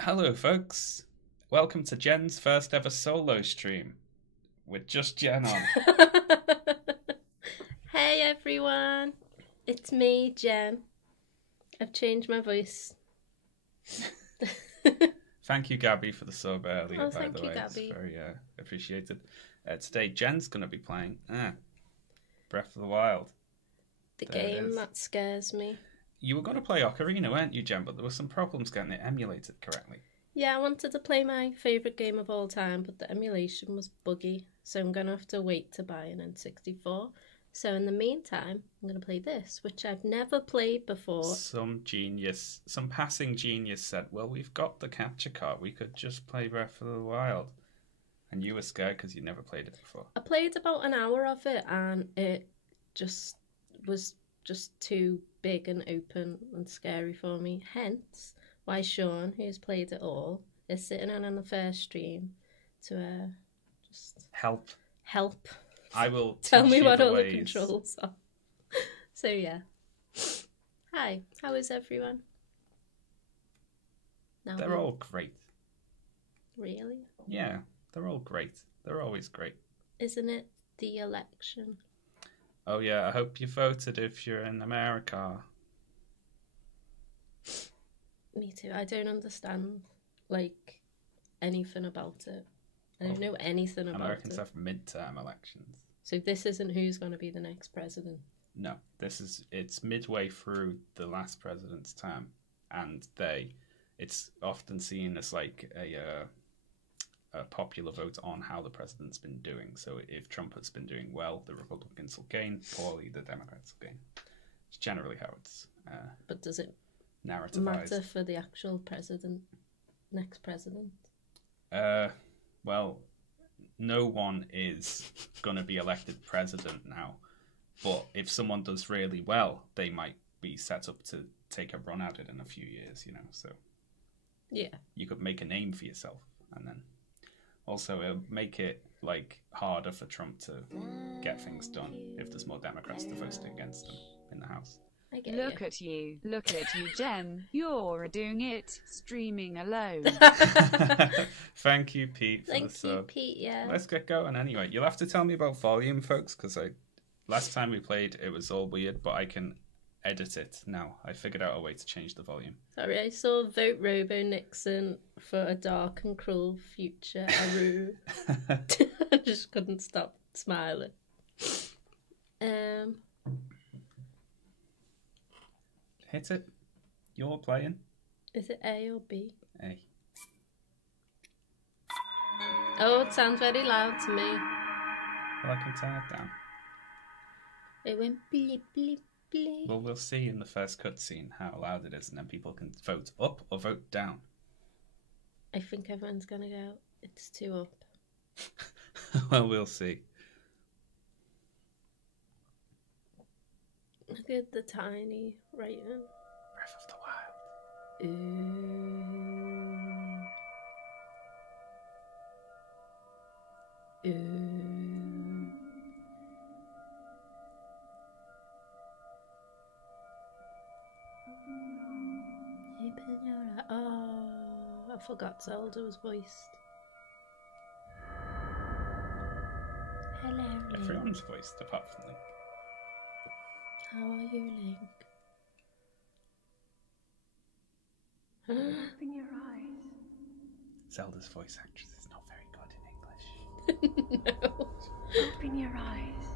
Hello, folks. Welcome to Jen's first ever solo stream with just Jen on. Hey everyone, it's me, Jen. I've changed my voice. Thank you, Gabby, for the sub earlier, by thank the you, way. Gabby. It's very appreciated. Today, Jen's going to be playing Breath of the Wild. The game that scares me. You were going to play Ocarina, weren't you, Jen? But there were some problems getting it emulated correctly. Yeah, I wanted to play my favourite game of all time, but the emulation was buggy, so I'm going to have to wait to buy an N64. So in the meantime, I'm going to play this, which I've never played before. Some passing genius said, well, we've got the capture card, we could just play Breath of the Wild. And you were scared because you never played it before. I played about an hour of it, and it was just too big and open and scary for me. Hence why Sean, who's played it all, is sitting in on the first stream to just help. I will tell me what all ways. the controls are. So yeah. Hi, how is everyone? They're all great. Really? Yeah, they're all great. They're always great. Isn't it the election? Oh yeah, I hope you voted if you're in America. Me too. I don't understand, anything about it. I don't know anything about it. Americans have midterm elections. So this isn't who's going to be the next president? No, it's midway through the last president's term, and it's often seen as like a popular vote on how the president's been doing. So if Trump has been doing well, the Republicans will gain. Poorly, the Democrats will gain. It's generally how it's but does it narrativized. Matter for the actual next president? Well, no one is going to be elected president now. But if someone does really well, they might be set up to take a run at it in a few years, so... Yeah. You could make a name for yourself, and then... Also, it'll make it, harder for Trump to get things done if there's more Democrats to vote against him in the House. Look at you, Jen. You're doing it, streaming alone. Thank you, Pete, for the sub. Thank you, Pete, yeah. Let's get going anyway. You'll have to tell me about volume, folks, because last time we played, it was all weird, but I can edit it now. I figured out a way to change the volume. Sorry, I saw Vote Robo Nixon for a dark and cruel future. I just couldn't stop smiling. Hit it. You're playing. Is it A or B? A. Oh, it sounds very loud to me. Well, I can turn it down. It went bleep, bleep, bleep. Well, we'll see in the first cutscene how loud it is, and then people can vote up or vote down. I think everyone's going to go, it's too up. Well, we'll see. Look at the tiny writing. Breath of the Wild. Open your eyes. Oh, I forgot Zelda was voiced. Hello, Link. Everyone's voiced apart from Link. How are you, Link? Open your eyes. Zelda's voice actress is not very good in English. No. Open your eyes.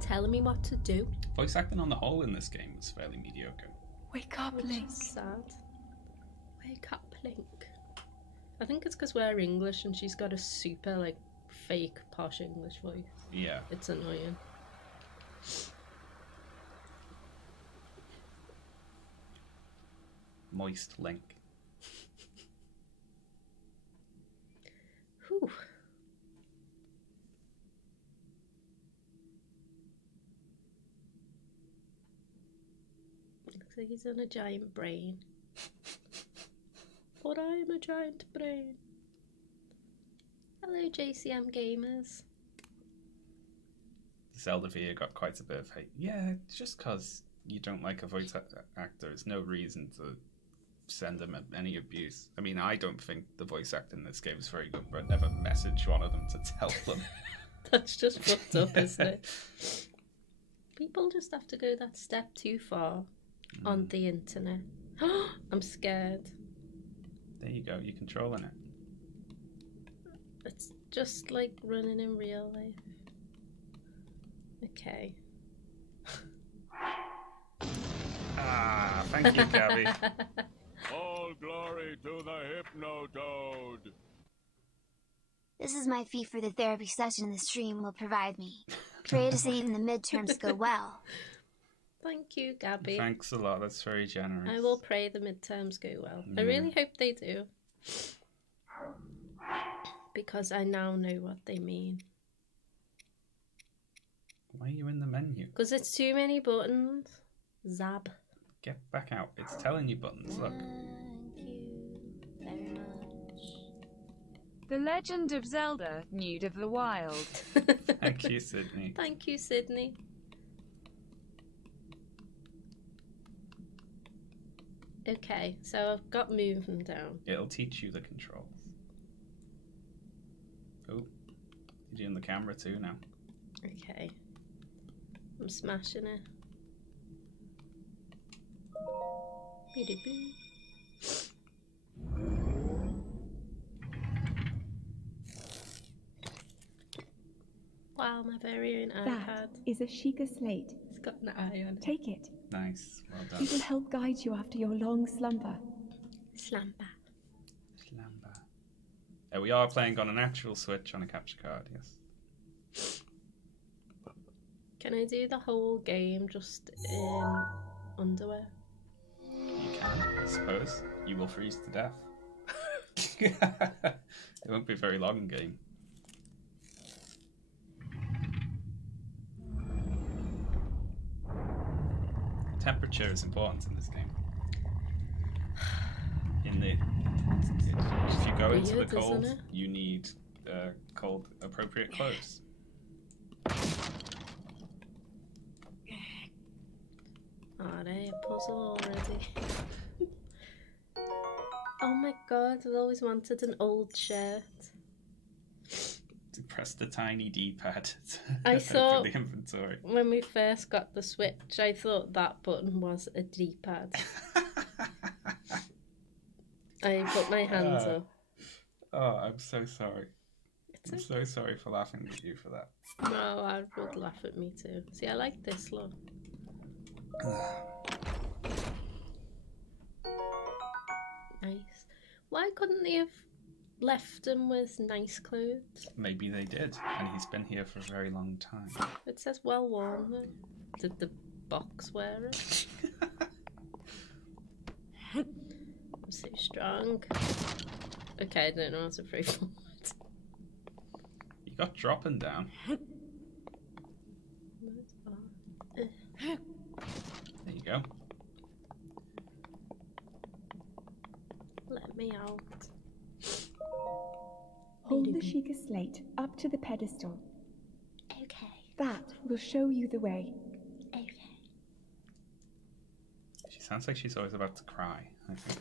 Telling me what to do. Voice acting on the whole in this game was fairly mediocre. Wake up, Which Link. is sad. Wake up, Link. I think it's because we're English and she's got a super, fake, posh English voice. Yeah. It's annoying. Moist Link. Whew. Looks like he's on a giant brain. But I am a giant brain. Hello, JCM gamers. Zelda VA got quite a bit of hate. Yeah, just because you don't like a voice actor is no reason to send them any abuse. I mean, I don't think the voice acting in this game is very good, but I'd never message one of them to tell them. That's just fucked up, isn't it? People just have to go that step too far on the internet. I'm scared. There you go, you're controlling it. It's just like running in real life. Okay. Ah, thank you, Gabby. All glory to the Hypnotoad. This is my fee for the therapy session the stream will provide me. Pray to see even the midterms go well. Thank you, Gabby. Thanks a lot, that's very generous. I will pray the midterms go well. Yeah. I really hope they do. Because I now know what they mean. Why are you in the menu? Because it's too many buttons. Zab. Get back out. It's telling you buttons, look. Thank you very much. The Legend of Zelda, Nude of the Wild. Thank you, Sydney. Thank you, Sydney. Okay, so I've got moving down. It'll teach you the controls. Oh, you're doing the camera too now. Okay. I'm smashing it. Bee-dee-boo. Wow, my very own iPad. That is a Sheikah slate. It's got an eye on it. Take it. Nice, well done. It will help guide you after your long slumber. Slamba. Slamba. We are playing on an actual Switch on a capture card, yes. Can I do the whole game just in underwear? You can, I suppose. You will freeze to death. It won't be a very long game. Temperature is important in this game. If you go into the Weird, cold, isn't it? you need cold appropriate clothes. Are they a puzzle already? Oh my god, I've always wanted an old shirt. To press the tiny D-pad to I open thought- the inventory. When we first got the Switch, I thought that button was a D-pad. I put my hands up. Oh, I'm so sorry. It's I'm so sorry for laughing at you for that. No, I would laugh at me too. See, I like this look. Nice. Why couldn't they have left him with nice clothes? Maybe they did, and he's been here for a very long time. It says well worn though. Did the box wear it? I'm so strong. Okay, I don't know how to free forward. You got dropping down. There you go. Let me out. Hold the Sheikah slate up to the pedestal. Okay. That will show you the way. Okay. She sounds like she's always about to cry, I think.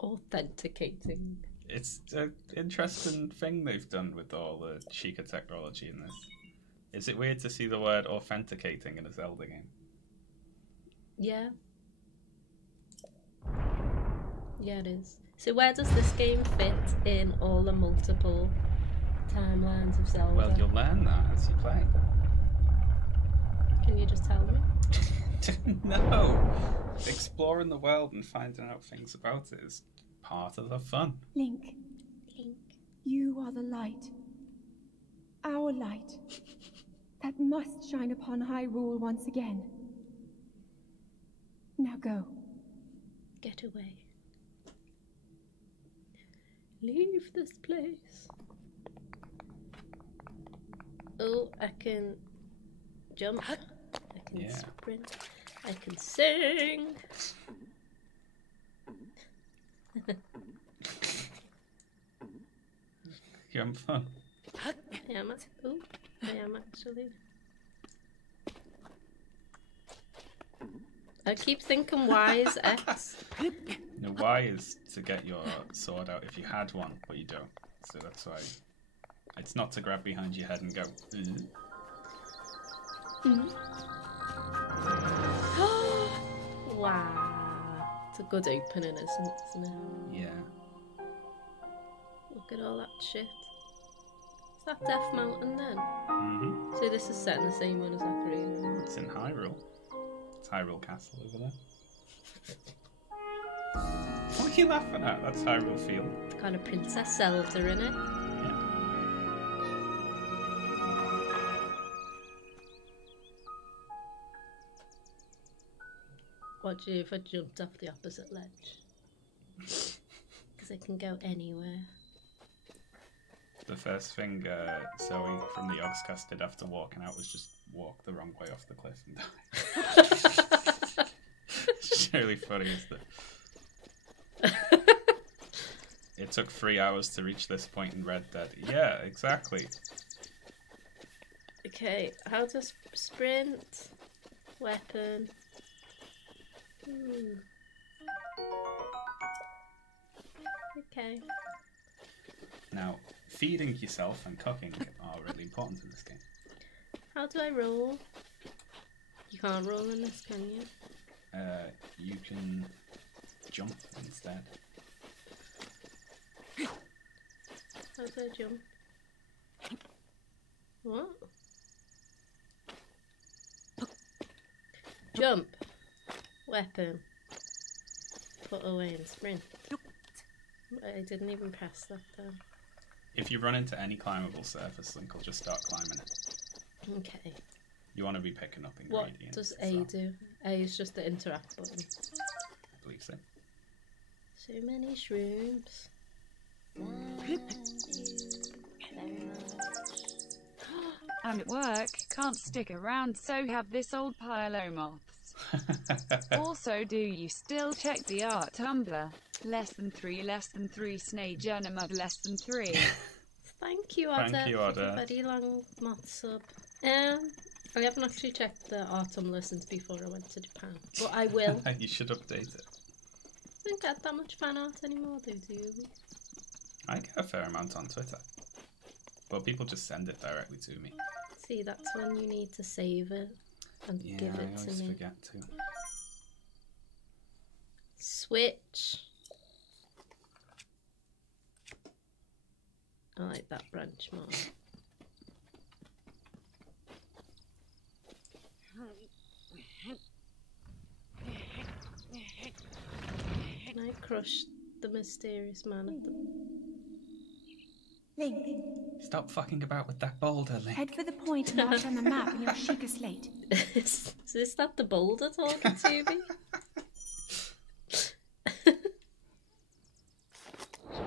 Authenticating. It's an interesting thing they've done with all the Sheikah technology in this. Is it weird to see the word authenticating in a Zelda game? Yeah. Yeah, it is. So where does this game fit in all the multiple timelines of Zelda? Well, you'll learn that as you play. Can you just tell me? No! Exploring the world and finding out things about it is part of the fun. Link, you are the light. Our light. That must shine upon Hyrule once again. Now go. Get away. Leave this place. Oh, I can jump. I can Yeah. sprint. I can sing. You having fun? Yeah, oh, actually. I keep thinking Y is X. No, Y is to get your sword out if you had one, but you don't. So that's why. It's not to grab behind your head and go. Wow. It's a good opening, isn't it? Yeah. Look at all that shit. Is that Death Mountain then? Mm-hmm. So this is set in the same one as that green one. It's in Hyrule. It's Hyrule Castle over there. What are you laughing at? That's Hyrule Field. It's got a Princess Zelda in it. Yeah. What'd you do if I jumped off the opposite ledge? Because it can go anywhere. The first thing Zoe from the Yogscast did after walking out was just walk the wrong way off the cliff and die. It's really funny, isn't it? It took 3 hours to reach this point in Red Dead. Yeah, exactly. Okay, how to sprint? Weapon. Okay. Now, feeding yourself and cooking are really important in this game. How do I roll? You can't roll in this, can you? You can jump instead. How do I jump? What? Jump. Weapon. Put away and sprint. I didn't even press that down. If you run into any climbable surface, Link will just start climbing it. Okay. You want to be picking up What ingredients. does as A well. do? A is just the interact button. I believe so. So many shrooms. Thank you very much. I'm at work, can't stick around, so have this old pile o' moths. Also, do you still check the art Tumblr? Less than 3, Snay Genema, less than 3. Thank you, Oda. Thank you, for Oda. the very long moth sub. I haven't actually checked the autumn since before I went to Japan, but I will. You should update it. I don't get that much fan art anymore, do you? I get a fair amount on Twitter. But people just send it directly to me. See, that's when you need to save it and Yeah, give I it to always me. forget to. Switch. I like that branch more. Can I crush the mysterious man at the... Link, Stop fucking about with that boulder, Link. head for the point marked on the map in your Sheikah slate. Is that the boulder talking to me? She's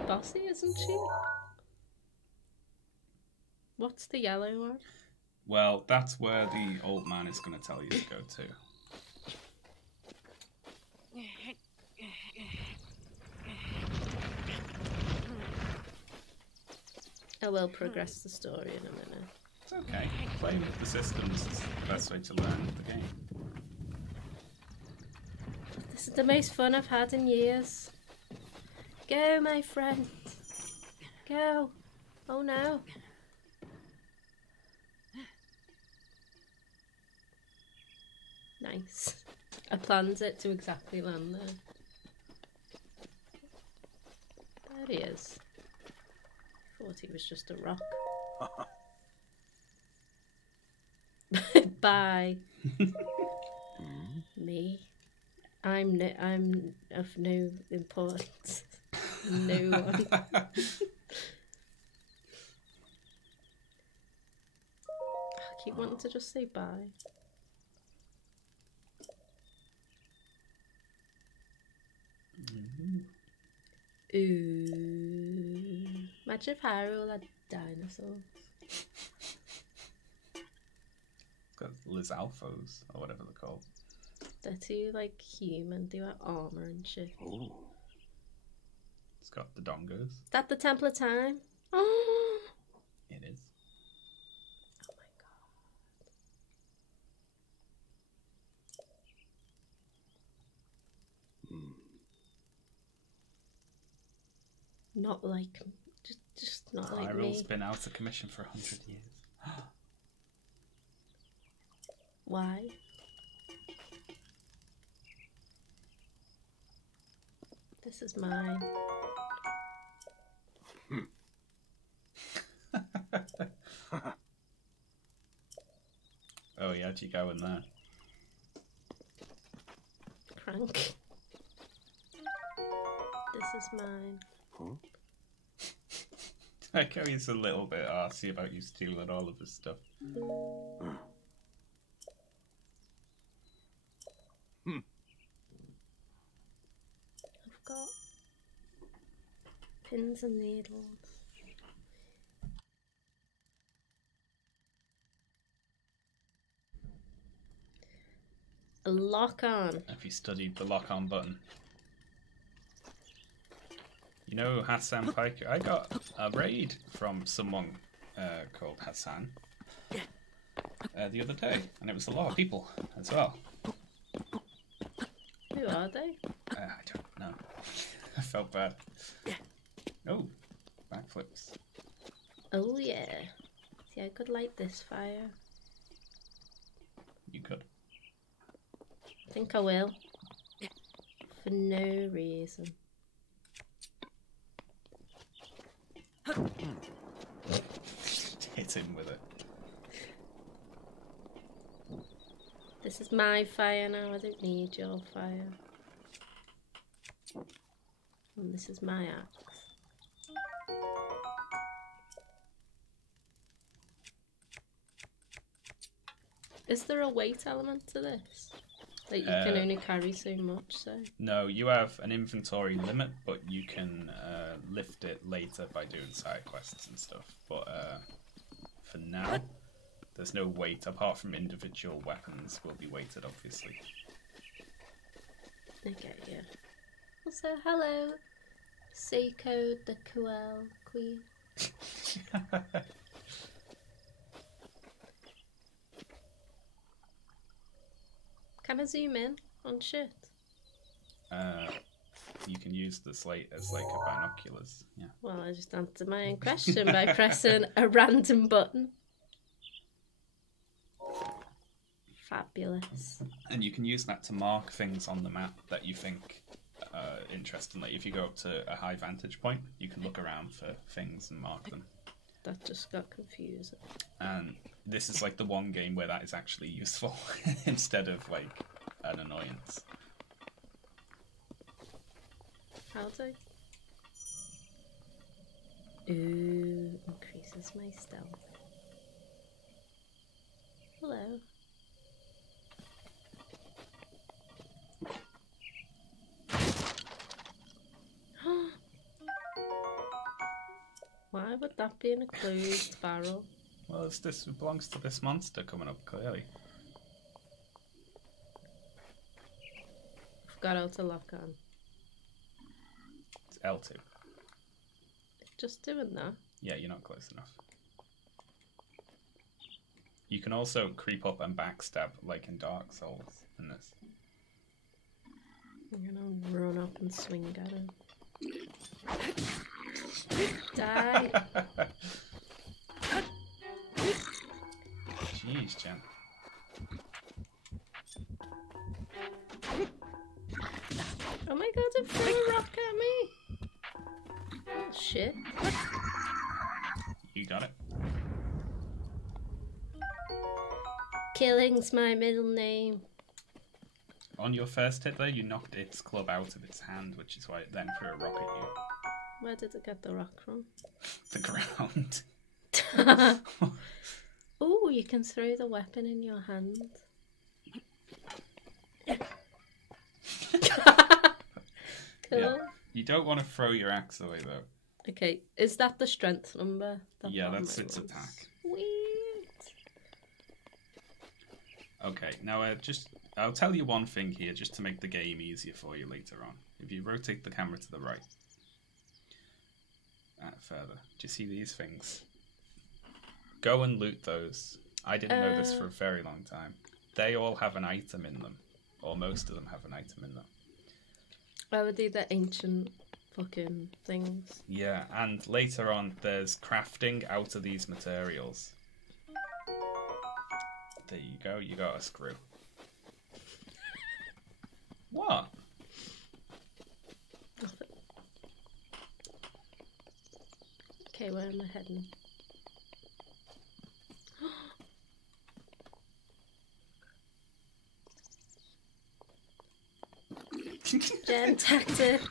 bossy, isn't she? What's the yellow one? Well, that's where the old man is going to tell you to go to. I will progress the story in a minute. It's okay. Playing with the systems is the best way to learn the game. This is the most fun I've had in years. Go, my friend. Go. Oh no. Nice. I planned it to exactly land there. There he is. Thought he was just a rock. Bye. Me. I'm of no importance. No one. I keep wanting to just say bye. Ooh. Imagine if Hyrule had dinosaurs. Got Lizalfos, or whatever they're called. They're too, like, human. They wear armour and shit. Ooh. It's got the dongos. Is that the Temple of Time? Oh It is. my god. Not like... Just not like Hyrule's me. been out of commission for 100 years. Why? This is mine. Oh, yeah, how'd you go in there? Crank. This is mine. I like how he's a little bit arsy about you stealing all of his stuff. I've got pins and needles. A lock on. Have you studied the lock-on button? You know Hassan Piker? I got a raid from someone called Hassan the other day, and it was a lot of people as well. Who are they? I don't know. I felt bad. Oh, backflips. Oh yeah. See, I could light this fire. You could. I think I will. For no reason. Hit him with it. This is my fire now, I don't need your fire. And this is my axe. Is there a weight element to this? Like you can only carry so much, so... No, you have an inventory limit, but you can lift it later by doing side quests and stuff. But for now, there's no weight, apart from individual weapons will be weighted, obviously. Okay, yeah. Also, hello, Seiko the Kuel Queen. Can I zoom in on shit? You can use the slate as like a binoculars. Yeah. Well, I just answered my own question by pressing a random button. Fabulous. And you can use that to mark things on the map that you think interesting. Like if you go up to a high vantage point, you can look around for things and mark them. That just got confusing. And this is like the one game where that is actually useful instead of like an annoyance. How do I? Ooh, increases my stealth. Hello. Why would that be in a closed barrel? Well, this belongs to this monster coming up, clearly. Forgot how to lock on. It's L2. Just doing that. Yeah, you're not close enough. You can also creep up and backstab, like in Dark Souls, in this. I'm gonna run up and swing at him. Die! Jeez, Jen. Oh my god, it threw a rock at me! Oh shit. You got it. Killing's my middle name. On your first hit, though, you knocked its club out of its hand, which is why it then threw a rock at you. Where did it get the rock from? The ground. Oh, you can throw the weapon in your hand. Cool. Yeah. You don't want to throw your axe away, though. Okay, is that the strength number? Yeah, bottom that's its ones? attack. Sweet. Okay, now I'll tell you one thing here, just to make the game easier for you later on. If you rotate the camera to the right, further, do you see these things? Go and loot those. I didn't know this for a very long time. They all have an item in them, or most of them have an item in them. Where were they the ancient fucking things. Yeah, and later on, there's crafting out of these materials. There you go, you got a screw. What? Nothing. Okay, where am I heading? Jen tactic.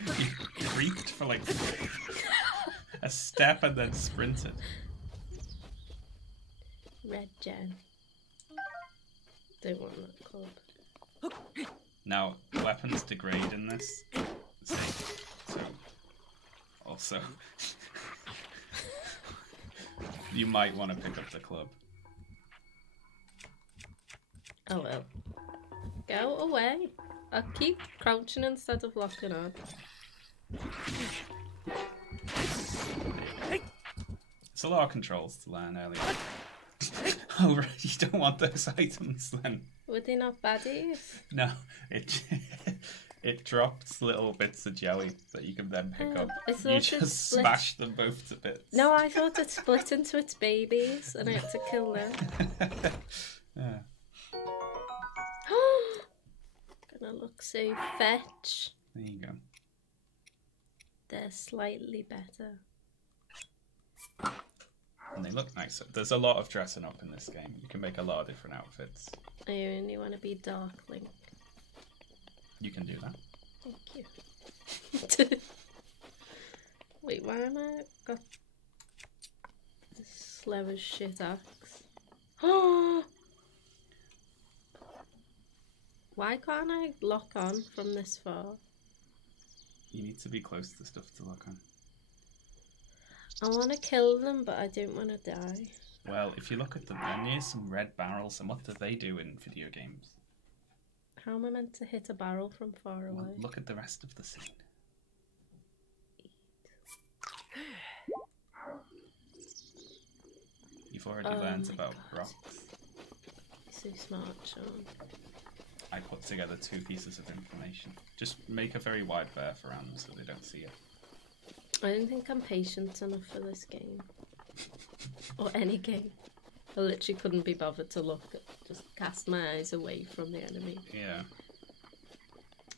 You creeped for like a step and then sprinted. Red Jen. Don't want that club. Now, weapons degrade in this. So also, you might want to pick up the club. Oh well. Go away. I'll keep crouching instead of locking on. It's a lot of controls to learn earlier. Oh, right, you don't want those items then? Were they not baddies? No, it drops little bits of jelly that you can then pick up. I You thought it just split. smash them both to bits. No, I thought it split into its babies and I had to kill them. Yeah. Gonna look so fetch. There you go. They're slightly better. And they look nicer. There's a lot of dressing up in this game. You can make a lot of different outfits. I only want to be Dark Link. You can do that. Thank you. Wait, why am I got this slow as shit axe? Why can't I lock on from this far? You need to be close to stuff to look on. I want to kill them, but I don't want to die. Well, if you look at them, they're near some red barrels, and what do they do in video games? How am I meant to hit a barrel from far away? Well, look at the rest of the scene. You've already learned my about God. rocks. You're so smart, Sean. I put together 2 pieces of information. Just make a very wide berth around them so they don't see it. I don't think I'm patient enough for this game. Or any game. I literally couldn't be bothered to look at, just cast my eyes away from the enemy. Yeah.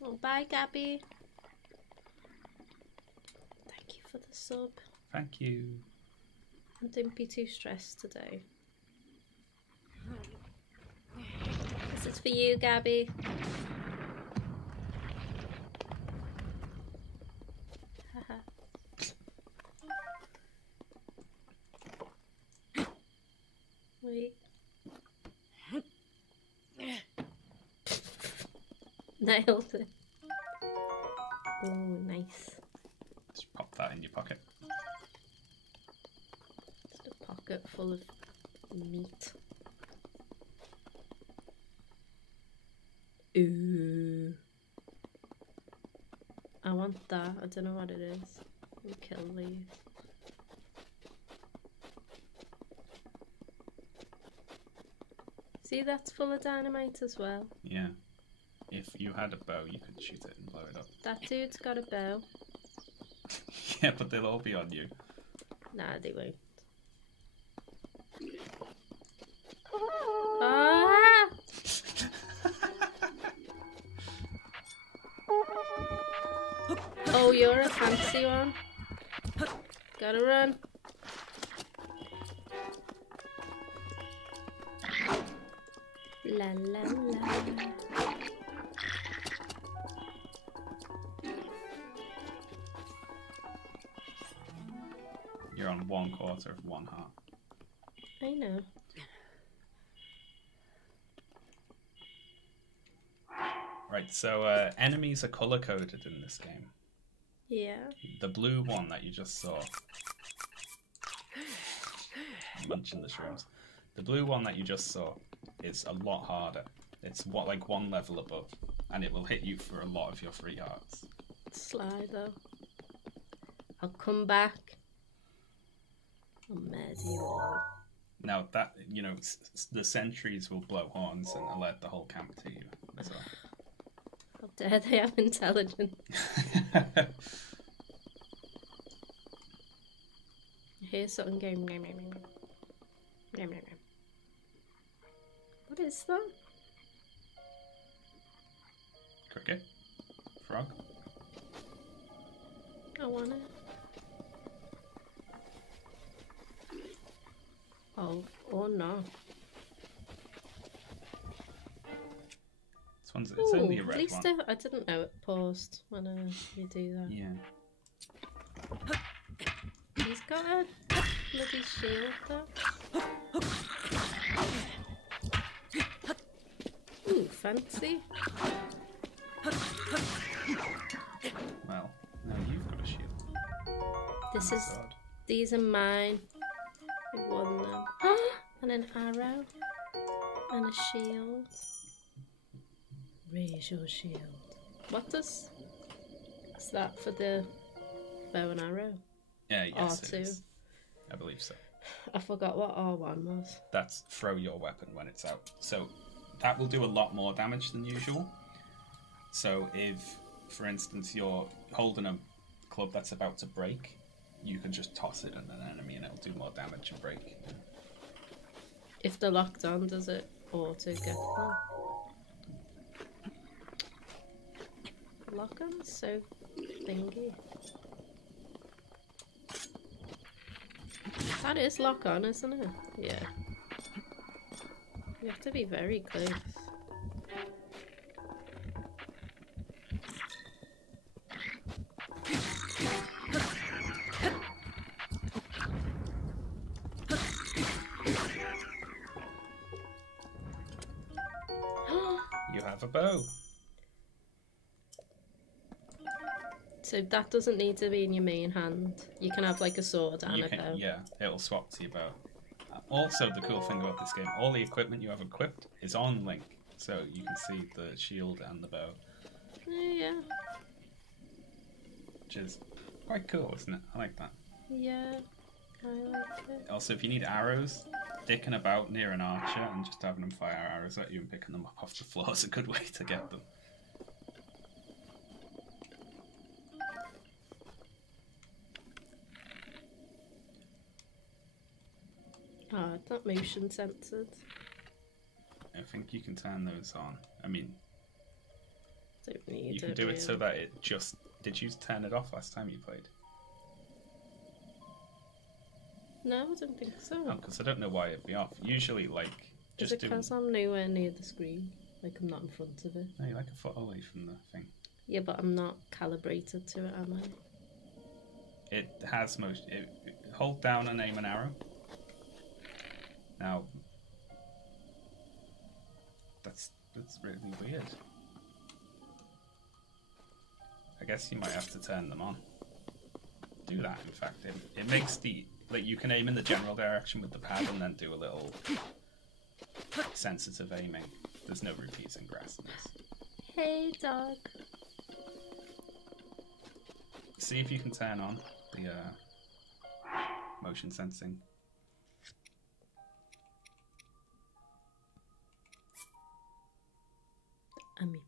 Oh, bye, Gabby. Thank you for the sub. Thank you. And don't be too stressed today. This is for you, Gabby. Haha. Wait. Nailed it. Oh, nice. Just pop that in your pocket. Just a pocket full of meat. Ooh. I want that. I don't know what it is. We'll kill these. See, that's full of dynamite as well. Yeah. If you had a bow, you could shoot it and blow it up. That dude's got a bow. Yeah, but they'll all be on you. Nah, they won't. Ah! Oh, you're a fancy one. Gotta run. La la la. You're on 1/4 of 1 heart. I know. Right, so enemies are color coded in this game. Yeah. The blue one that you just saw. Munching the shrooms. The blue one that you just saw is a lot harder. It's like 1 level above, and it will hit you for a lot of your 3 hearts. Sly though. I'll come back. I'll murder you all. Now that, you know, the sentries will blow horns and alert the whole camp to you. So. How dare they have intelligence? hear something going. What is that? Cricket? Frog? I want it. Oh, or not. This one's, it's only a At red least one. I didn't know it paused when you do that. Yeah. He's got a bloody shield though. Ooh, fancy. Well, now you've got a shield. These are mine. I won them. And an arrow. And a shield. Raise your shield. What does... Is that for the bow and arrow? Yeah, yes, R2? it is. I believe so. I forgot what R1 was. That's throw your weapon when it's out. So that will do a lot more damage than usual. So if, for instance, you're holding a club that's about to break, you can just toss it at an enemy and it'll do more damage and break. If they're locked on, does it auto get them? Lock on? So thingy. That is lock on, isn't it? Yeah. You have to be very close. You have a bow. So that doesn't need to be in your main hand. You can have like a sword and You a can, bow. yeah, it'll swap to your bow. Also, the cool thing about this game, all the equipment you have equipped is on Link, so you can see the shield and the bow, Yeah. which is quite cool, isn't it? I like that. Yeah. I like it. Also, if you need arrows, dicking about near an archer and just having them fire arrows at you and picking them up off the floor is a good way to get them. Oh, it's not motion censored. I think you can turn those on. I mean, Don't need you can it, do it so really. that it just... Did you turn it off last time you played? No, I don't think so. Oh, because I don't know why it'd be off. Usually, like, Is just it do... because I'm nowhere near the screen? Like I'm not in front of it. No, you're like a foot away from the thing. Yeah, but I'm not calibrated to it, am I? It has motion. Hold down and aim an arrow. Now, that's really weird. I guess you might have to turn them on. Do that, in fact. It makes the... Like, you can aim in the general direction with the pad and then do a little sensitive aiming. There's no rupees and grass in this. Hey, dog. See if you can turn on the motion sensing. Amiibo.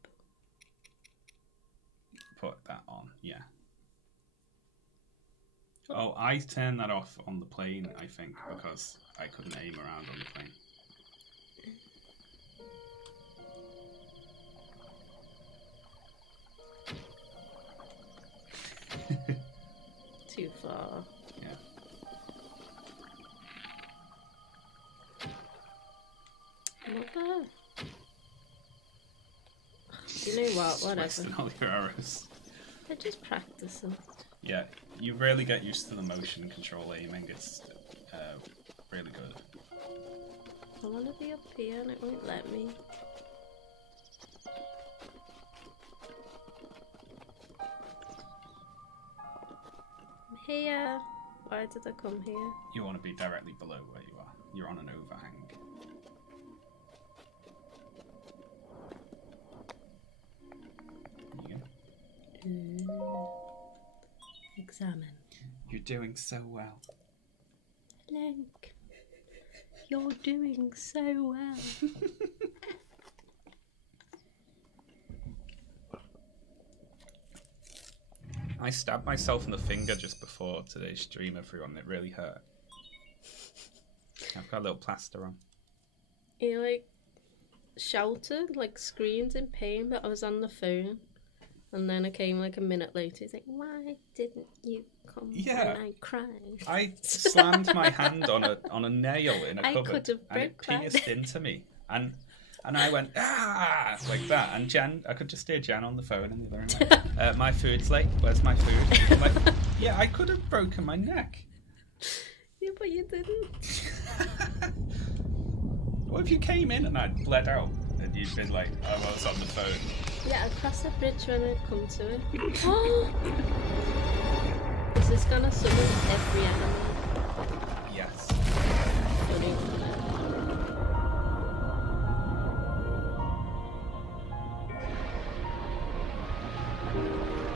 Put that on, yeah. Oh, I turned that off on the plane, I think, because I couldn't aim around on the plane. Too far. Yeah. Mother. You know what? Whatever. Wasting all your arrows. They're just practicing. Yeah, you really get used to the motion control aiming. It's really good. I want to be up here and it won't let me. I'm here. Why did I come here? You want to be directly below where you are. You're on an overhang. There you go. Ooh. Examine. You're doing so well. Link, you're doing so well. I stabbed myself in the finger just before today's stream, everyone. It really hurt. I've got a little plaster on. He like shouted, like screamed in pain that I was on the phone. And then I came like a minute later. He's like, "Why didn't you come Yeah. when I cried?" I slammed my hand on a nail in a I cupboard, could have and it broke that. pierced into me, and I went ah like that. And Jen, I could just hear Jen on the phone in the other room. My food's late. Where's my food? I'm like, yeah, I could have broken my neck. Yeah, but you didn't. What if you came in and I'd bled out and you'd been like, I was on the phone? Yeah, I'd cross the bridge when I come to it. Is this gonna summon every enemy? Yes. Funny.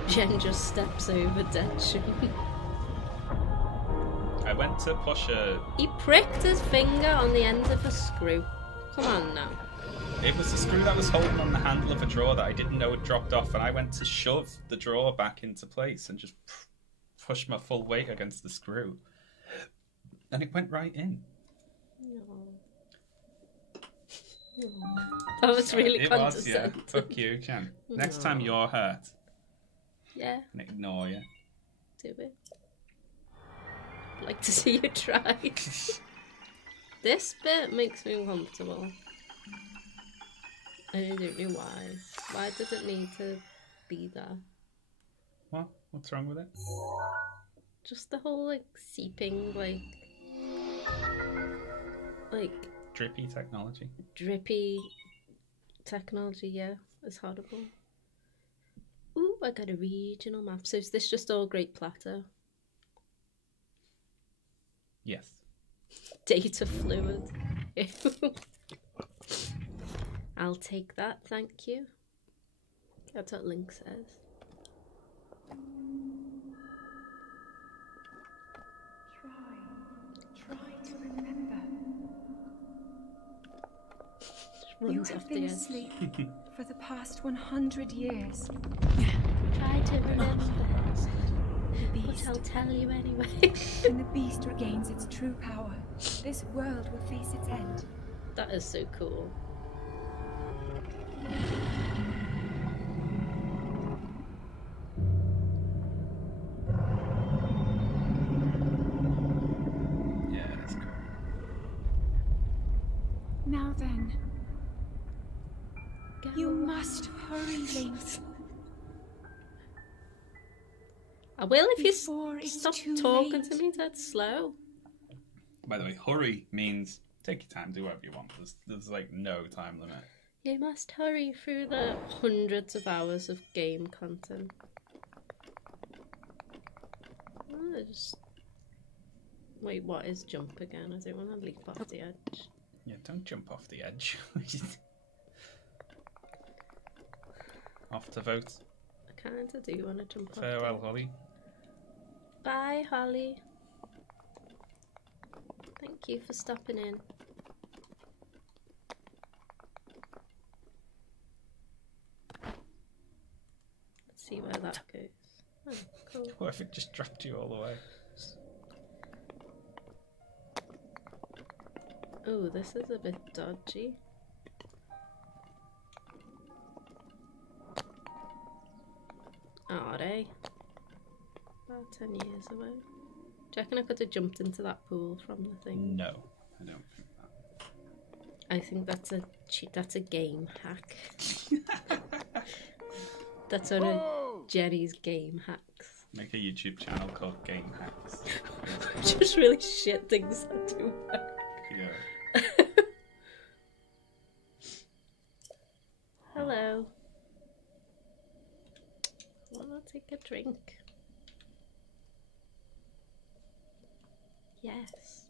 Jen just steps over dead Sean. I went to push a... He pricked his finger on the end of a screw. Come on now. It was the screw that was holding on the handle of a drawer that I didn't know had dropped off, and I went to shove the drawer back into place and just push my full weight against the screw. And it went right in. That was really It was, yeah. condescending. Fuck you, Jen. Next time you're hurt, Yeah, and ignore you. do it. I'd like to see you try. This bit makes me uncomfortable. I don't know why. Why did it need to be there? What? What's wrong with it? Just the whole like seeping, like Drippy technology. drippy technology. Yeah, it's horrible. Ooh, I got a regional map. So is this just all Great Plateau? Yes. Data fluid. I'll take that, thank you. That's what Link says. Try to remember. Just You runs have off the been edge. asleep for the past 100 years. Try to remember, The but beast. I'll tell you anyway. When the beast regains its true power, this world will face its end. That is so cool. Yeah, that's cool. Now then, Go. you must hurry, Link. I will if you Before it's stop too talking late. to me that slow. By the way, hurry means take your time, do whatever you want. There's like no time limit. You must hurry through the hundreds of hours of game content. Oh, wait, what is jump again? I don't want to leap off the edge. Yeah, don't jump off the edge. Off to vote. I kind of do want to jump off. Farewell, the Holly. Bye, Holly. Thank you for stopping in. Let's see where that goes. Oh, cool. What if it just dropped you all the way? Oh, this is a bit dodgy. Are they? About 10 years away. Do you reckon I could have jumped into that pool from the thing? No, I don't think that. I think that's a game hack. That's one of Jenny's game hacks. Make a YouTube channel called Game Hacks. Just really shit things that do work. Yeah. Hello. Wanna take a drink? Yes.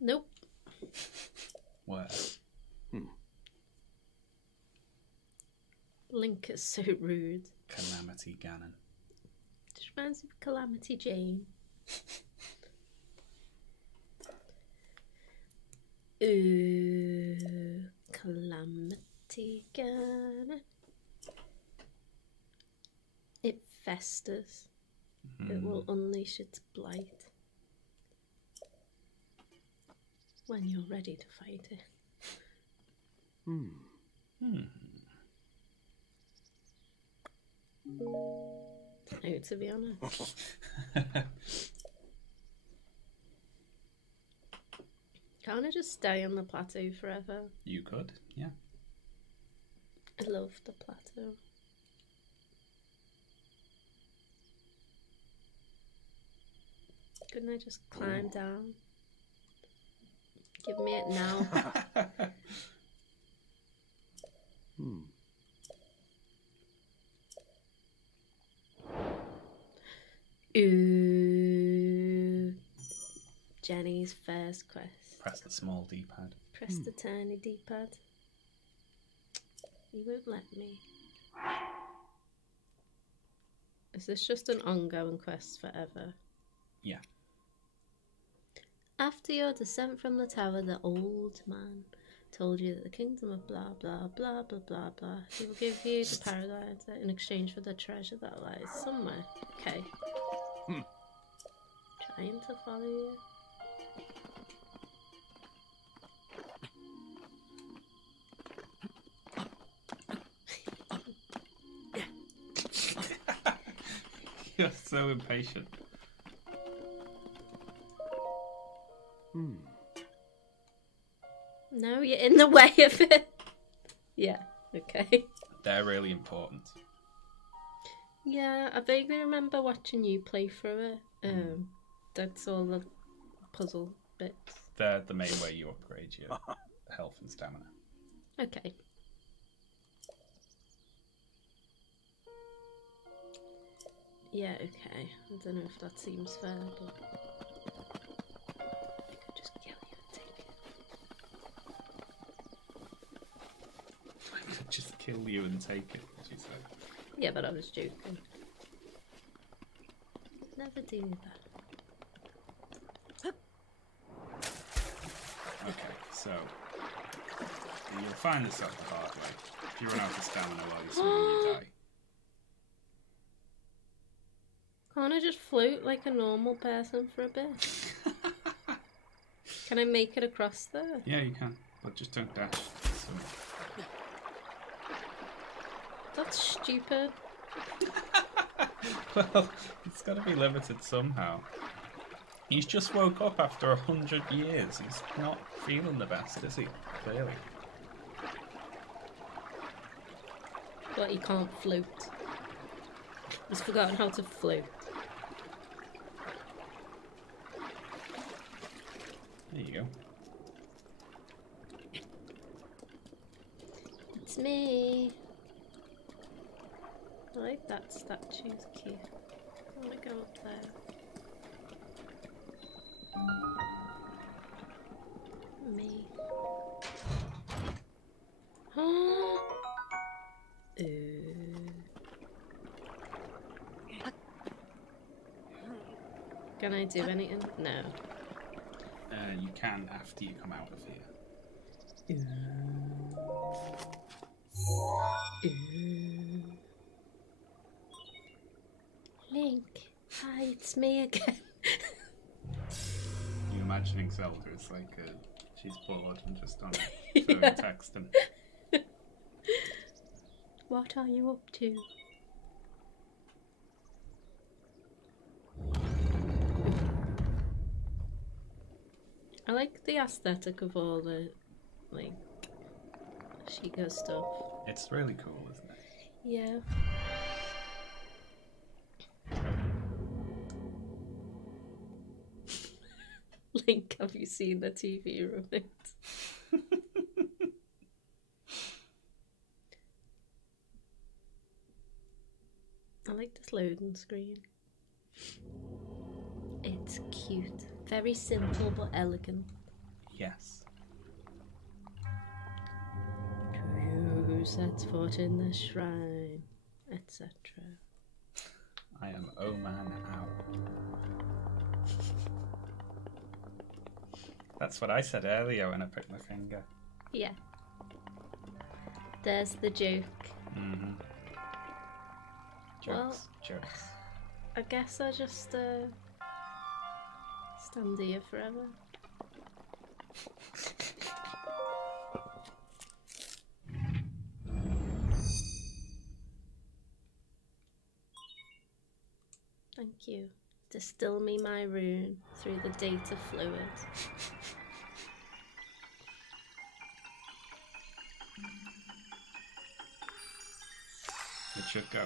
Nope. Where? Link is so rude. Calamity Ganon. Just reminds me of Calamity Jane. Ooh, calamity gun. It festers. It will unleash its blight when you're ready to fight it. No, to be honest. Can't I just stay on the plateau forever? You could, yeah. I love the plateau. Couldn't I just climb down? Give me it now. Ooh. Jenny's first quest. Press the small D-pad. Press the tiny D-pad. You won't let me. Is this just an ongoing quest forever? Yeah. After your descent from the tower, the old man told you that the kingdom of blah blah blah blah blah blah. He will give you the paradise in exchange for the treasure that lies somewhere. Okay. Trying to follow you. You're so impatient. No, you're in the way of it. Yeah, okay. They're really important. Yeah, I vaguely remember watching you play through it. That's all the puzzle bits. They're the main way you upgrade your health and stamina. Okay. Yeah, okay. I don't know if that seems fair, but I could just kill you and take it. I could just kill you and take it, she said. Yeah, but I was joking. Never do that. Okay, so you'll find this out the hard way. If you run out of stamina while you're swimming, you die. Can't I just float like a normal person for a bit? Can I make it across there? Yeah, you can, but just don't dash. So... That's stupid. Well, it's got to be limited somehow. He's just woke up after 100 years. He's not feeling the best, is he? Clearly. But he can't float. He's forgotten how to float. There you go. It's me. I like that statue, it's cute. I want to go up there. Me. Can I do anything? No. You can after you come out of here. Link, hi, it's me again. You imagining Zelda is like she's bored and just on her phone texting. What are you up to? I like the aesthetic of all the, like, Sheikah stuff. It's really cool, isn't it? Yeah. Link, have you seen the TV remote? I like this loading screen. It's cute. Very simple but elegant. Yes. Who sets foot in the shrine, etc. I am Oman Owl. That's what I said earlier when I pricked my finger. Yeah. There's the joke. Mm-hmm. Jokes. Jokes. I guess I just stand here forever. Thank you. Distill me my rune through the data fluid. It should go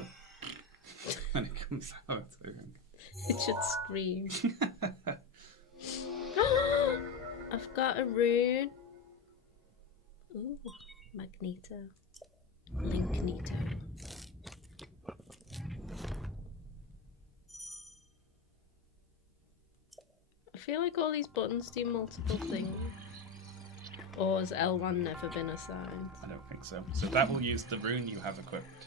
when it comes out. I think. It should scream. I've got a rune. Ooh, Magneto. Linkneto. I feel like all these buttons do multiple things. Or has L1 never been assigned? I don't think so. So that will use the rune you have equipped.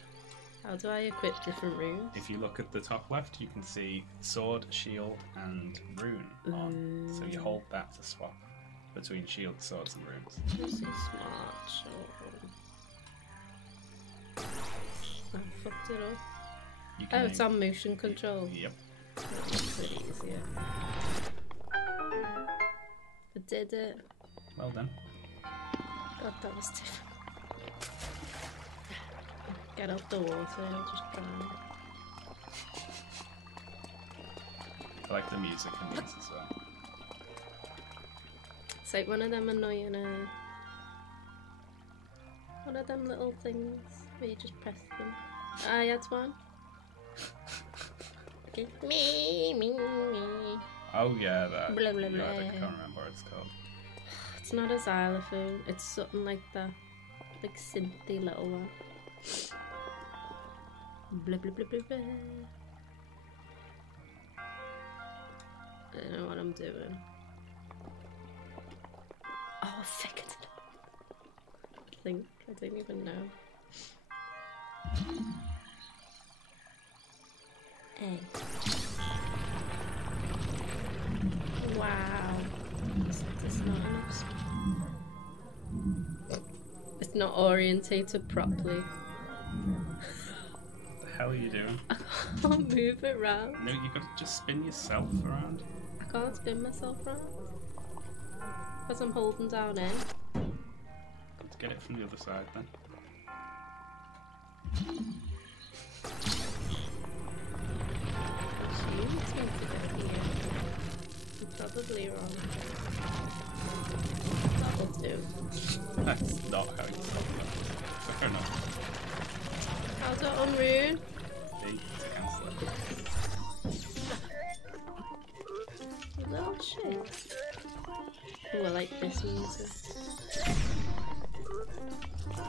How do I equip different runes? If you look at the top left, you can see sword, shield, and rune on. So you hold that to swap between shield, swords, and runes. This is smart. I fucked it up. You can It's on motion control. Yep. That makes it easier. I did it. Well done. God, that was difficult. Get out the water, I'll just drown. I like the music in these as well. It's like one of them annoying, one of them little things where you just press them. Ah, that's one. Okay. Me. Oh yeah, that. Blah, blah, God, I blah. can't remember what it's called. It's not a xylophone, it's something like that. Like synthy little one. Blah blah blah blah blah. I don't know what I'm doing. Oh, I figured it out. I don't even know. A. Wow. It's not enough. It's not orientated properly. What the hell are you doing? I can't move it round. No, you got to just spin yourself around. I can't spin myself round. Because I'm holding down N. Got to get it from the other side then. I'm probably wrong. That'll do. That's not how you stop that. Fair enough. How's it on rune? D to cancel it. You little shit. Oh, I like this music.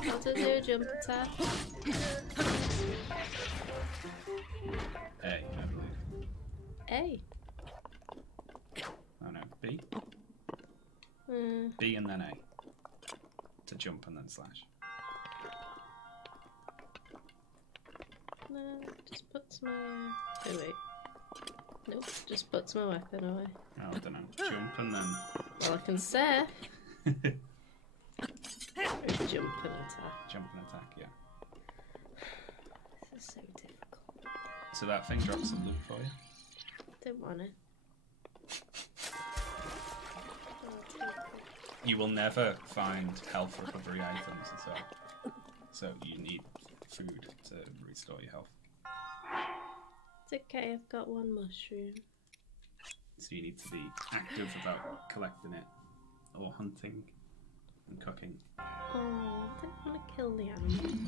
How to do a jump attack? A, I believe. A. Oh no, B. Uh, B and then A. To jump and then slash. no, just puts my. Oh wait. Nope, just puts my weapon away. Oh, I don't know. Jump and then. Well, I can say. Or jump and attack. Jump and attack, yeah. This is so difficult. So that thing drops some loot for you. Don't want it. You will never find health recovery items as well. So you need food to restore your health. It's okay, I've got one mushroom. So you need to be active about collecting it, or hunting and cooking. Oh, I don't want to kill the animal.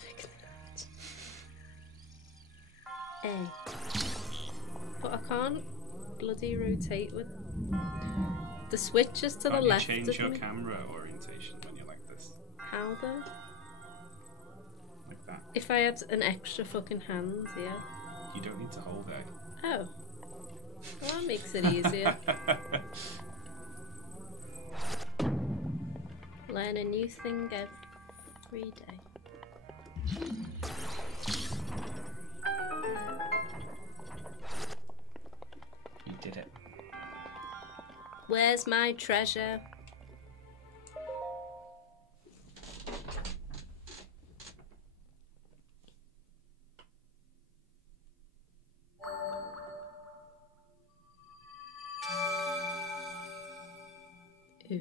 Fix that. A. But I can't bloody rotate with the switches to the Can't left. you change of your me. camera orientation when you're like this? How though? Like that. If I had an extra fucking hand, yeah. You don't need to hold it. Oh. Well, that makes it easier. Learn a new thing every day. Where's my treasure? Ooh,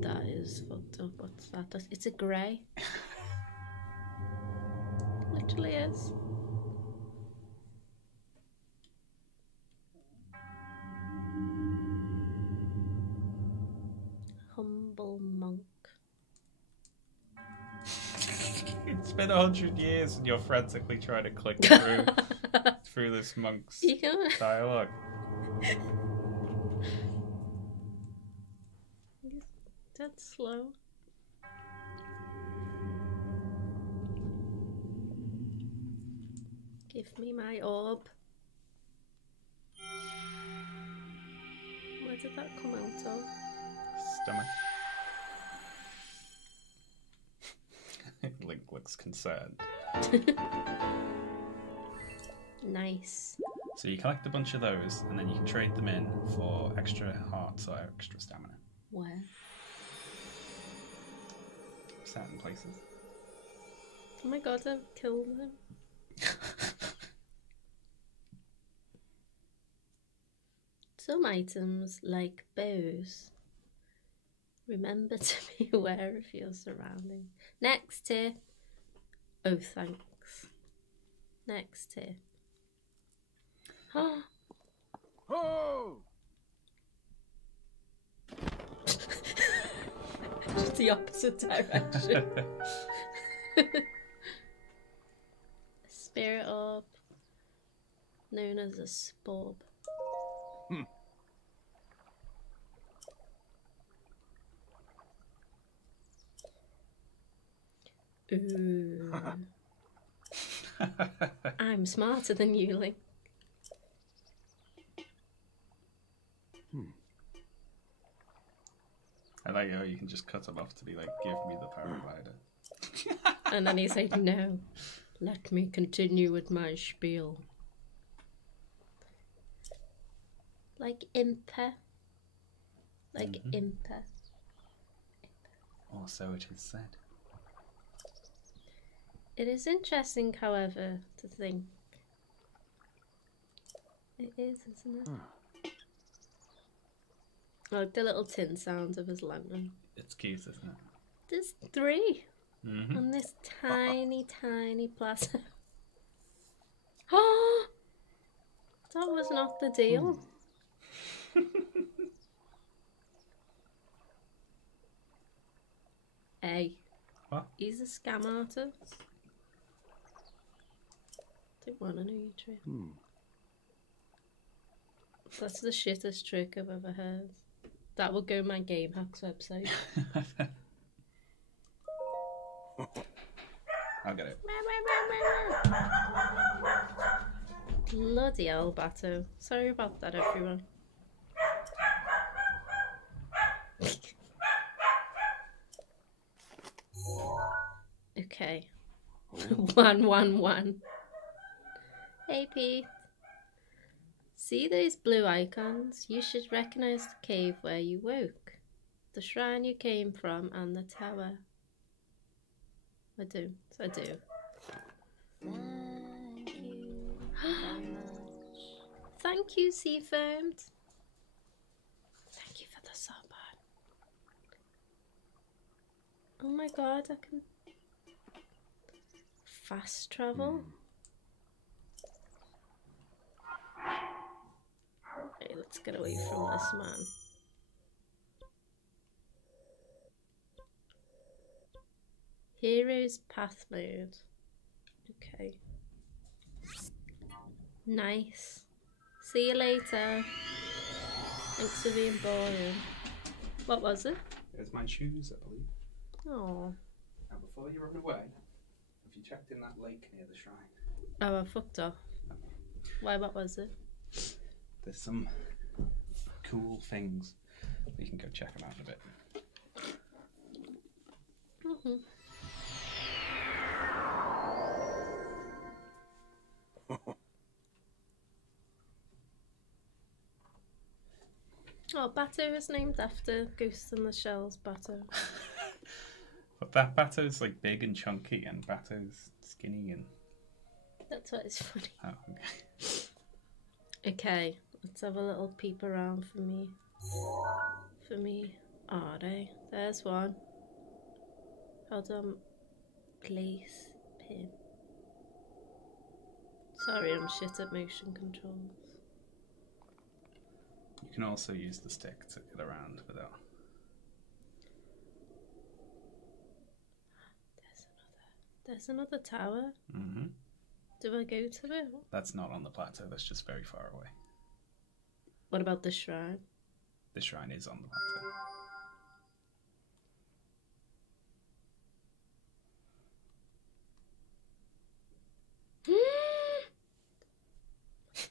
that is fucked up. What's that? It's a grey. Literally is. Humble monk. It's been 100 years and you're frantically trying to click through this monk's You can. dialogue. He's dead slow. Give me my orb. Where did that come out of? Stomach. Link looks concerned. Nice. So you collect a bunch of those, and then you can trade them in for extra hearts or extra stamina. Where? Certain places. Oh my god, I've killed him. Some items, like bows, remember to be aware of your surroundings. Next tip. Oh, thanks. Next tip. Oh. Ho! Just the opposite direction. Spirit orb, known as a sporb. Ooh. I'm smarter than you, Link. I like how you can just cut him off to be like, give me the paraglider. And then he's like, no, let me continue with my spiel. Like Impa. Like Impa. Or so it is said. It is interesting, however, to think. It is, isn't it? I like the little tin sounds of his lantern. It's cute, isn't it? There's 3 Mm-hmm. on this tiny, tiny plaza. Oh! That was not the deal. Hey. What? He's a scam artist. Don't want to know your trick. That's the shittest trick I've ever heard. That will go my Game Hacks website. I'll get it. Bloody hell, Bato. Sorry about that, everyone. Okay. 111. Hey, Pete. See those blue icons? You should recognize the cave where you woke, the shrine you came from, and the tower. I do. I do. Thank you very much. Thank you, Seafirmed. Thank you for the sub. Oh my god, I can fast travel. Okay, let's get away from this man. Heroes path mode. Okay. Nice. See you later. Thanks for being boring. What was it? There's my shoes, I believe. Oh. Now, before you run away, have you checked in that lake near the shrine? Oh, I fucked off. Why, what was it? There's some cool things. You can go check them out in a bit. Oh, Bato is named after Ghost in the Shell's Bato. But that Bato's like big and chunky, and Bato's skinny and. That's why it's funny. Oh, okay. Okay, let's have a little peep around for me. Are they? There's one. Hold on. Place pin. Sorry, I'm shit at motion controls. You can also use the stick to get around without. There's another tower. Mm-hmm. Do I go to it? That's not on the plateau. That's just very far away. What about the shrine? The shrine is on the plateau.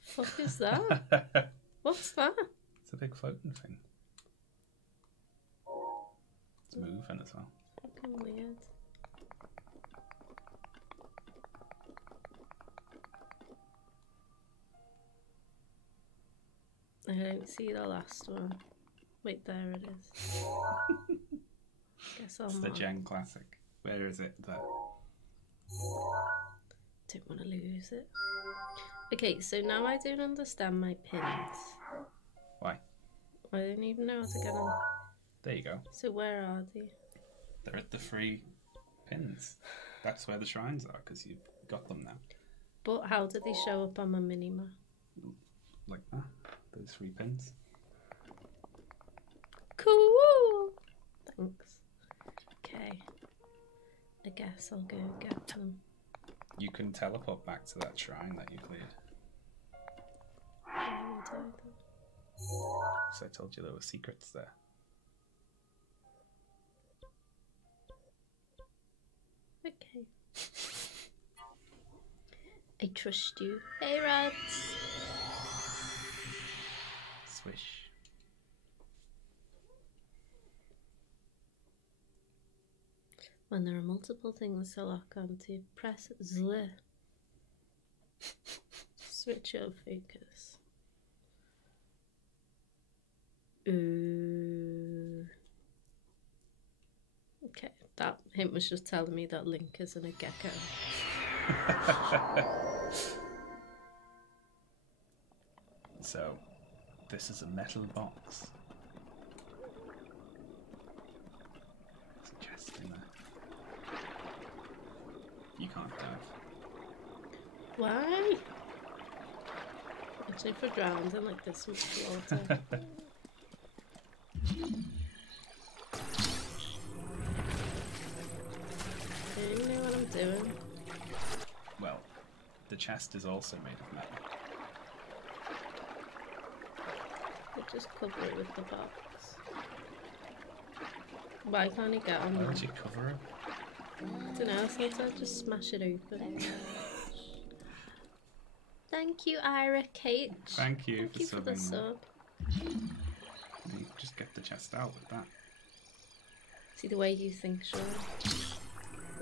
Fuck is that? What's that? It's a big floating thing. It's moving as well. Fucking weird. I don't see the last one. Wait, there it is. Guess I'll It's the mark. Gen Classic. Where is it? There. Don't want to lose it. Okay, so now I don't understand my pins. Why? I don't even know how to get them. There you go. So where are they? They're at the 3 pins. That's where the shrines are, because you've got them now. But how do they show up on my mini-map? Like that. Those 3 pins. Cool! Thanks. Okay. I guess I'll go get them. You can teleport back to that shrine that you cleared. Why would I do? So I told you there were secrets there. Okay. I trust you. Hey, rats! Swish. When there are multiple things to lock onto, press Z. Switch your focus. Ooh. Okay, that hint was just telling me that Link isn't a gecko. So, this is a metal box. There's a chest in there. You can't dive. Why? Actually, if we're drowned in like this much water. I don't know what I'm doing. Well, the chest is also made of metal. I'll just cover it with the box. Why can't he get on Why there? would you cover it? I don't know, I thought I'd just smash it open. Thank you, Ira Kate. Thank you Thank you for the subbing. sub. You just get the chest out with that. See the way you think, Sean.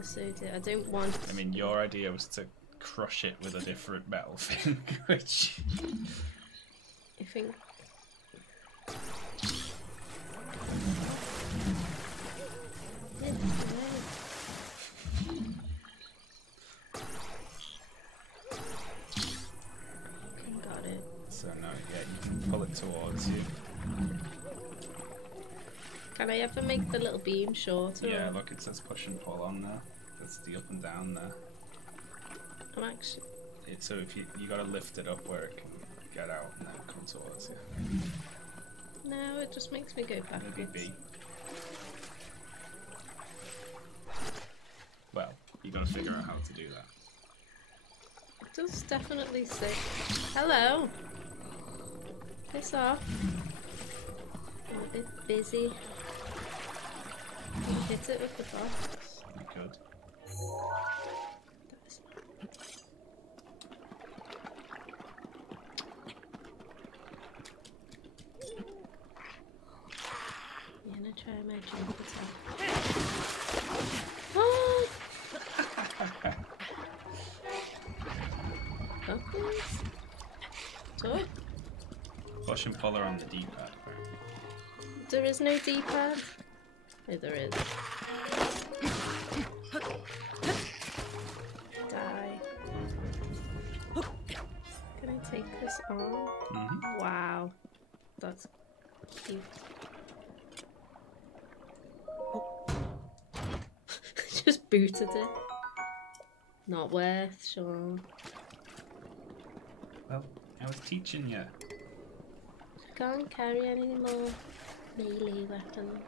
So I don't want. I mean, your idea was to crush it with a different metal thing, which... I think. Got it. So no, yeah, you can pull it towards you. Can I ever make the little beam shorter? Yeah, look, it says push and pull on there. That's the up and down there. I'm actually. So if you gotta lift it up where it can get out and then come towards you. No, it just makes me go backwards. Maybe B. Well, you gotta figure out how to do that. It does definitely say. Hello. Piss off. I'm a bit busy. Can you hit it with the box? You could. I'm gonna try my jump attack. Oh! Buttons? Talk? Push and pull her on the D-pad. There is no D-pad? Oh, there is. Die. Can I take this on? Mm-hmm. Wow. That's cute. Just booted it. Not worth, Sean. Well, I was teaching you. Can't carry any more melee weapons.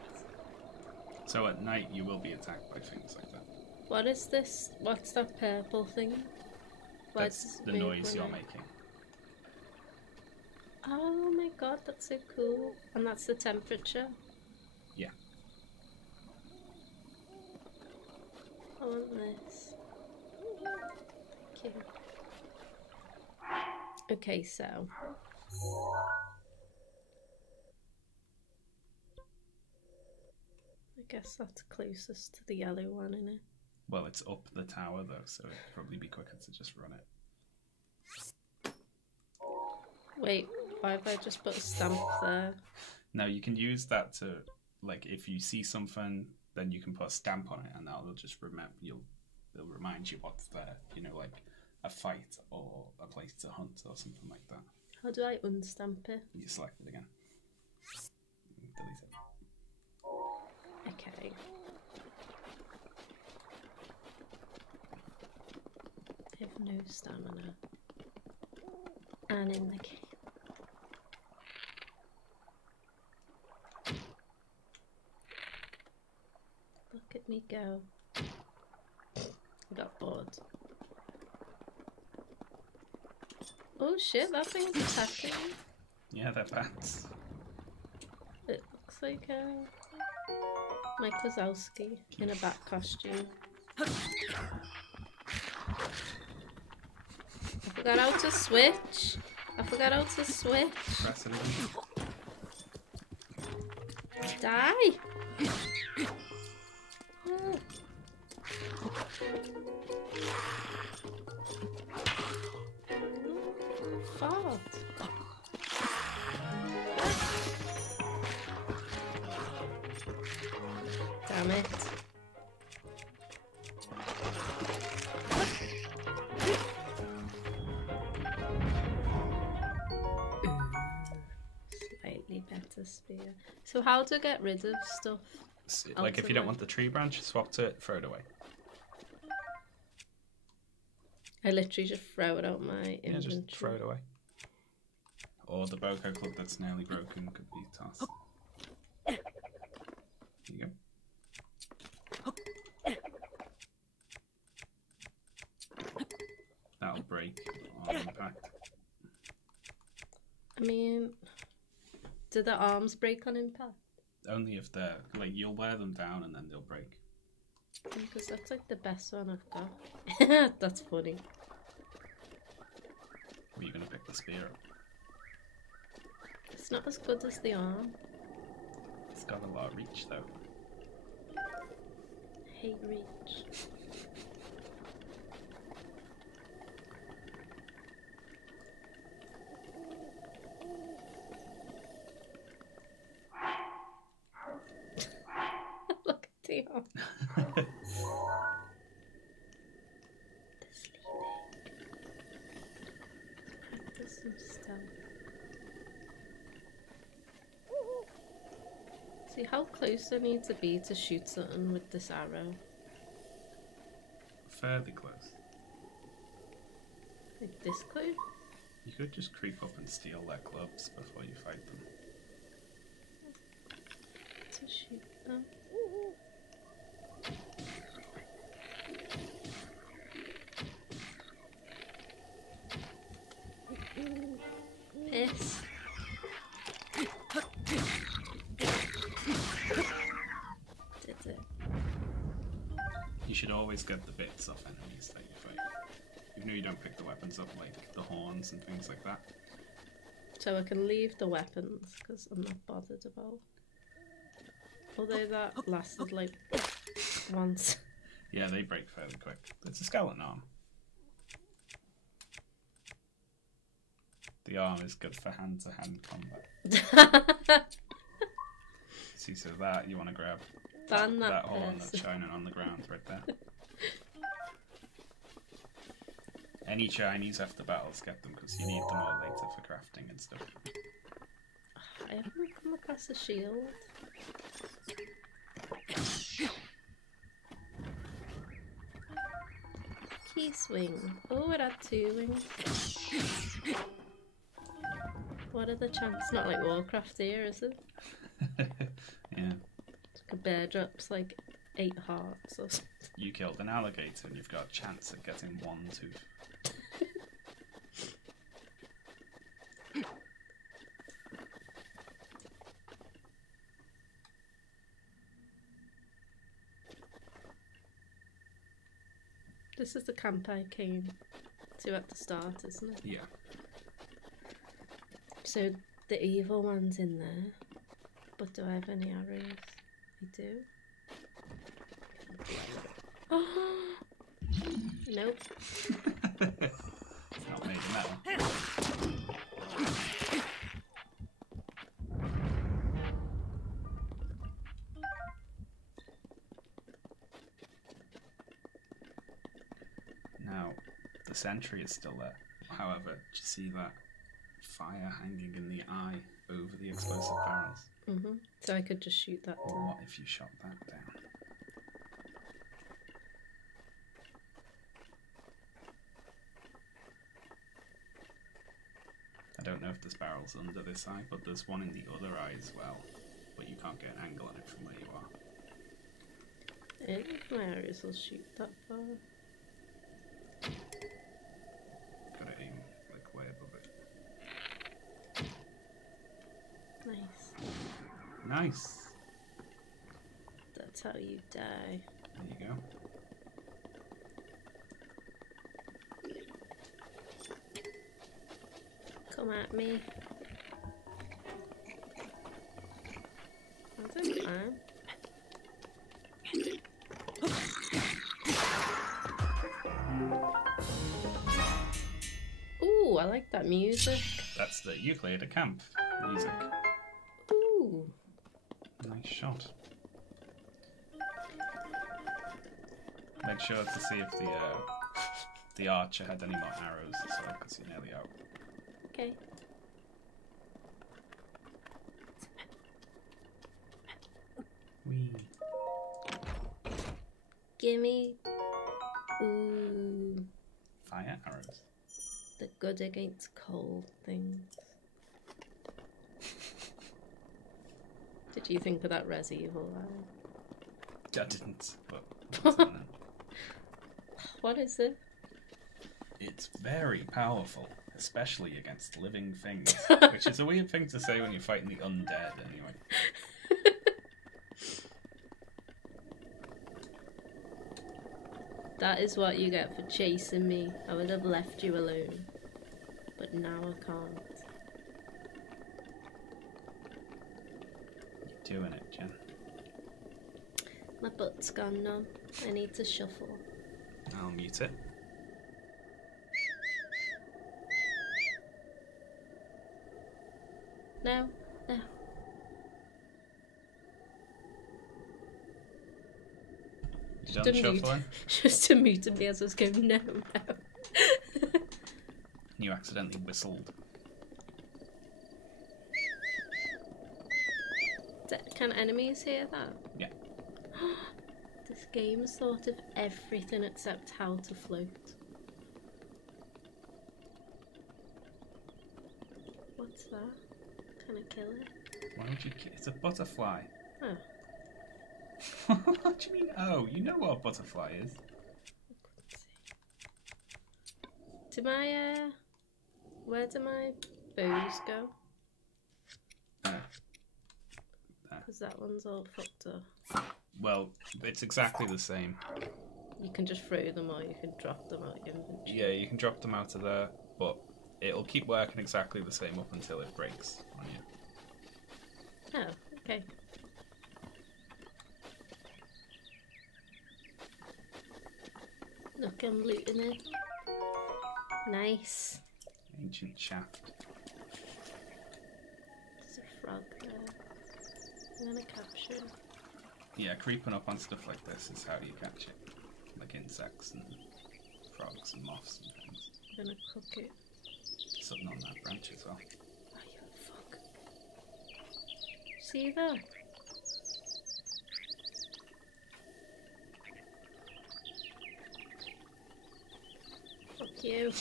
So at night you will be attacked by things like that. What is this? What's that purple thing? That's the noise you're making. Oh my god, that's so cool. And that's the temperature? Yeah. I want this. Thank you. Okay, so. I guess that's closest to the yellow one, isn't it? Well, it's up the tower though, so it'd probably be quicker to just run it. Wait, why have I just put a stamp there? No, you can use that to, like, if you see something, then you can put a stamp on it, and that'll just it'll remind you what's there. You know, like a fight or a place to hunt or something like that. How do I unstamp it? You select it again. Delete it. Okay. I have no stamina. And in the game. Look at me go. I got bored. Oh shit, that thing's attacking me. Yeah, they're bats. It looks like Mike Wazowski in a bat costume. I forgot how to switch. Press it again. Die! Oh. Fart. Damn it. Slightly better spear. So how to get rid of stuff? Like if you don't want the tree branch, swap to it, throw it away. I literally just throw it out my inventory. Yeah, just throw it away. Or the Boko club that's nearly broken could be tossed. There you go. That'll break on impact. I mean, do the arms break on impact? Only if they're, like, you'll wear them down and then they'll break. Because that's like the best one I've got. That's funny. Or you're going to pick the spear up. It's not as good as the arm. It's got a lot of reach though. Hate reach. Look at the arm. Practice some stuff. See how close I need to be to shoot something with this arrow. Fairly close. Like this close? You could just creep up and steal their clubs before you fight them. To shoot them. Piss. Did it. You should always get the bits off enemies that you fight. Even though you don't pick the weapons up, like the horns and things like that. So I can leave the weapons because I'm not bothered about. Although that lasted like once. Yeah, they break fairly quick. It's a skeleton arm. The arm is good for hand-to-hand combat. See, so that you want to grab Ban that horn person. that's shining on the ground right there. Any Chinese after battles, get them because you need them all later for crafting and stuff. I haven't come across a shield. Key swing. Oh, it had 2 wings. What are the chances? Not like Warcraft here, is it? Yeah. A bear drops like 8 hearts or something. You killed an alligator and you've got a chance at getting 1 tooth. This is the camp I came to at the start, isn't it? Yeah. So the evil one's in there. But do I have any arrows? I do. Oh! Nope. It's not made of metal. Now, the sentry is still there. However, do you see that fire hanging in the eye over the explosive barrels? Mm-hmm. So I could just shoot that Or down. what if you shot that down? I don't know if there's barrels under this eye, but there's one in the other eye as well. But you can't get an angle on it from where you are. If my arrows will shoot that far. Gotta aim like way above it. Nice. Nice! That's how you die. There you go. Come at me. That's fine. Ooh, I like that music. That's the Euclid camp music. Ooh. Nice shot. Make sure to see if the archer had any more arrows as well, because you're nearly out. Okay. Wee. Gimme. Ooh. Fire arrows. The good against cold things. Did you think of that Resi Evil line? I didn't, but what's in it? What is it? It's very powerful, especially against living things, which is a weird thing to say when you're fighting the undead anyway. That is what you get for chasing me. I would have left you alone. But now I can't. You're doing it, Jen. My butt's gone numb. I need to shuffle. I'll mute it. No, no. You done Didn't mute. shuffling? Just muted me as I was going, no, no. You accidentally whistled. Can enemies hear that? Yeah. This game is sort of everything except how to float. What's that? Can I kill it? Why would you kill? It's a butterfly. Oh. What do you mean, oh? You know what a butterfly is. Do my, where do my bows go? Because that one's all fucked up. Well, it's exactly the same. You can just throw them or you can drop them out your inventory. Yeah, you can drop them out of there, but it'll keep working exactly the same up until it breaks on you. Oh, okay. Look, I'm looting it. Nice. Ancient shaft. There's a frog there. I'm gonna capture it. Yeah, creeping up on stuff like this is how you catch it. Like insects and frogs and moths and things. I'm gonna cook it. Something on that branch as well. Oh, you fuck. See that? Fuck you.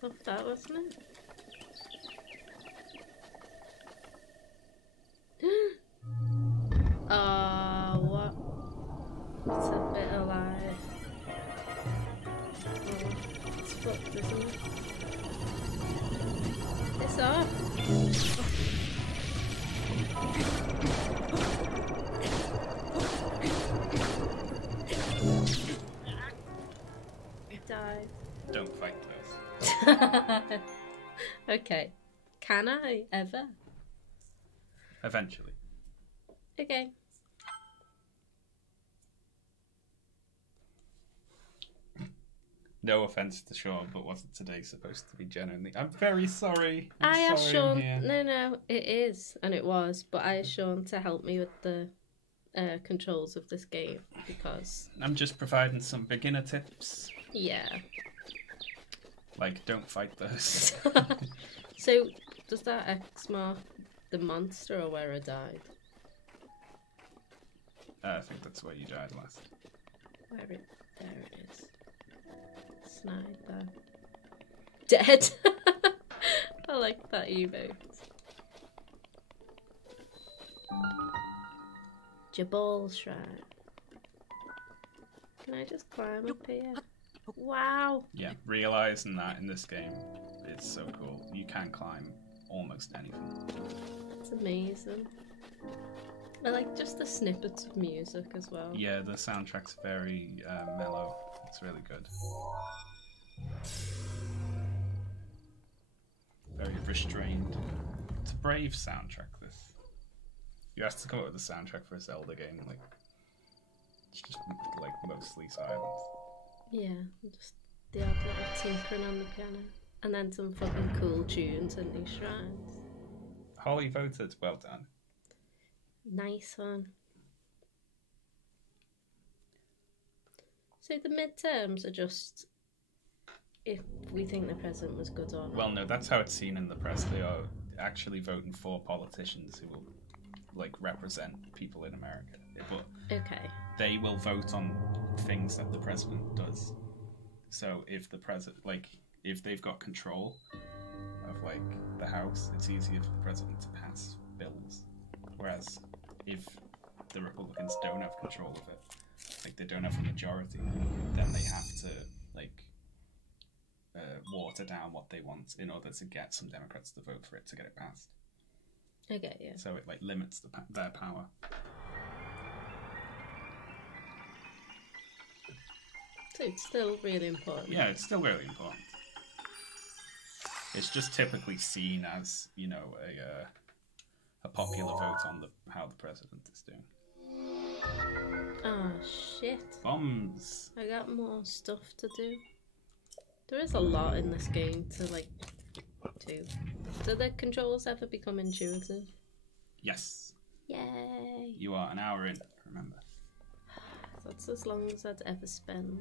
Tough that, wasn't it? What? It's a bit alive. Oh, it's fucked, isn't it? It's off. It died. Don't fight those. Okay. Can I ever? Eventually. Okay. No offense to Sean, but wasn't today supposed to be genuinely? I'm very sorry. I asked Sean. here. No, it is, and it was. But I asked Sean to help me with the controls of this game because I'm just providing some beginner tips. yeah. Like, don't fight those. So, does that X mark the monster or where I died? I think that's where you died last. There it is. Sniper. Dead. I like that emote. Jabal Shrine. Can I just climb up here? Wow. Yeah, realizing that in this game is so cool. You can climb almost anything. That's amazing. I like just the snippets of music as well. Yeah, the soundtrack's very mellow. It's really good. Very restrained. It's a brave soundtrack, this. You have to come up with a soundtrack for a Zelda game, like, it's just, like, mostly silence. Yeah, just the odd little tinkering on the piano. And then some fucking cool tunes in these shrines. Holly voted, well done. Nice one. So the midterms are just if we think the president was good or not. Well, no, that's how it's seen in the press. They are actually voting for politicians who will, like, represent people in America. But Okay. they will vote on things that the president does. So if the president, like, if they've got control of, like, the House, it's easier for the president to pass bills. Whereas if the Republicans don't have control of it, like, they don't have a majority, then they have to, like, water down what they want in order to get some Democrats to vote for it to get it passed. Okay, yeah. So it, like, limits their power. So it's still really important. Yeah, it's still really important. It's just typically seen as, you know, a popular vote on how the president is doing. Oh shit. Bombs. I got more stuff to do. There is a lot in this game to like do. Do the controls ever become intuitive? Yes. Yay! You are an hour in, remember. That's as long as I'd ever spend.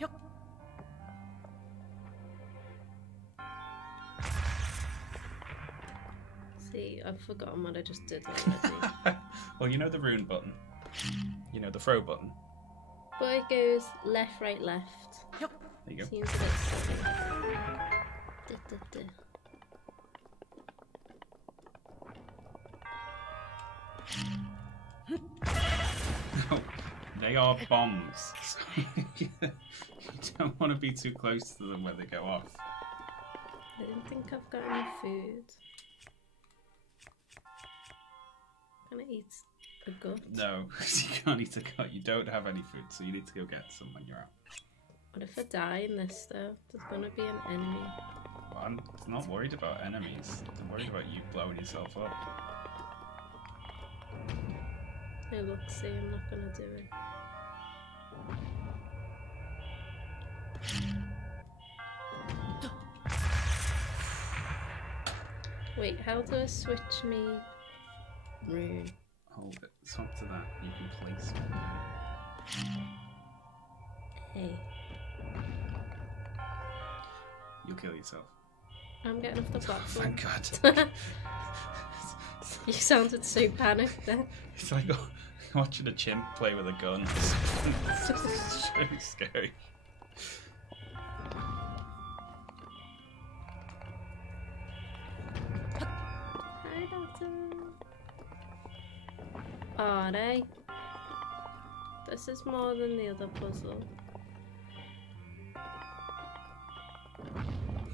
Yup. See, I've forgotten what I just did already. Well, you know the rune button. You know the throw button. But it goes left, right, left. Yup. There you go. Seems a bit silly. Duh, duh, duh. No, they are bombs. You don't want to be too close to them when they go off. I don't think I've got any food. I'm gonna eat a gut. No, you can't eat a gut. You don't have any food, so you need to go get some when you're out. What if I die in this though? There's gonna be an enemy. Well, I'm not worried about enemies. I'm worried about you blowing yourself up. No, look, see, I'm not gonna do it. Wait, how do I switch me room? Hold it. Swap to that. You can place it. Hey, You'll kill yourself. I'm getting off the platform. Thank God. You sounded so panicked then. It's like watching a chimp play with a gun. It's just so scary. Hi, Doctor. Are they? This is more than the other puzzle.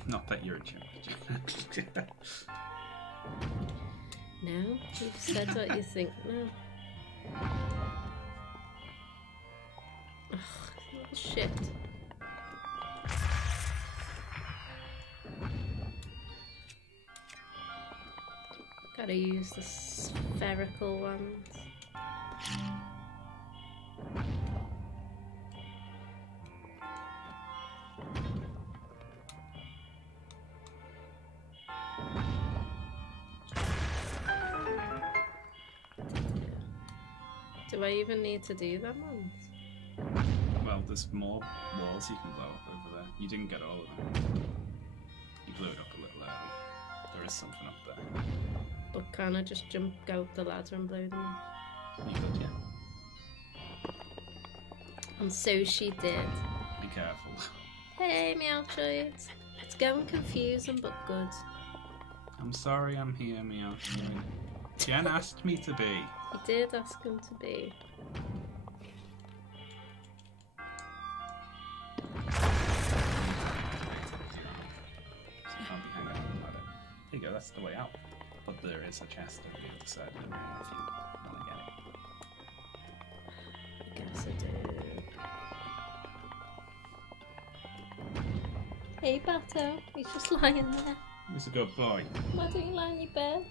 Not that you're a chimp. No, you've said what you think now. Ugh, little shit. Gotta use the spherical ones. Do I even need to do them ones? Well, there's more walls you can blow up over there. You didn't get all of them. You blew it up a little early. There is something up there. But can I just go up the ladder and blow them up? You could, yeah. And so she did. Be careful. Hey, Meowchoid. It's going confusing but good. I'm sorry I'm here, Meowchoid. Jen asked me to be. He did ask him to be. So you can't be hanging on the ladder. There you go, that's the way out. But there is a chest on the other side of the room if you want to get it. I guess I do. Hey, Bato. He's just lying there. He's a good boy. Why don't you lie in your bed?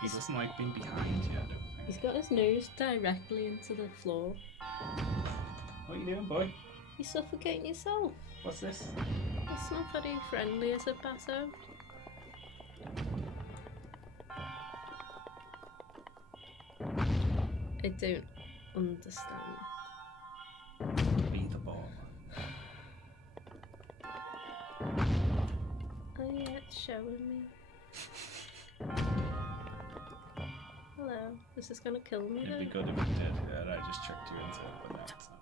He doesn't like being behind you, I don't think. He's got his nose directly into the floor. What are you doing, boy? You're suffocating yourself. What's this? It's not very friendly, is it, Bato? I don't understand. Be the ball. Oh yeah, it's showing me. Hello. Is this gonna kill me It'd be though? good if it did. Yeah, I just tricked you into it, but no, it's not.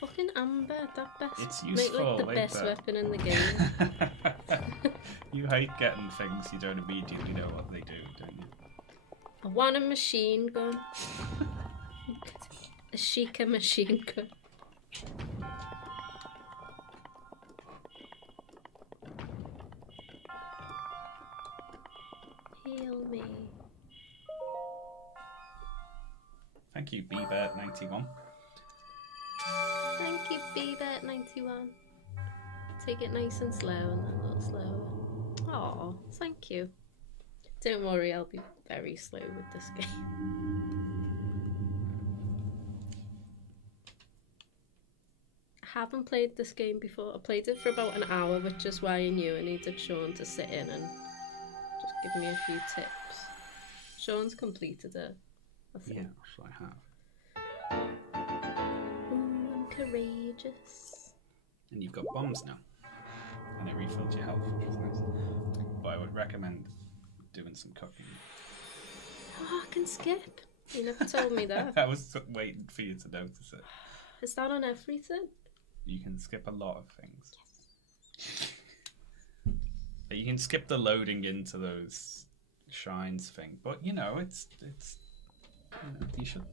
Fucking Amber, that best. It's like useful, the like best that. weapon in the game. You hate getting things you don't immediately know what they do, don't you? I want a machine gun. A Sheikah machine gun. Heal me. Thank you, BBert91. Thank you, BBert91. Take it nice and slow and then a little slower. Aw, thank you. Don't worry, I'll be very slow with this game. I haven't played this game before. I played it for about an hour, which is why I knew I needed Sean to sit in and just give me a few tips. Sean's completed it, I think. Yeah, so I have. Ooh, I'm courageous. And you've got bombs now. And it refills your health, which is nice. But I would recommend doing some cooking. Oh, I can skip. You never told me that. I was waiting for you to notice it. Is that on everything? You can skip a lot of things. But you can skip the loading into those shrines thing. But you know, it's you know, you should.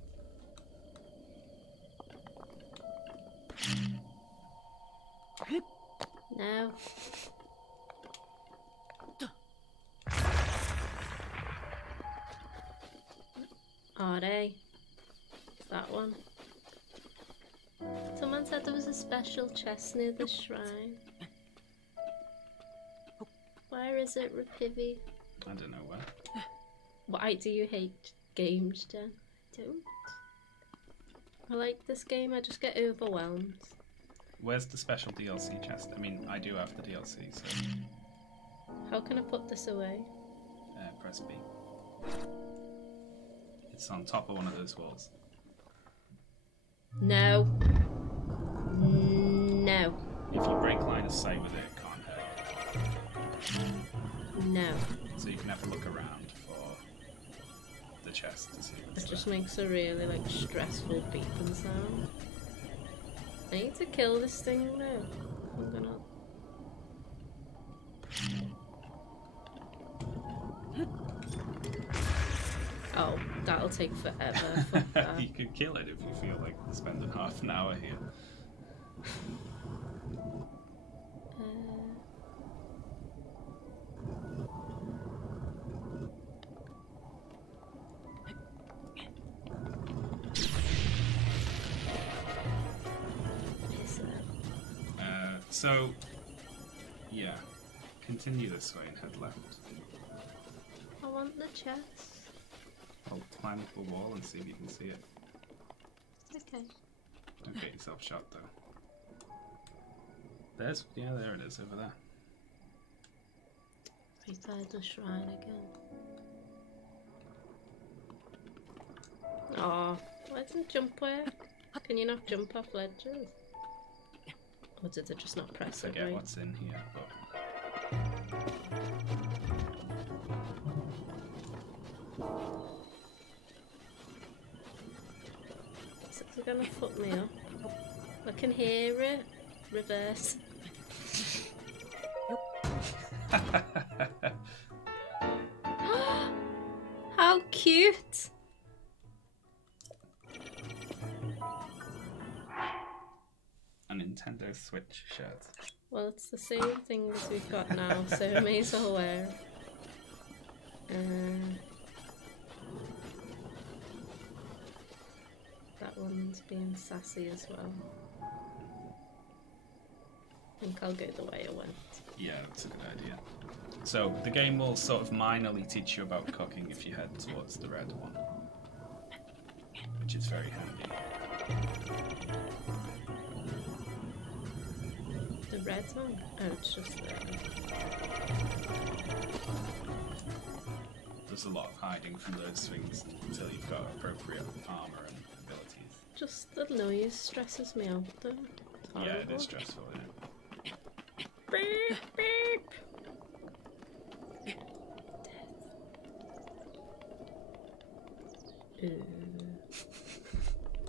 No. Are they? That one. Someone said there was a special chest near the shrine. Where is it, Rapivi? I don't know where. Why do you hate games, Jen? I don't. I like this game, I just get overwhelmed. Where's the special DLC chest? I mean, I do have the DLC, so How can I put this away? press B. It's on top of one of those walls. No. No. If you break line of sight with it, it can't hurt. No. So you can have a look around for the chest to see what's It just there. makes a really like stressful beeping sound. I need to kill this thing now. I'm gonna. Oh, that'll take forever. Fuck that. You could kill it if you feel like spending half an hour here. Is it? So, yeah. Continue this way and head left. I want the chest. I'll climb up a wall and see if you can see it. Okay. Don't get yourself shot though. There it is over there. Prepare the shrine again. Oh, why doesn't jump work? Can you not jump off ledges? Or did it just not press it Forget right? what's in here, but Is it gonna fuck me up? I can hear it. Reverse. How cute! a Nintendo Switch shirt. Well, it's the same thing as we've got now, so I may as well wear it. That one's being sassy as well. I think I'll go the way I went. Yeah, that's a good idea. So the game will sort of minorly teach you about cooking if you head towards the red one, which is very handy. The red one? Oh, it's just there. There's a lot of hiding from those things until you've got appropriate armor and abilities. Just the noise stresses me out though. It's Yeah, it horrible. is stressful, yeah. Beep, beep.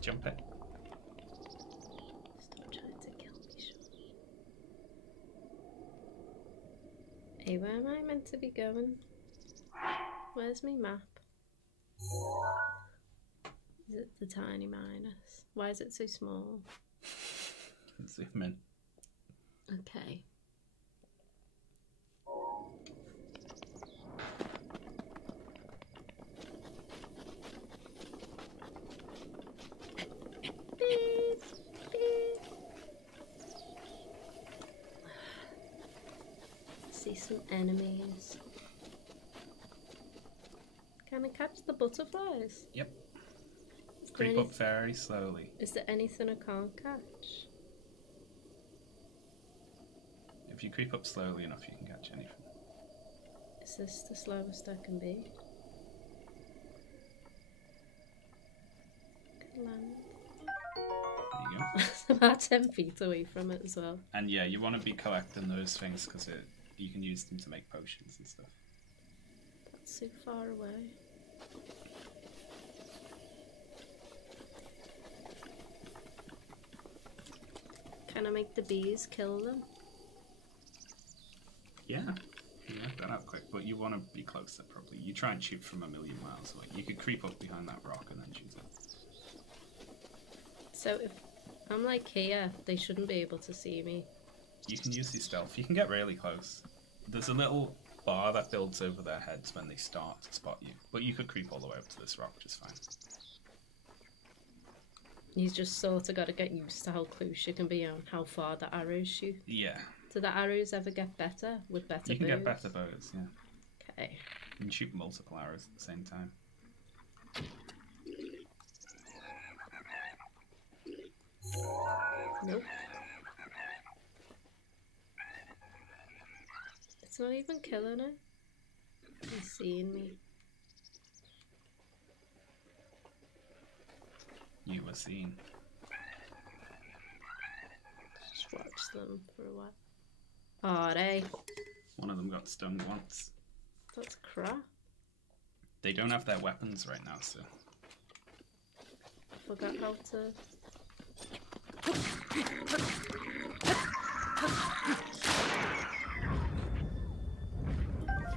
Jump it. Stop trying to kill me, Sean. Hey, where am I meant to be going? Where's my map? Is it the tiny minus? Why is it so small? Zoom in. Okay. Beep, beep. See some enemies. Can I catch the butterflies? Yep. Is there, Creep up very slowly. is there anything I can't catch? If you creep up slowly enough, you can catch anything. Is this the slowest I can be? Can land. There you go. It's about 10 feet away from it as well. And yeah, you want to be collecting those things because you can use them to make potions and stuff. That's so far away. Can I make the bees kill them? Yeah, you can work that out quick, but you want to be closer probably. You try and shoot from 1,000,000 miles away. You could creep up behind that rock and then shoot it. So if I'm like here, they shouldn't be able to see me. You can use your stealth. You can get really close. There's a little bar that builds over their heads when they start to spot you, but you could creep all the way up to this rock just fine. You just sort of got to get used to how close you can be on how far the arrows shoot. Yeah, Do the arrows ever get better with better you can get bows? better bows, yeah. Okay. You can shoot multiple arrows at the same time. Nope. It's not even killing it. He's seeing me. You were seen. Just watch them for a while. Are they? One of them got stung once. That's crap. They don't have their weapons right now, so. Forgot how to.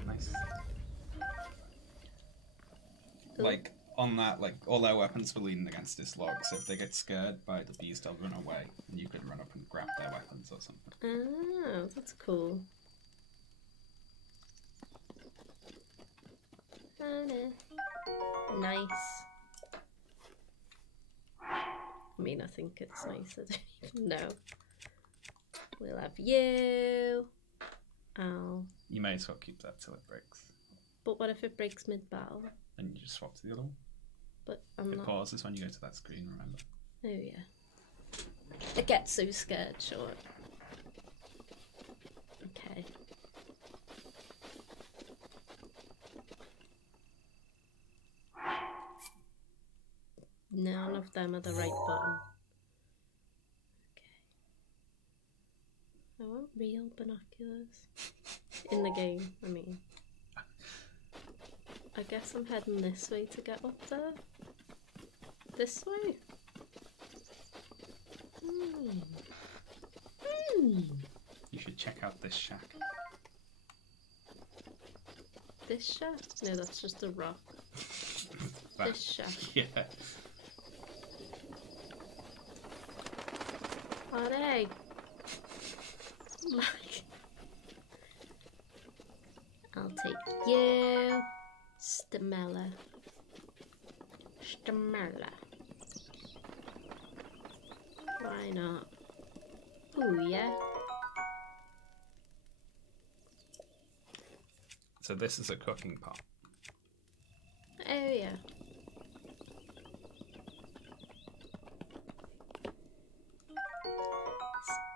Nice. Like, on that, like, all their weapons were leaning against this log, so if they get scared by the beast, they'll run away, and you could run up and grab their weapons or something. Oh, that's cool. Found it. Nice. I mean, I think it's nice. I don't even know. We'll have you. Oh. You may as well keep that till it breaks. But what if it breaks mid-battle? Then you just swap to the other one. But I'm It not. pauses when you go to that screen, remember? Oh, yeah. I get so scared, sure. Okay. None of them are the right button. Okay. I want real binoculars. In the game, I mean. I guess I'm heading this way to get up there. This way? You should check out this shack. This shack? No, that's just a rock. That- This shack. Yeah. Are they? Like, I'll take you. Stamella. Stamella. Why not? Ooh, yeah. So this is a cooking pot. Oh, yeah.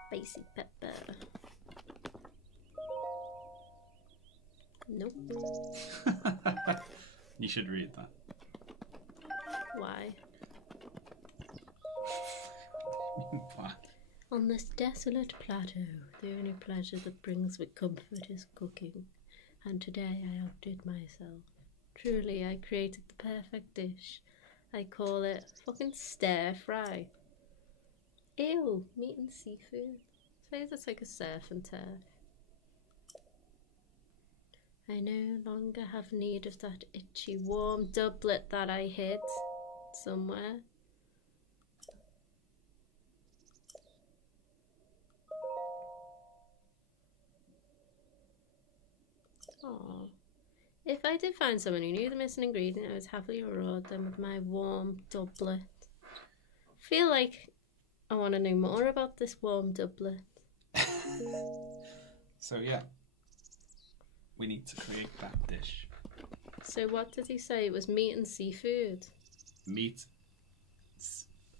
Spicy pepper. Nope. You should read that. Why? Why? On this desolate plateau, the only pleasure that brings with comfort is cooking. And today I outdid myself. Truly, I created the perfect dish. I call it fucking stir fry. Ew, meat and seafood. Suppose it's like a surf and turf. I no longer have need of that itchy warm doublet that I hid somewhere. Aww. If I did find someone who knew the missing ingredient, I would happily reward them with my warm doublet. Feel like I want to know more about this warm doublet. So yeah, we need to create that dish. So what did he say? It was meat and seafood. Meat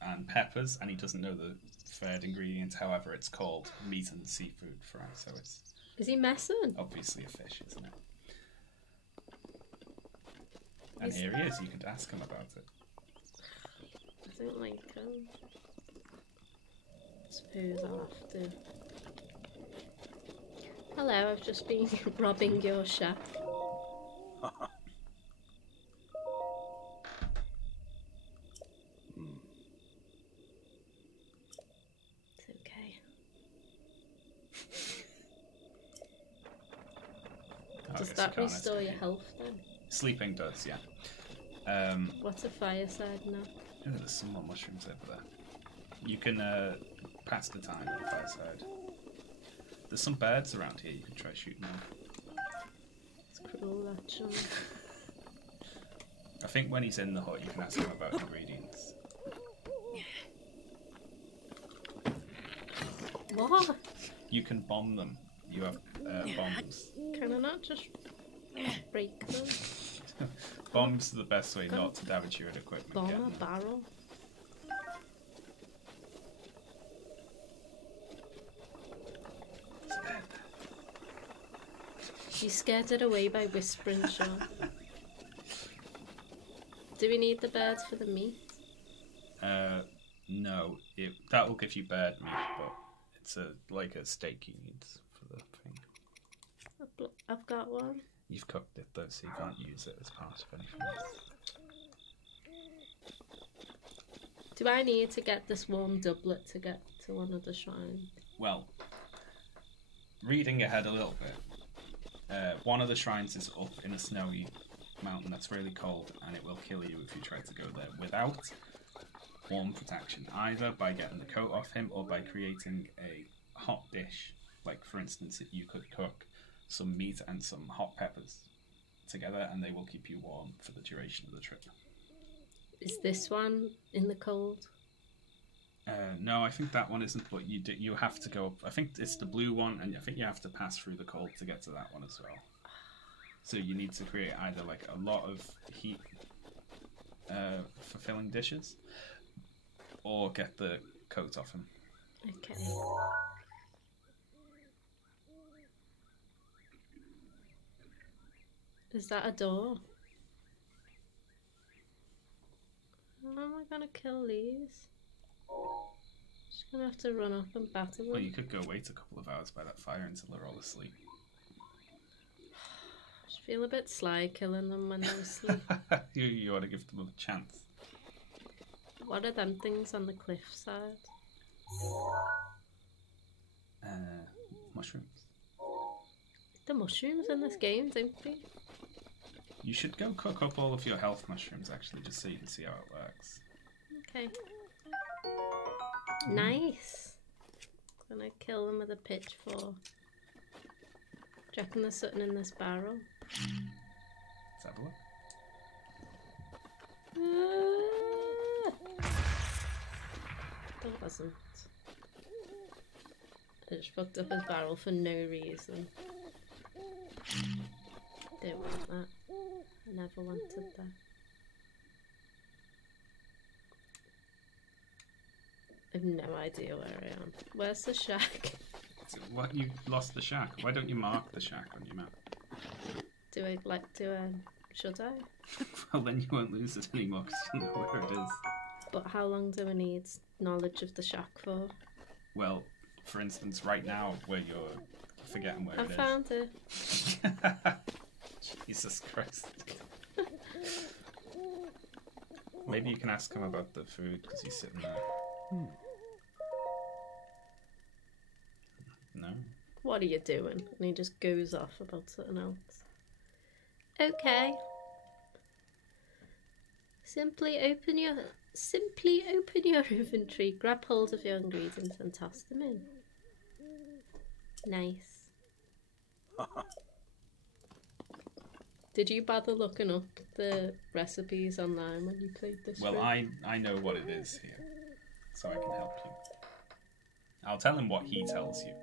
and peppers, and he doesn't know the third ingredient. However, it's called meat and seafood fry, so it's Is he messing? obviously a fish, isn't it? And here he is. You could ask him about it. I don't like him. Suppose I'll have to. Hello, I've just been robbing your shack. It's okay. I Does guess that you can't restore your escape. health then? Sleeping does, yeah. What's a fireside now? Oh, there's some more mushrooms over there. You can pass the time at the fireside. There's some birds around here. You can try shooting them. It's cruel, actually. I think when he's in the hut, you can ask him about ingredients. What? You can bomb them. You have bombs. Can I not just break them? Bombs are the best way not to damage your equipment. Bomb Get a them. barrel? You scared it away by whispering, Sean. Do we need the birds for the meat? No. That will give you bird meat, but it's like a steak you need for the thing. I've got one. You've cooked it though, so you can't use it as part of anything else. Do I need to get this warm doublet to get to one of the shrines? Well, reading ahead a little bit, one of the shrines is up in a snowy mountain that's really cold, and it will kill you if you try to go there without warm protection, either by getting the coat off him or by creating a hot dish. Like, for instance, if you could cook some meat and some hot peppers together, and they will keep you warm for the duration of the trip. Is this one in the cold? No, I think that one isn't, but you have to go up. I think it's the blue one, and I think you have to pass through the cold to get to that one as well. So you need to create either like a lot of heat fulfilling dishes, or get the coat off him. Okay. Is that a door? How am I gonna kill these? Just gonna have to run up and batter them. Well, you could go wait a couple of hours by that fire until they're all asleep. I just feel a bit sly killing them when they're asleep. you ought to give them a chance. What are them things on the cliffside? Mushrooms. The mushrooms in this game, don't they? You should go cook up all of your health mushrooms, actually, just so you can see how it works. Okay. Nice. Gonna kill them with a pitchfork. Do you reckon there's something in this barrel? Let's have a look. There wasn't. I just fucked up his barrel for no reason. Don't want that. I never wanted that. I have no idea where I am. Where's the shack? So what, you lost the shack? Why don't you mark the shack on your map? Should I? Well, then you won't lose it anymore because you know where it is. But how long do I need knowledge of the shack for? Well, for instance, right now, where you're forgetting where I it is. found it. Jesus Christ. Maybe you can ask him about the food because he's sitting there. No? What are you doing? And he just goes off about something else. Okay. Simply open your inventory, grab hold of your ingredients and toss them in. Nice. Did you bother looking up the recipes online when you played this? Well, I know what it is here, so I can help you. I'll tell him what he tells you.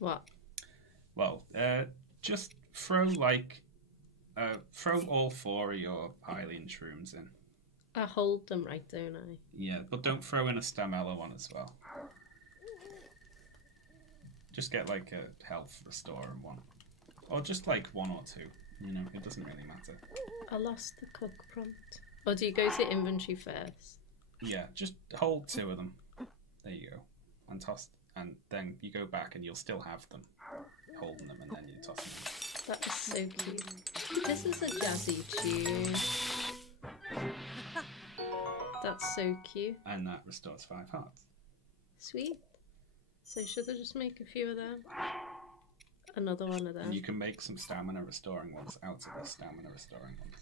What? Well, just throw all 4 of your Hylian shrooms in. I hold them right, don't I? Yeah, but don't throw in a Stamella one as well. Just get like a health restore and one. Or just like 1 or 2. You know, it doesn't really matter. I lost the cook prompt. Or do you go to inventory first? Yeah, just hold 2 of them. There you go. And toss, and then you go back and you'll still have them. Holding them and then you toss them. That is so cute. This is a jazzy tune. That's so cute. And that restores 5 hearts. Sweet. So should I just make a few of them? Another one of them. And you can make some stamina restoring ones out of the stamina restoring ones.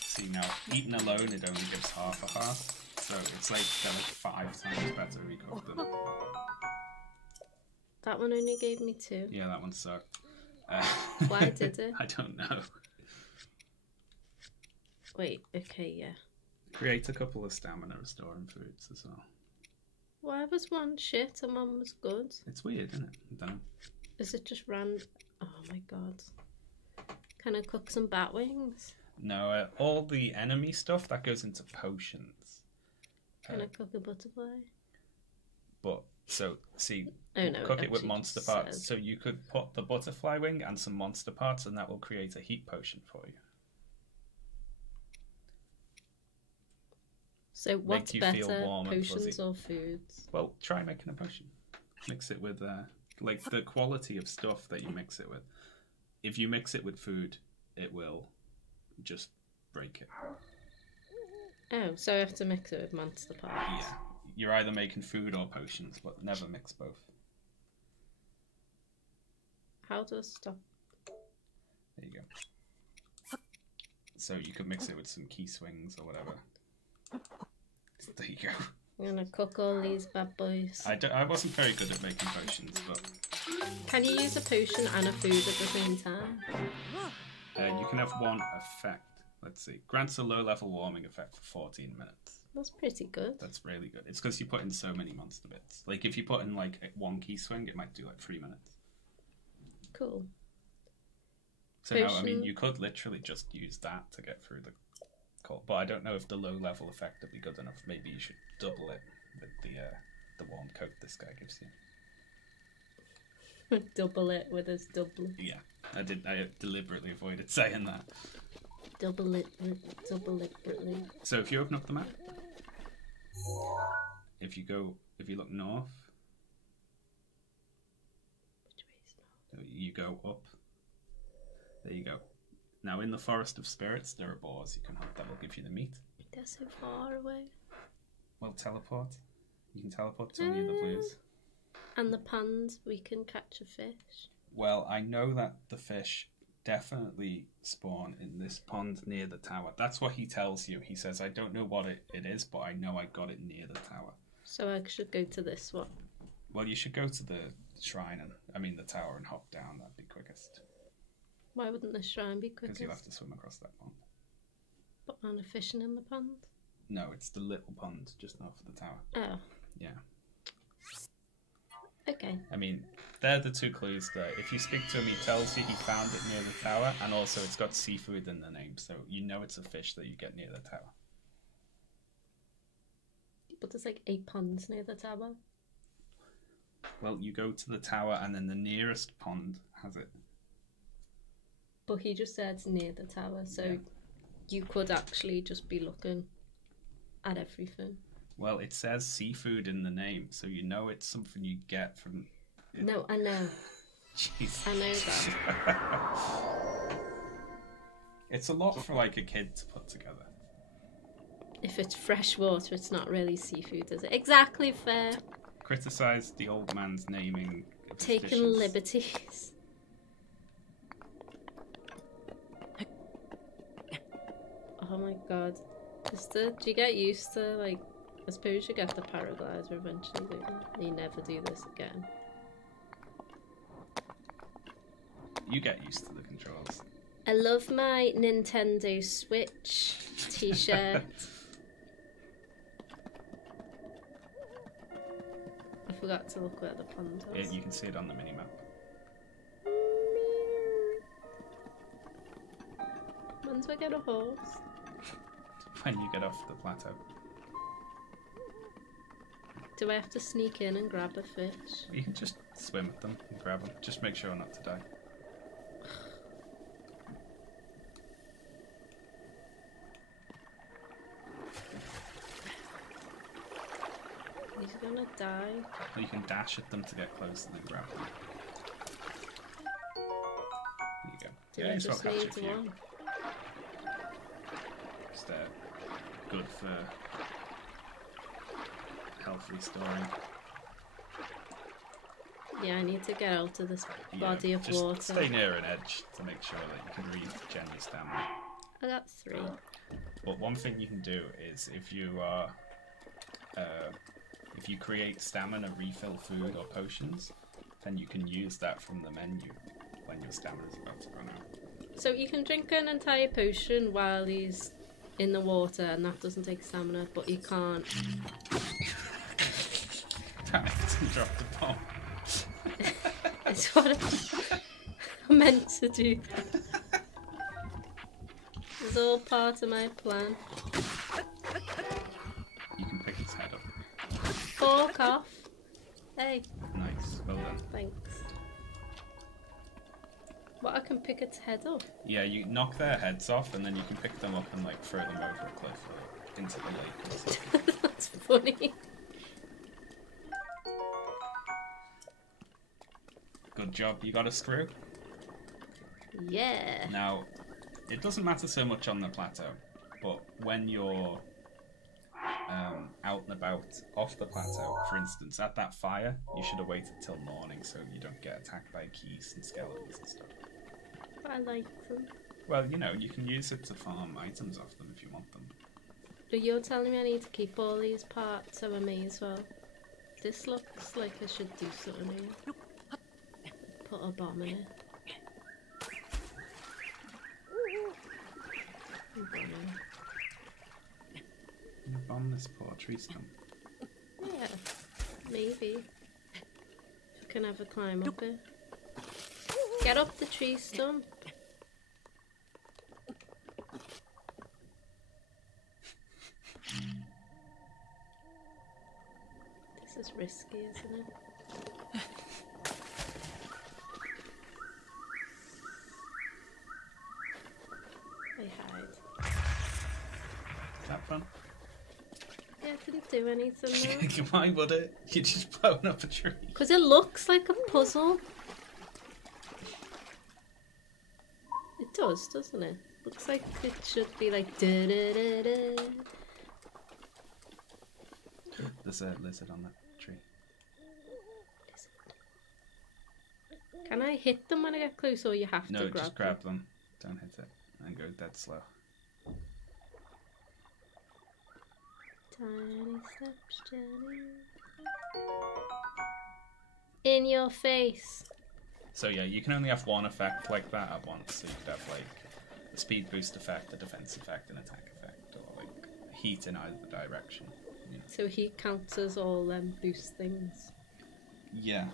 See now, eaten alone it only gives half a heart. So it's like they're like 5 times better if you cook them. That one only gave me 2. Yeah, that one sucked. Why did it? I don't know. Wait, okay, yeah. Create a couple of stamina restoring foods as well. Why was one shit and one was good? It's weird, isn't it? I don't know. Is it just random? Oh my god. Can I cook some bat wings? No, all the enemy stuff, that goes into potions. Can I cook a butterfly? But So, see, Oh no, cook it with actually monster just parts. says- So you could put the butterfly wing and some monster parts, and that will create a heat potion for you. So what's you feel better, warm and potions fuzzy. or foods? Well, try making a potion. Mix it with, like, the quality of stuff that you mix it with. If you mix it with food, it will just break it. Oh, so I have to mix it with monster parts. Yeah. You're either making food or potions, but never mix both. How do I stop? There you go. So you could mix it with some key swings or whatever. There you go. I'm gonna cook all these bad boys. I wasn't very good at making potions, but Can you use a potion and a food at the same time? you can have one effect. Let's see. Grants a low-level warming effect for 14 minutes. That's pretty good. That's really good. It's because you put in so many monster bits. Like, if you put in, like, one key swing, it might do, like, 3 minutes. Cool. So, no, I Potion. mean, you could literally just use that to get through the call. But I don't know if the low-level effect would be good enough. Maybe you should double it with the warm coat this guy gives you. Double it with his double. Yeah, I deliberately avoided saying that. Double it deliberately. So if you open up the map, if you look north, Which way is north? you go up. There you go. Now in the Forest of Spirits, there are boars you can hunt that will give you the meat. They're so far away. Well, teleport. You can teleport to any of the blues. And the pond, we can catch a fish. Well, I know that the fish definitely spawn in this pond near the tower. That's what he tells you. He says, I don't know what it is, but I know I got it near the tower. So I should go to this one. Well, you should go to the shrine, the tower, and hop down. That'd be quickest. Why wouldn't the shrine be Because quickest? you'll have to swim across that pond. But aren't a fishing in the pond? No, it's the little pond just north of the tower. Oh, Yeah. okay. I mean, they're the two clues there. If you speak to him, he tells you he found it near the tower, and also it's got seafood in the name, so you know it's a fish that you get near the tower. But there's like 8 ponds near the tower. Well, you go to the tower, and then the nearest pond has it. But he just said it's near the tower, so Yeah. you could actually just be looking at everything. Well, it says seafood in the name, so you know it's something you get from... No, I know. Jeez. I know that. It's a lot for, like, a kid to put together. If it's fresh water, it's not really seafood, is it? Exactly, fair. Criticise the old man's naming of his Taking dishes. liberties. Oh my god. Do you get used to, like, I suppose you get the paraglider eventually, don't you? You never do this again. You get used to the controls. I love my Nintendo Switch t-shirt. I forgot to look where the pond was. You can see it on the minimap. When do I get a horse? When you get off the plateau. Do I have to sneak in and grab a fish? You can just swim with them and grab them. Just make sure not to die. He's gonna die. Or you can dash at them to get close and then grab them. There you go. Do Yeah, I it's got just catch a need few. one? Just good for health restoring. Yeah, I need to get out of this Yeah, body of just water. stay near an edge to make sure that you can regen your stamina. I got 3. But one thing you can do is if you are if you create stamina refill food or potions, then you can use that from the menu when your stamina is about to run out. So you can drink an entire potion while he's in the water, and that doesn't take stamina, but you can't. Damn it, dropped the bomb. It's what I meant to do. It's all part of my plan. You can pick his head up. Fork off. Hey, Nice. Well done. thanks. What, I can pick its head up? Yeah, you knock their heads off, and then you can pick them up and like throw them over a cliff or into the lake or something. That's funny. Good job. You got a screw. Yeah. Now, it doesn't matter so much on the plateau, but when you're out and about off the plateau, for instance, at that fire, you should have waited till morning so you don't get attacked by geese and skeletons and stuff. I like them. Well, you know, you can use it to farm items off them if you want them. But you're telling me I need to keep all these parts, so I may as well. This looks like I should do something here. Put a bomb in it. Can you bomb this poor tree stump? Yeah, maybe. If I can ever climb up it. Get up the tree stump. This is risky, isn't it? I hide. Is that fun? Yeah, I didn't do anything though. Why would it? You're just blowing up a tree. Because it looks like a puzzle. It does, doesn't it? Looks like it should be like da da da da. There's a lizard on that tree. Can I hit them when I get close, or you have No, to grab just grab them. Don't hit it. And go dead slow. Tiny steps, Jenny. In your face. So yeah, you can only have one effect like that at once. So you could have like a speed boost effect, a defense effect, an attack effect, or like heat in either direction. You know. So he counts as all them boost things. Yeah.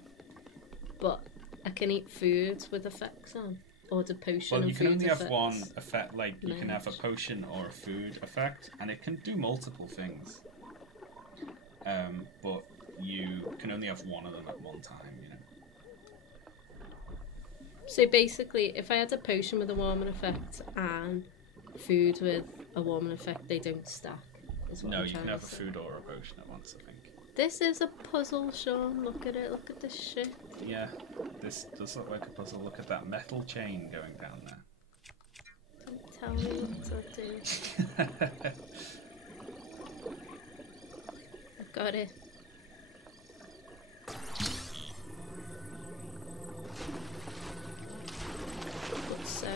But I can eat foods with effects on. Or the potion Well, and you can food only effects. have one effect. Like you can have a Nice. potion or a food effect, and it can do multiple things. But you can only have one of them at one time. You know. So basically, if I had a potion with a warming effect and food with a warming effect, they don't stack. Is what No, I'm you trying can to have a say. food or a potion at once. I think. This is a puzzle, Sean. Look at it. Look at this shit. Yeah, this does look like a puzzle. Look at that metal chain going down there. Don't tell me what to do. I've got it. Good so.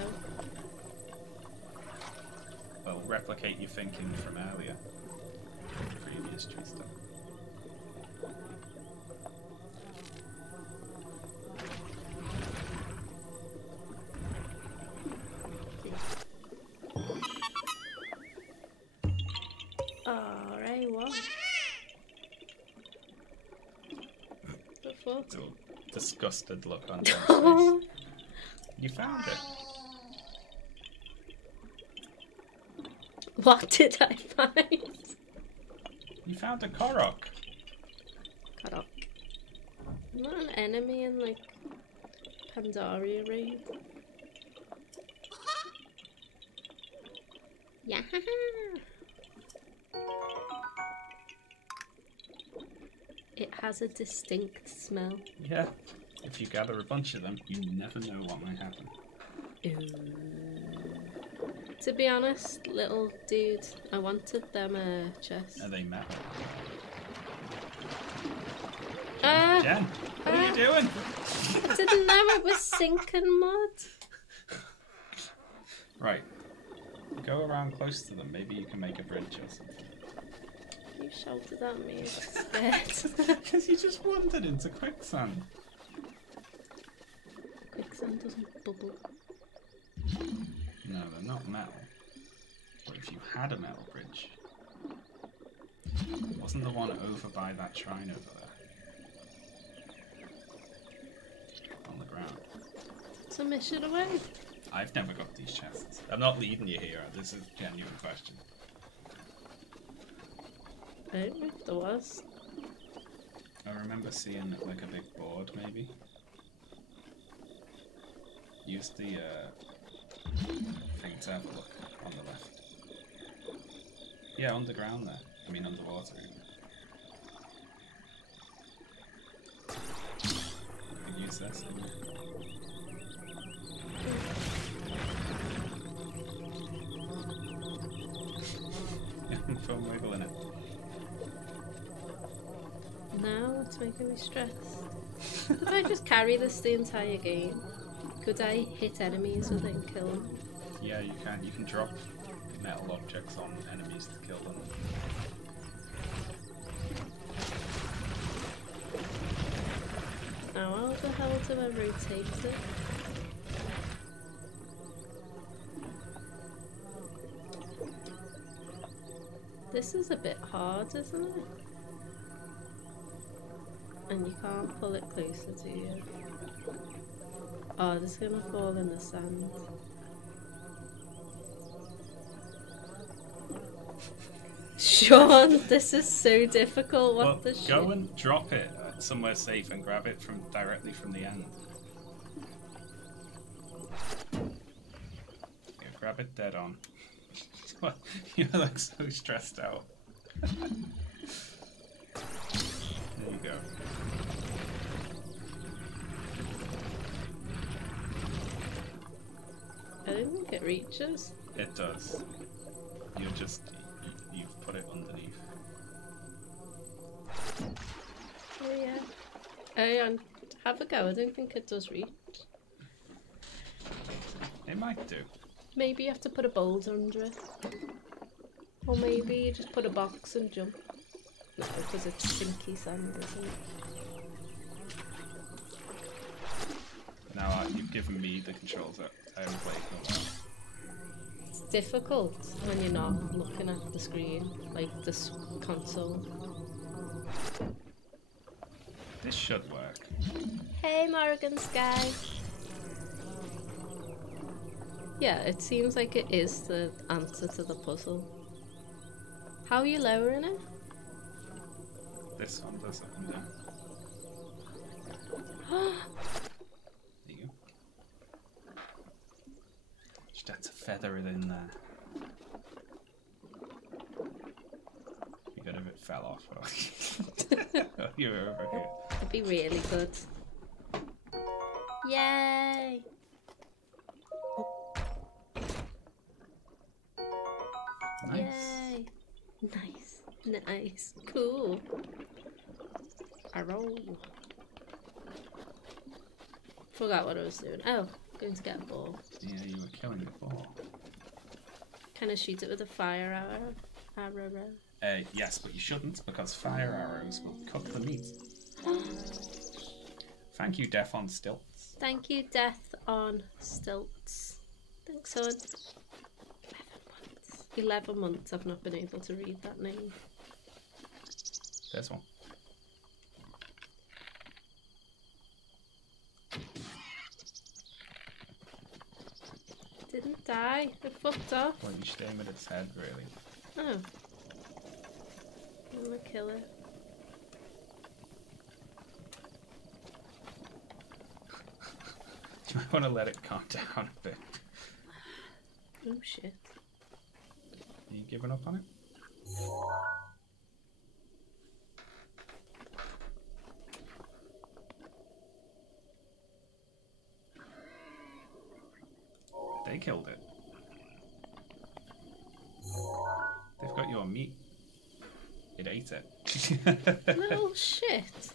Well, replicate your thinking from earlier. Previous tree stuff. Alright, what? The fuck? It's a disgusted look on Jen's face. You found it. What did I find? You found a Korok. Korok. I'm not an enemy in like Pandaria raid. Yeah. It has a distinct smell. Yeah. If you gather a bunch of them, you never know what might happen. To be honest, little dude, I wanted them chests. Are they metal? Ah! Jen, what are you doing? I didn't know it was sinking mud. Right. Go around close to them. Maybe you can make a bridge or something. You shouted at me. I was scared. Because you just wandered into quicksand. Quicksand doesn't bubble. No, they're not metal. But if you had a metal bridge, wasn't the one over by that shrine over there? On the ground. It's a mission away. I've never got these chests. I'm not leading you here. This is a genuine question. I don't know if there was. I remember seeing like a big board, maybe. Use the thing to have a look on the left. Yeah, underground there. I mean underwater even. You can use this. Fun wiggling it. No, it's making me stressed. Could I just carry this the entire game? Could I hit enemies with it and kill them? Yeah, you can. You can drop metal objects on enemies to kill them. Now, how the hell do I rotate it? This is a bit hard, isn't it? And you can't pull it closer, do you? Oh, this is gonna fall in the sand. Sean, this is so difficult. What the shit? Go and drop it somewhere safe and grab it directly from the end. Yeah, grab it dead on. You look so stressed out. There you go. I don't think it reaches. It does. You've put it underneath. Oh yeah. Oh yeah, have a go. I don't think it does reach. It might do. Maybe you have to put a boulder under it. Or maybe you just put a box and jump. No, because it's stinky sand, isn't it? Now you've given me the controls that I haven't played in a while. It's difficult when you're not looking at the screen, like this console. This should work. Hey, Morrigan Sky! Yeah, it seems like it is the answer to the puzzle. How are you lowering it? This one does it. There you go. Just had to feather it in there. You good if it fell off. Oh, you were over here. It'd be really good. Yay! Nice. Yay! Nice. Nice. Cool. Arrow. Forgot what I was doing. Oh, going to get a ball. Yeah, you were killing the ball. Can I shoot it with a fire arrow? Yes, but you shouldn't, because fire arrows will cook the meat. Thank you, Death on Stilts. Thank you, Death on Stilts. Thanks, son. 11 months I've not been able to read that name. There's one. Didn't die. It fucked off. Well, you should aim at its head, really. Oh. I'm gonna kill it. You might want to let it calm down a bit. Oh shit. Are you giving up on it? They killed it. They've got your meat. It ate it. Little shit.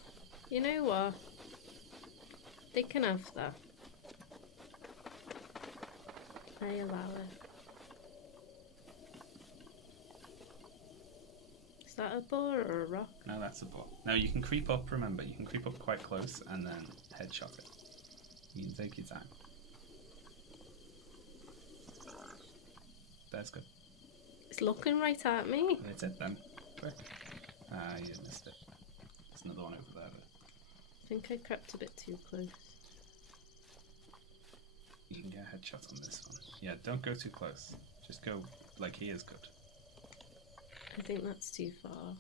You know what? They can have that. I allow it. Is that a boar or a rock? No, that's a bot. No, you can creep up, remember. You can creep up quite close and then headshot it. You can take your time. That's good. It's looking right at me. That's it then. Quick. Ah, you missed it. There's another one over there. I think I crept a bit too close. You can get a headshot on this one. Yeah, don't go too close. Just go like he is good. I think that's too far.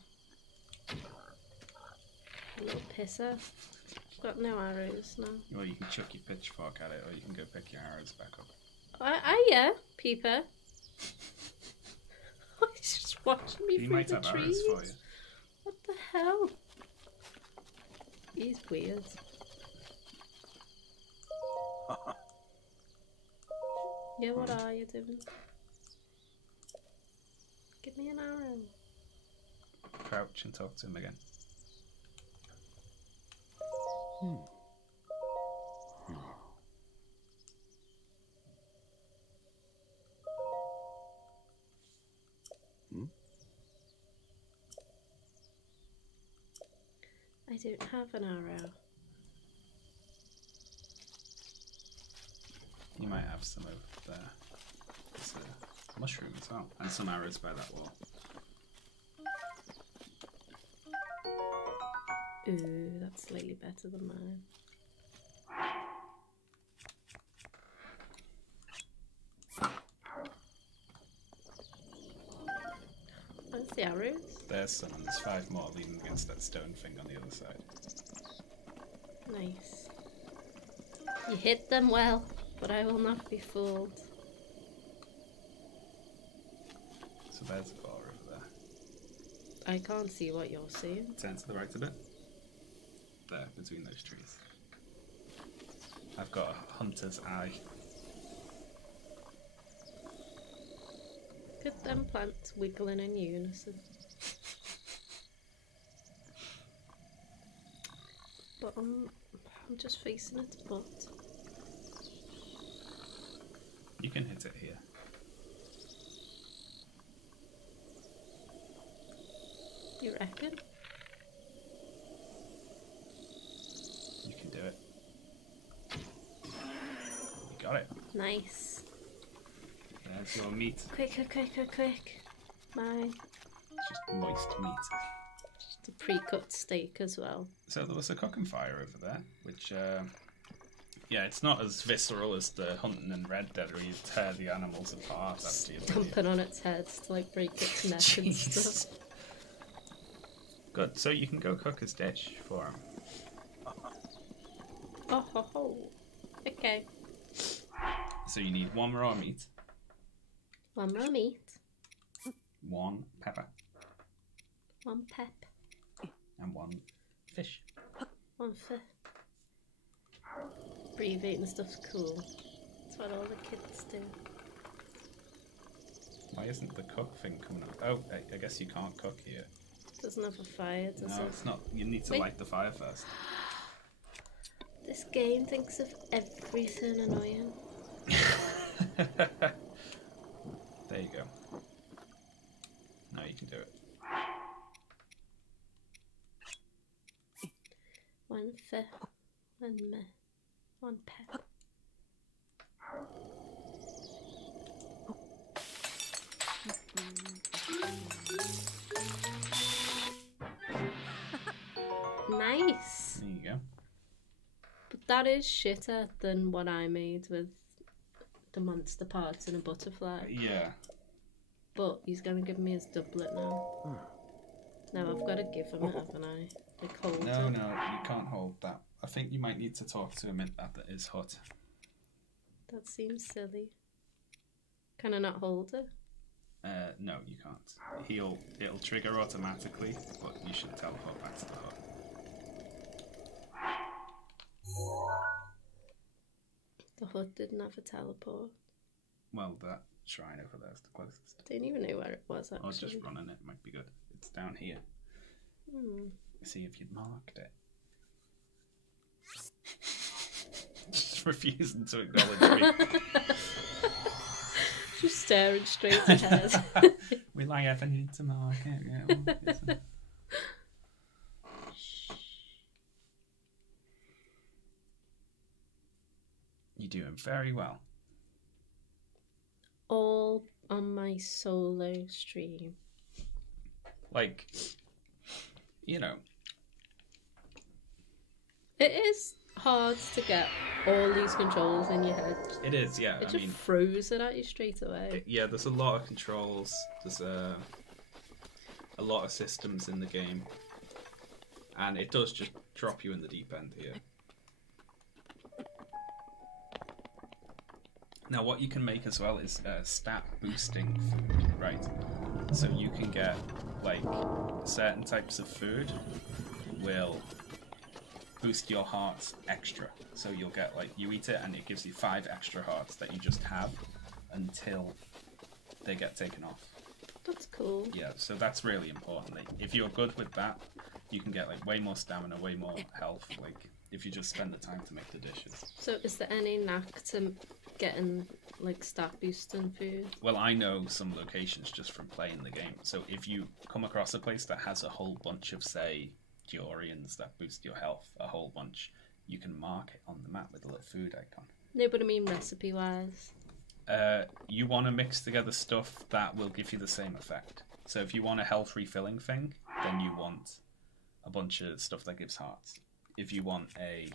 Little pisser. I've got no arrows now. Well, you can chuck your pitchfork at it, or you can go pick your arrows back up. Yeah, Peeper. He's just watching me He through might the have trees. arrows for you. What the hell? He's weird. Yeah, what are you doing? Give me an arrow. Crouch and talk to him again. I don't have an arrow. You might have some over there. There's a mushroom as well, and some arrows by that wall. Ooh, that's slightly better than mine. Where's the arrows? There's some, and there's 5 more leaning against that stone thing on the other side. Nice. You hit them well, but I will not be fooled. So there's a bar over there. I can't see what you're seeing. Turn to the right a bit. There, between those trees. I've got a hunter's eye. Look at them plants wiggling in unison. But I'm just facing its butt. You can hit it here. You reckon? You can do it. You got it. Nice. There's your meat. Quicker, quicker, quick. Mine. It's just moist meat. Just a pre-cut steak as well. So there was a cooking fire over there, which, yeah, it's not as visceral as the hunting in Red Dead where you tear the animals apart after you Dumping on its head to like break its neck and stuff. Good, so you can go cook his dish for him. Oh ho ho. Okay. So you need 1 raw meat, One raw meat. 1 pepper, 1 pep. and 1 fish. 1 fish. Breathing stuff's cool. That's what all the kids do. Why isn't the cook thing coming up? Oh, I guess you can't cook here. Doesn't have a fire, does No, it? it's not. You need to Wait. light the fire first. This game thinks of everything annoying. There you go. Now you can do it. 1 fish. 1 meh. 1 pep. Nice. There you go. But that is shitter than what I made with the monster parts and a butterfly. Yeah. But he's gonna give me his doublet now. Now I've got to give him it, haven't I? Like hold No, it. no, you can't hold that. I think you might need to talk to him at his hut. That seems silly. Can I not hold it? No, you can't. It'll trigger automatically, but you should teleport back to the hut. The hut didn't have a teleport. Well, that shrine over there is the closest. Didn't even know where it was Or actually. just running it might be good. It's down here. See if you'd marked it. Just refusing to acknowledge me. Just staring straight ahead. Will I ever need to mark it? Yeah, well, yes. You're doing very well. All on my solo stream. Like, you know, It is hard to get all these controls in your head. it is, yeah. It I just mean, throws it at you straight away. yeah, there's a lot of controls. There's a lot of systems in the game. And it does just drop you in the deep end here. Now what you can make as well is stat boosting food, right? So you can get like certain types of food will boost your hearts extra. So you'll get like, you eat it and it gives you 5 extra hearts that you just have until they get taken off. That's cool. Yeah, so that's really important. Like, if you're good with that, you can get like way more stamina, way more health, like if you just spend the time to make the dishes. So is there any knack to getting like stat boosting food? Well, I know some locations just from playing the game. So if you come across a place that has a whole bunch of, say, Georians that boost your health, a whole bunch, you can mark it on the map with a little food icon. No, but I mean recipe wise. You want to mix together stuff that will give you the same effect. So if you want a health refilling thing, then you want a bunch of stuff that gives hearts. If you want a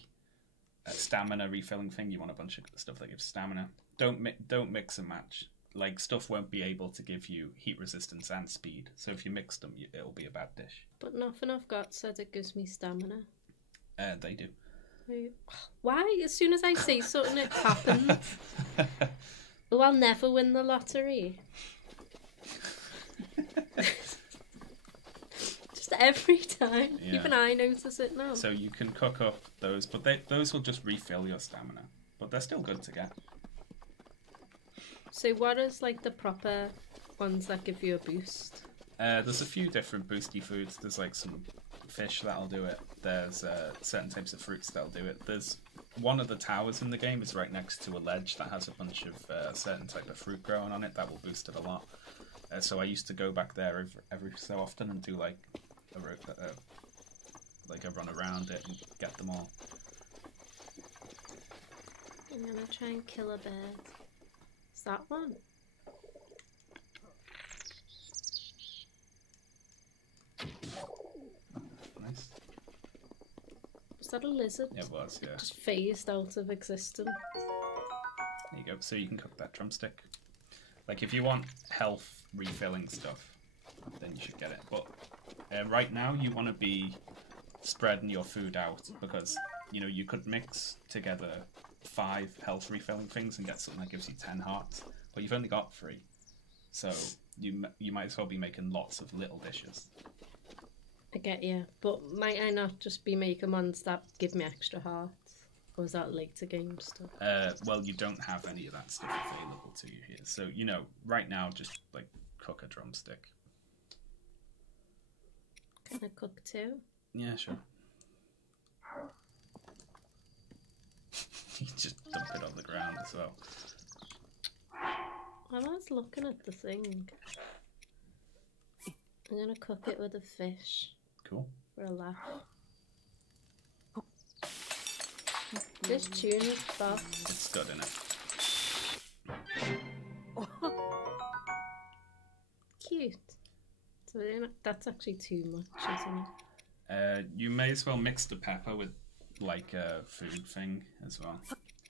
stamina refilling thing, you want a bunch of stuff that gives stamina. Don't mix and match. Like, stuff won't be able to give you heat resistance and speed. So if you mix them, it'll be a bad dish. But nothing I've got said it gives me stamina. They do. Why? As soon as I say something, it happens. Oh, I'll never win the lottery. Just every time. Yeah. Even I notice it now. So you can cook up those, but those will just refill your stamina. But they're still good to get. So what is like the proper ones that give you a boost? There's a few different boosty foods. There's like some fish that'll do it. There's certain types of fruits that'll do it. There's one of the towers in the game is right next to a ledge that has a bunch of certain type of fruit growing on it that will boost it a lot. So I used to go back there every so often and do like a run around it and get them all. I'm gonna try and kill a bird. Is that one? Nice. Was that a lizard? It was, yeah. Just phased out of existence. There you go. So you can cook that drumstick. Like, if you want health refilling stuff, then you should get it. But right now, you want to be spreading your food out because, you know, you could mix together 5 health refilling things and get something that gives you 10 hearts, but you've only got 3. So you might as well be making lots of little dishes. I get you. But might I not just be making ones that give me extra hearts? Or is that later game stuff? Well, you don't have any of that stuff available to you here. So, you know, right now, just, like, cook a drumstick. Can I cook too? Yeah, sure. You just dump it on the ground as well. I was looking at the thing. I'm gonna cook it with a fish. Cool. For a laugh. This tune is fab. It's good, isn't it? Cute. So that's actually too much, isn't it? You may as well mix the pepper with, like, a food thing as well.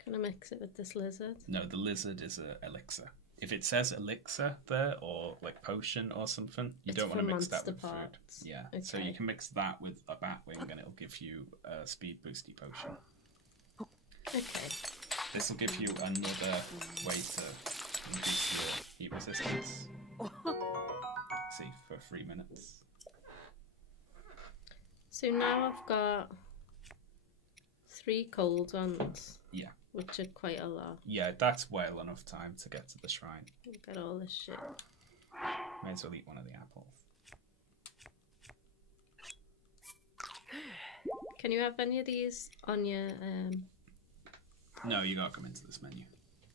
Can I mix it with this lizard? No, the lizard is a elixir. If it says elixir there, or, like, potion or something, you don't want to mix that with parts. food. Yeah, Okay. so you can mix that with a bat wing and it'll give you a speed boosty potion. Okay. This will give you another way to increase your heat resistance. See, for 3 minutes. So now I've got 3 cold ones. Yeah. Which are quite a lot. Yeah, that's well enough time to get to the shrine. Get all this shit. May as well eat one of the apples. Can you have any of these on your No, you gotta come into this menu.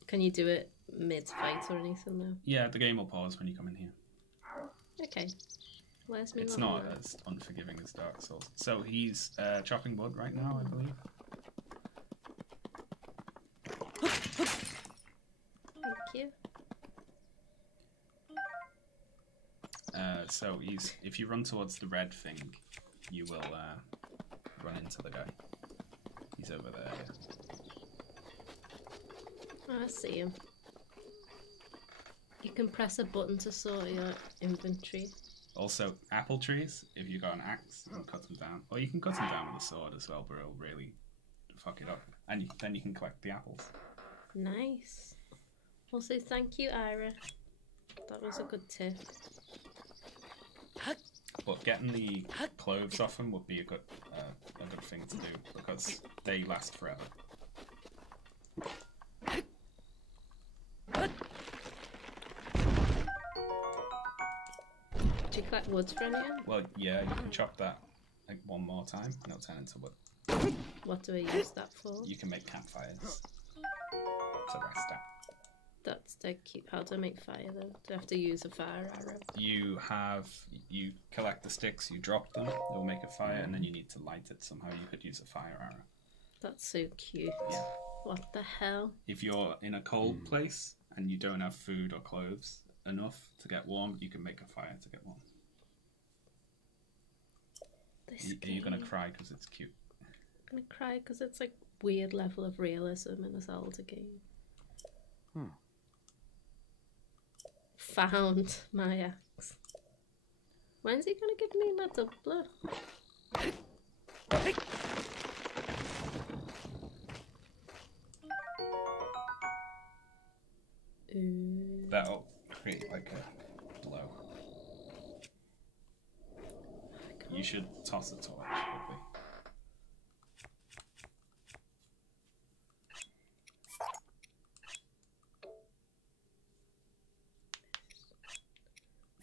Can you do it mid-fight or anything though? Yeah, the game will pause when you come in here. Okay. Where's me? It's not as unforgiving as Dark Souls. So he's chopping wood right now, I believe. Thank you. So if you run towards the red thing, you will run into the guy. He's over there. Oh, I see him. You can press a button to sort your inventory. Also, apple trees, if you got an axe, you can cut them down. Or you can cut them down with a sword as well, but it'll really fuck it up. And then you can collect the apples. Nice. Also, thank you, Ira. That was a good tip. But getting the clothes off them would be a good thing to do, because they last forever. Do you collect woods for anything? Well, yeah, you can chop that like one more time, and it'll turn into wood. What do I use that for? You can make campfires to rest at. That's dead cute. How do I make fire though? Do I have to use a fire arrow? You collect the sticks, you drop them, they'll make a fire, and then you need to light it somehow. You could use a fire arrow. That's so cute. Yeah. What the hell? If you're in a cold place and you don't have food or clothes enough to get warm, you can make a fire to get warm. Are you going to cry because it's cute? I'm going to cry because it's like weird level of realism in a Zelda game. Found my axe. When's he going to give me my doubler? That'll create like a blow. You should toss a torch quickly.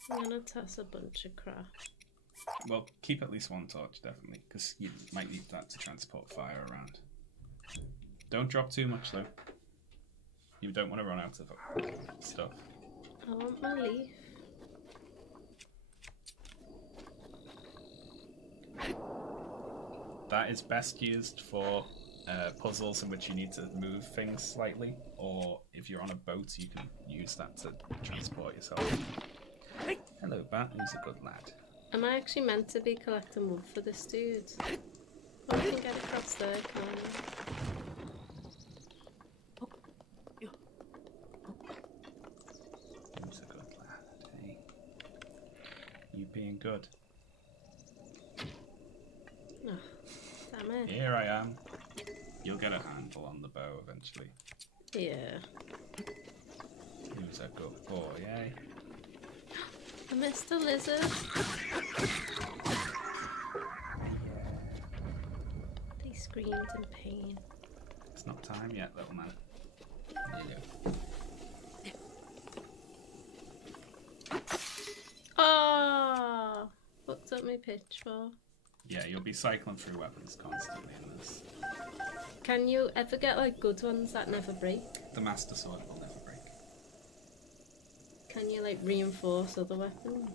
I'm gonna toss a bunch of crap. Well, keep at least one torch, definitely, because you might need that to transport fire around. Don't drop too much, though. You don't want to run out of stuff. I want my leaf. That is best used for puzzles in which you need to move things slightly, or if you're on a boat, you can use that to transport yourself. Hello, Bat. Who's a good lad? Am I actually meant to be collecting wood for this dude? Oh, I can get across there, can't I? Who's a good lad? Hey. You being good. Oh, damn it. Here I am. You'll get a handle on the bow eventually. Yeah. Who's a good boy, eh? I missed a lizard. They screamed in pain. It's not time yet, little man. There you go. Oh, fucked up my pitchfork. Yeah, you'll be cycling through weapons constantly in this. Can you ever get like good ones that never break? The Master Sword will never break. Can you like reinforce other weapons?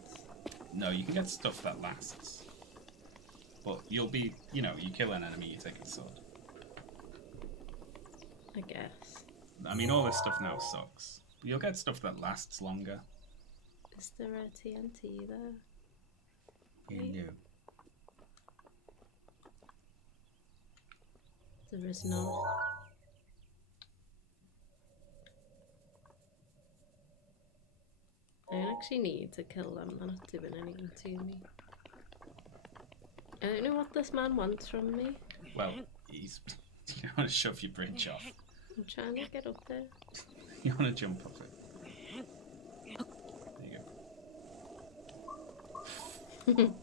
No, you can get stuff that lasts. But you'll be, you kill an enemy, you take his sword. I guess. I mean, all this stuff now sucks. You'll get stuff that lasts longer. Is there a TNT there? No. There is not. I actually need to kill them. They're not doing anything to me. I don't know what this man wants from me. Well, he's... You want to shove your bridge off. I'm trying to get up there. You want to jump off it. There you go.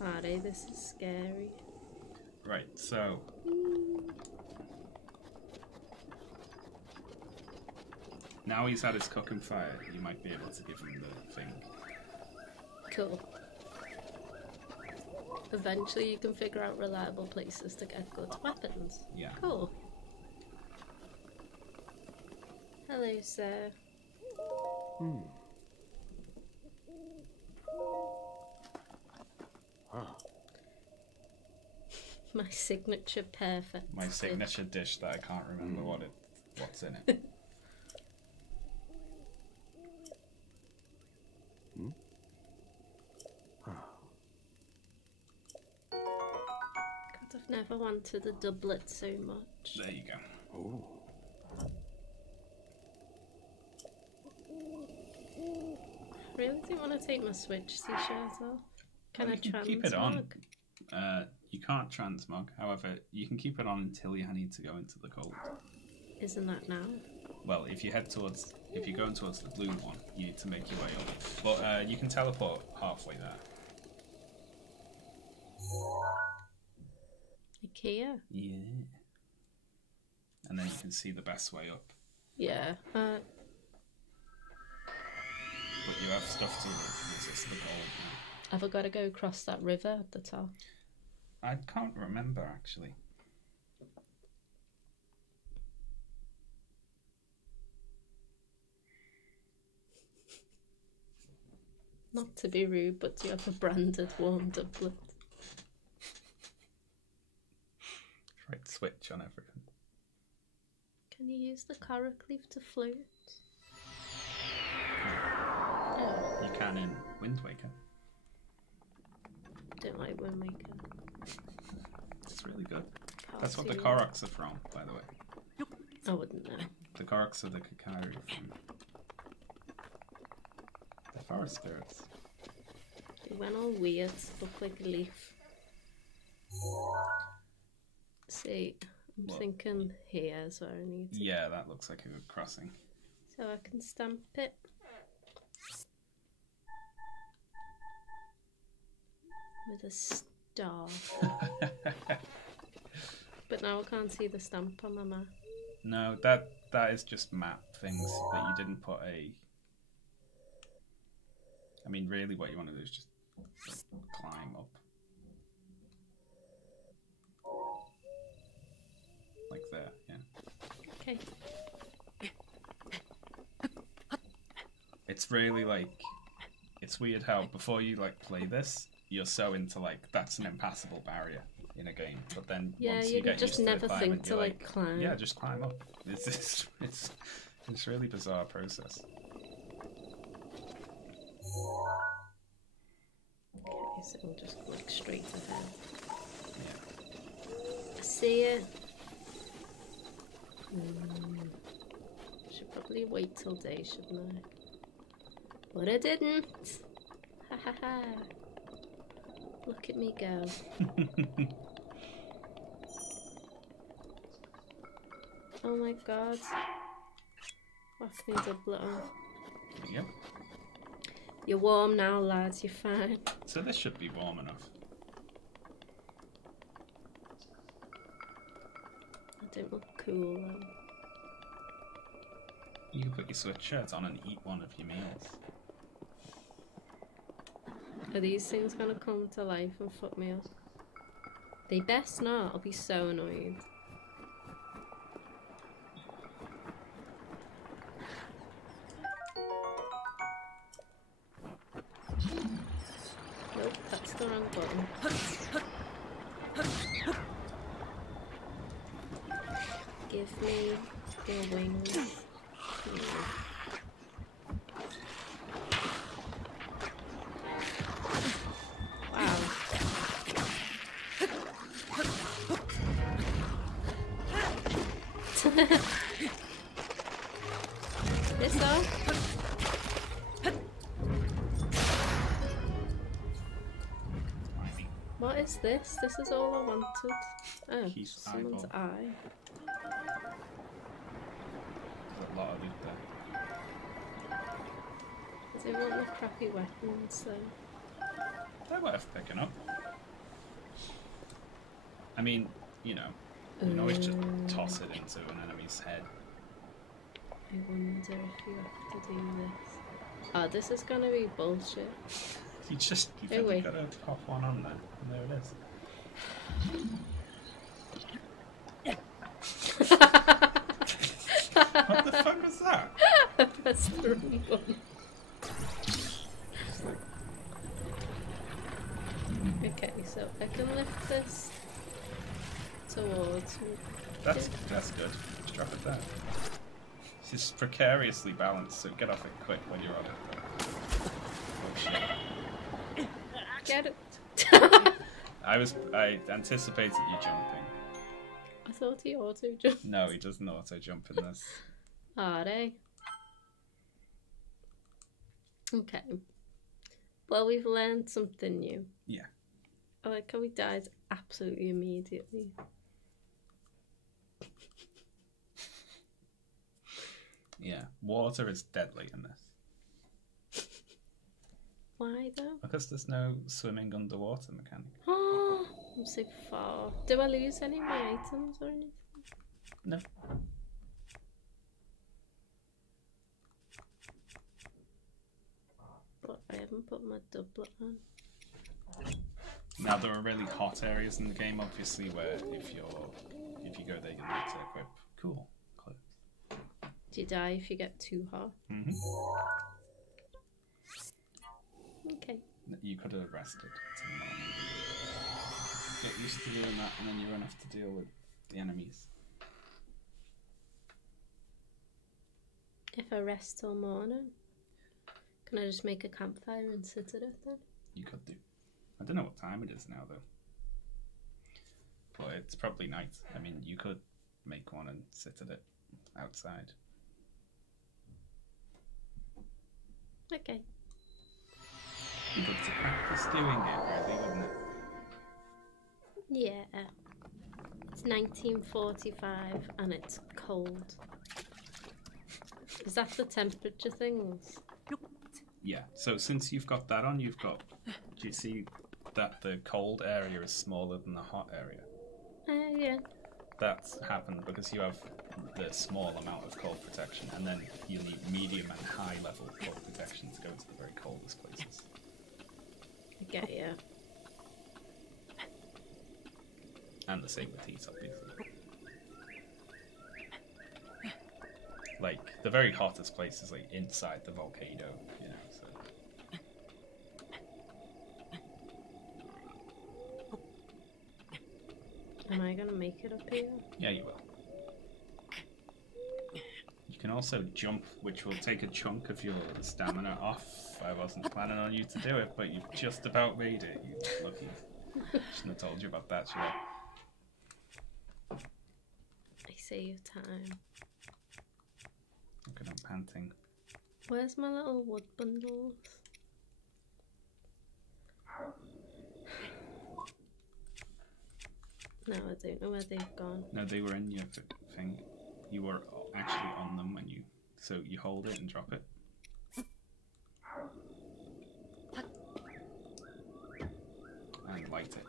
Alright, this is scary. Right, so... Now he's had his cooking fire, you might be able to give him the thing. Cool. Eventually you can figure out reliable places to get good weapons. Yeah. Cool. Hello, sir. My signature perfect. My signature dish that I can't remember what's in it. God, I've never wanted a doublet so much. There you go. really do want to take my Switch t-shirt off. Can I keep it on. transmog? You can't transmog. However, you can keep it on until you need to go into the cold. Isn't that now? Well, if you're going towards the blue one, you need to make your way up. But you can teleport halfway there. IKEA? Yeah. And then you can see the best way up. Yeah. But you have stuff to resist the cold now. Have I got to go across that river at the top? I can't remember, actually. Not to be rude, but do you have a branded warm doublet? Right, switch on everything. Can you use the carrot leaf to float? You can in Wind Waker. Don't like Wind Waker. It's really good. Can't That's what the see it. Koroks are from, by the way. I wouldn't know. The Koroks are the Kakari from the forest spirits. It went all weird, looked like a leaf. See, I'm What? thinking here is where I need to. Yeah, that looks like a good crossing. So I can stamp it. With a star. But now I can't see the stamp on my map. No, that is just map things that you didn't put a... I mean, really what you want to do is just climb up. Like there, yeah. Okay. It's really like... It's weird how before you like play this, you're so into like, that's an impassable barrier in a game. But then Yeah, once you you get just used to never the climate, think to you're like climb. yeah, just climb up. It's a really bizarre process. Okay, so I'll just look straight ahead. Yeah. I see it. Should probably wait till day, shouldn't I? But I didn't. Ha ha ha. Look at me go. Oh my god. Whack me doublet on. There you go. You're warm now, lads. You're fine. So this should be warm enough. I don't look cool though. You can put your sweatshirt on and eat one of your meals. Are these things gonna come to life and fuck me up? They best not. I'll be so annoyed. Nope, that's the wrong button. Give me your wings. Wow. This off. What is this? This is all I wanted. Oh, Keep someone's eyeball. eye. There's a lot of loot there. I don't want the crappy weapons though. They're worth picking up. I mean, you know, you can always just toss it into an enemy's head. I wonder if you have to do this. Oh, this is gonna be bullshit. You Oh, wait. gotta pop one on there, and there it is. What the fuck was that? I pressed the wrong button. Okay, so I can lift this towards me. That's good. Just drop it down. This is precariously balanced, so get off it quick when you're on it. Oh shit. Get it. I anticipated you jumping. I thought he auto jumped. No, he doesn't auto jump in this. Are they? Okay. Well, we've learned something new. Yeah. I like how he dies absolutely immediately. Yeah. Water is deadly in this. Why though? Because there's no swimming underwater mechanic. Oh, I'm so far. Do I lose any of my items or anything? No. But I haven't put my doublet on. Now there are really hot areas in the game, obviously, where if you go there, you'll need to equip cool clothes. Do you die if you get too hot? Mm-hmm. Okay. You could have rested till morning. Get used to doing that, and then you won't have to deal with the enemies. If I rest till morning, can I just make a campfire and sit at it then? You could do. I don't know what time it is now, though. But it's probably night. I mean, you could make one and sit at it outside. Okay. Be good to practice doing it, really, wouldn't it? Yeah. It's 1945 and it's cold. Is that the temperature things? Yeah. So since you've got that on, you've got... Do you see that the cold area is smaller than the hot area? Yeah. That's happened because you have the small amount of cold protection, and then you need medium and high level cold protection to go to the very coldest places. I get you. And the same with heat, obviously. Like, the very hottest place is like inside the volcano, you know, so... Am I gonna make it up here? Yeah, you will. You can also jump, which will take a chunk of your stamina off. I wasn't planning on you to do it, but you just about made it. You lucky. Shouldn't have told you about that, should I? I save time. Look at him panting. Where's my little wood bundles? No, I don't know where they've gone. No, they were in your thing. You were actually on them when you... So you hold it and drop it. And light it.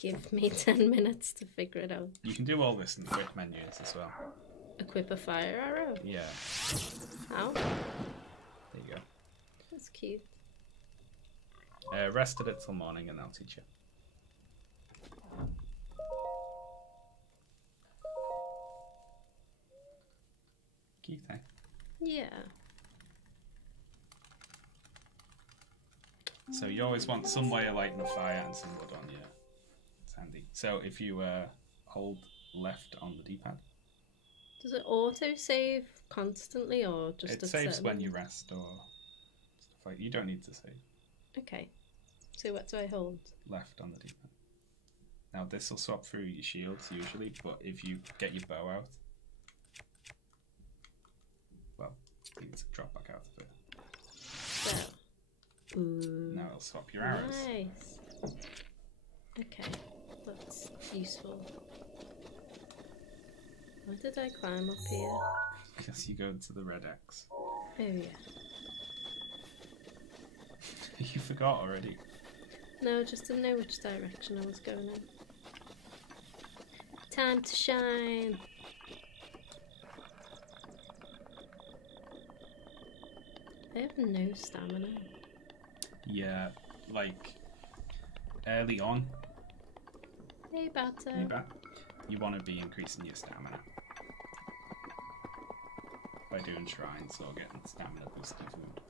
Give me 10 minutes to figure it out. You can do all this in the quick menus as well. Equip a fire arrow? Yeah. How? There you go. That's cute. Rest at it till morning and I'll teach you. Cute, eh? Yeah. So you always want some way of lighting a fire and some wood on you. It's handy. So if you hold left on the D-pad. Does it auto-save constantly or just It at saves certain- when you rest or stuff like that. You don't need to save. Okay. So what do I hold? Left on the D-pad. Now this will swap through your shields usually, but if you get your bow out, well, you need to drop back out of it. So. Ooh. Now it'll swap your arrows. Nice. Okay. That's useful. Why did I climb up here? Because you go to the red X. Oh yeah. You forgot already. No, just didn't know which direction I was going in. Time to shine. I have no stamina. Yeah, like early on, Hey, Bato. you want to be increasing your stamina by doing shrines or getting stamina boosting food.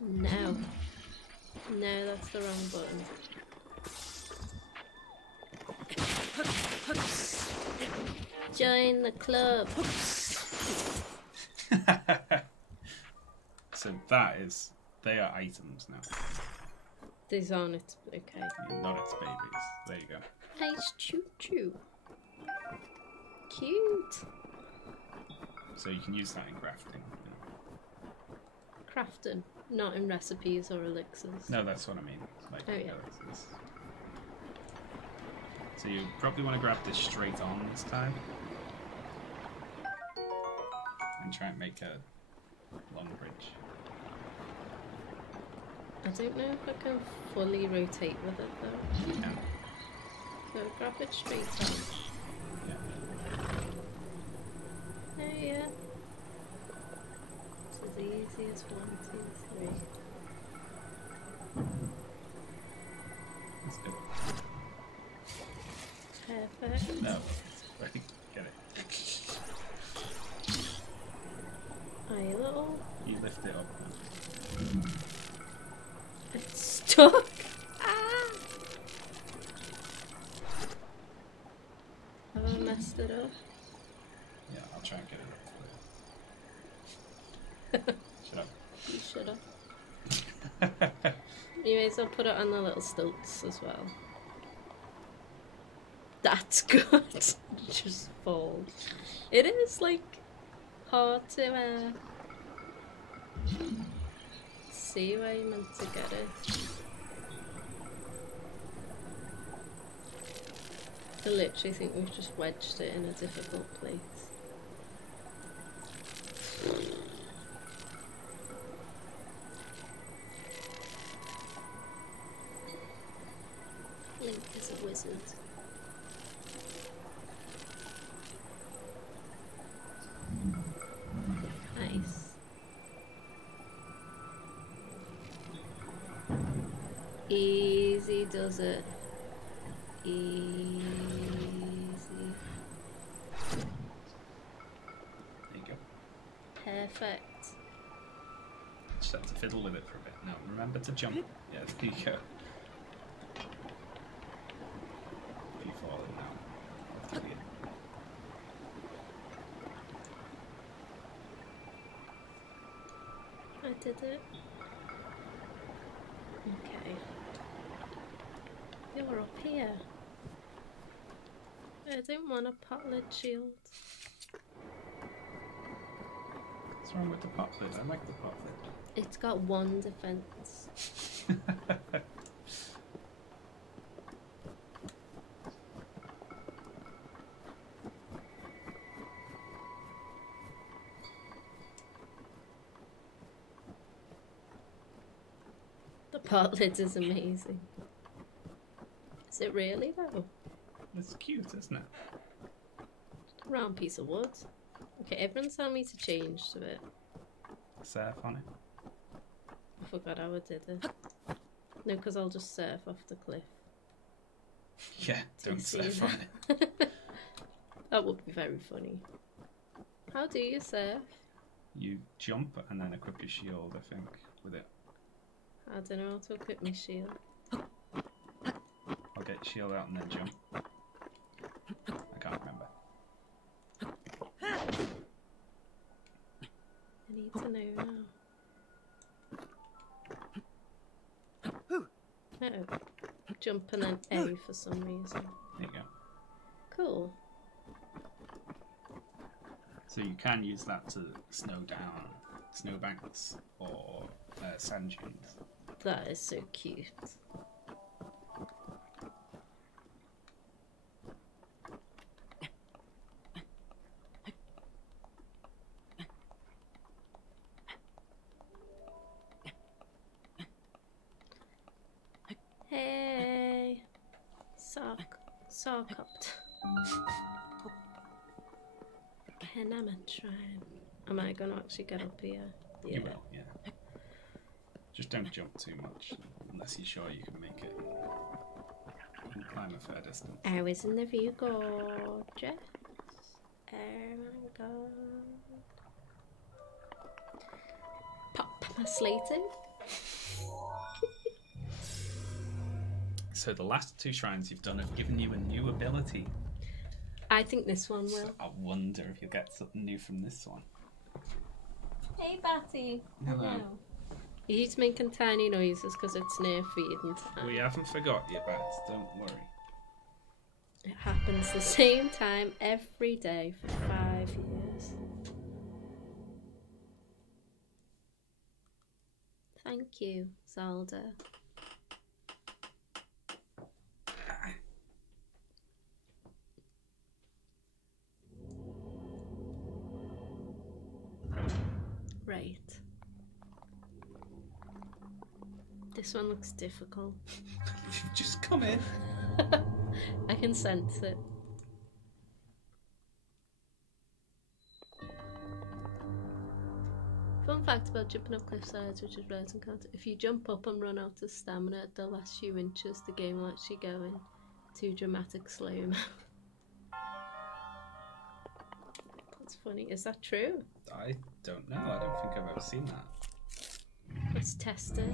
No. No, that's the wrong button. Join the club. So they are items now. These aren't its... Okay. Not its babies. There you go. Nice choo-choo. Cute. So you can use that in crafting. Crafting, not in recipes or elixirs. No, that's what I mean. Like, Oh, yeah. So you probably want to grab this straight on this time. And try and make a long bridge. I don't know if I can fully rotate with it though. You can. So grab it straight on. Yeah. Oh yeah. It's as easy as 1, 2, 3. That's good. Perfect. No. Right. Get it. Are you little? You lift it up. It's stuck! Ah! Have I messed it up? Yeah, I'll try and get it up. Shut up. You should have. You may as well put it on the little stilts as well. That's good. Just fall. It is like hard to see where you're meant to get it. I literally think we've just wedged it in a difficult place. Link is a wizard. Nice. Easy does it. Easy. There you go. Perfect. Just have to fiddle with it for a bit. Now, remember to jump. Yeah, there you go. If you fall in now. That's clear. I did it. Okay. You're up here. I don't want a potlet shield. What's wrong with the pot lid? I like the pot It's got 1 defense. lid. The potlet is amazing. Is it really though? It's cute, isn't it? Round piece of wood. Okay, everyone's telling me to change to it. Surf on it. I forgot how I did it. No, because I'll just surf off the cliff. Yeah, Do you don't see surf on that? it. That would be very funny. How do you surf? You jump and then equip your shield, I think, with it. I don't know how to equip my shield. I'll get shield out and then jump. I can't remember. I need to know now. Uh-oh. Jump and then A for some reason. There you go. Cool. So you can use that to snow down snowbanks or sand dunes. That is so cute. Hey, Sarkopt. Kenama Shrine. Am I gonna actually get up here? Yeah. You will, yeah. Just don't jump too much unless you're sure you can make it. You can climb a fair distance. Oh, isn't the view gorgeous? Oh my god. Pop my slating. So the last 2 shrines you've done have given you a new ability. I think this one will. So I wonder if you'll get something new from this one. Hey, Batty. Hello. He's making tiny noises because it's near feeding time. We haven't forgot you, Bats. Don't worry. It happens the same time every day for 5 years. Thank you, Zelda. Right. This one looks difficult. You've just come in. I can sense it. Fun fact about jumping up cliff sides, which is rare to encounter. If you jump up and run out of stamina at the last few inches, the game will actually go into dramatic slow-mo. That's funny. Is that true? I don't know. I don't think I've ever seen that. Let's test it.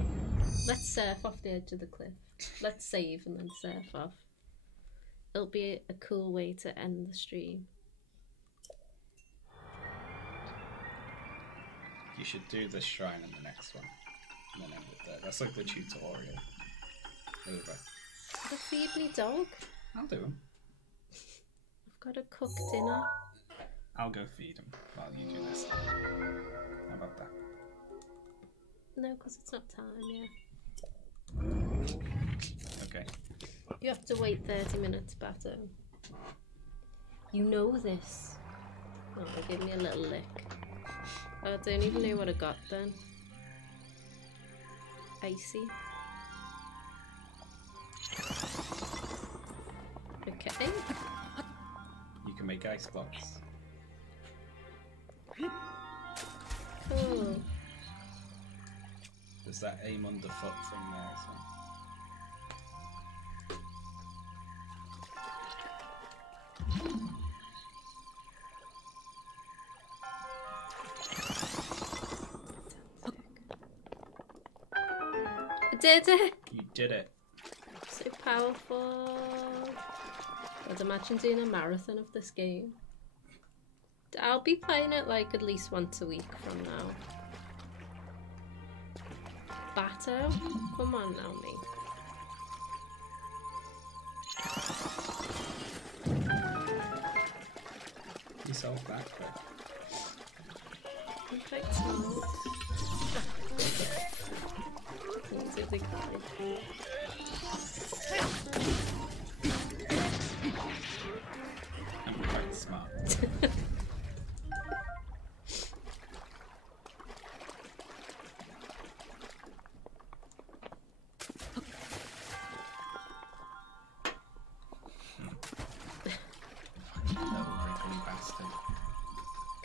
Let's surf off the edge of the cliff. Let's save and then surf off. It'll be a cool way to end the stream. You should do this shrine in the next one. And then end it there. That's like the tutorial. Over. Gotta feed me dog. I'll do him. I've got to cook dinner. I'll go feed him while you do this. How about that? No, because it's not time yet. Okay. You have to wait 30 minutes, Bato. You know this. Oh, they gave me a little lick. I don't even know what I got then. Icy. Okay. You can make ice blocks. Cool. There's that aim underfoot thing there as well. I did it! You did it. So powerful. I'd imagine doing a marathon of this game. I'll be playing it like at least once a week from now. Bato? Come on now, mate. You solved that quick. I'm quite small. It's a big guy. I'm quite smart.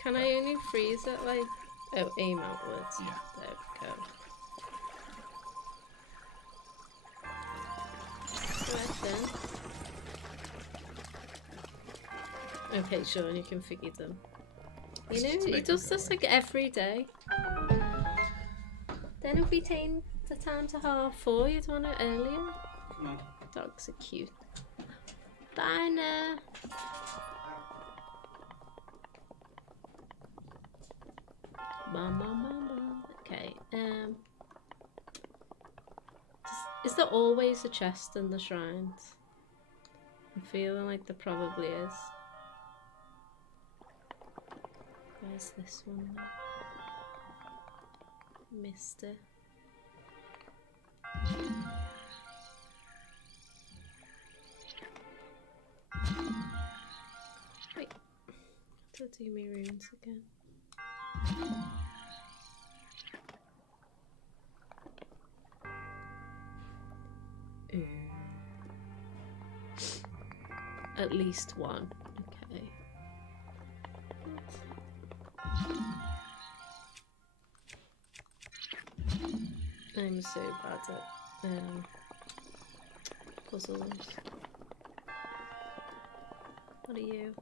Can I only freeze it like... Oh, aim outwards. Yeah. There we go. Right then. Okay, sure, you can feed them. You know, he does this like every day. Then if we take the time to 4:30, you'd want it earlier? No. Dogs are cute. Bye now. Okay, is there always a chest in the shrines? I'm feeling like there probably is. Where's this one now? Missed it. Wait, to do my runes again. At least one. Okay. I'm so bad at puzzles. What are you?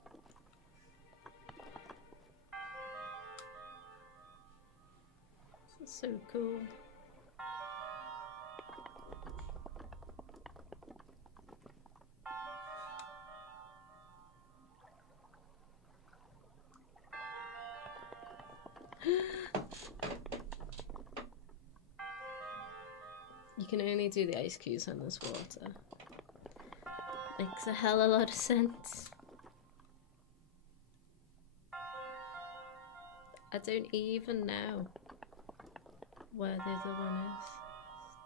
This is so cool. can only do the ice cubes when there's water. Makes a hell of a lot of sense. I don't even know where the other one is.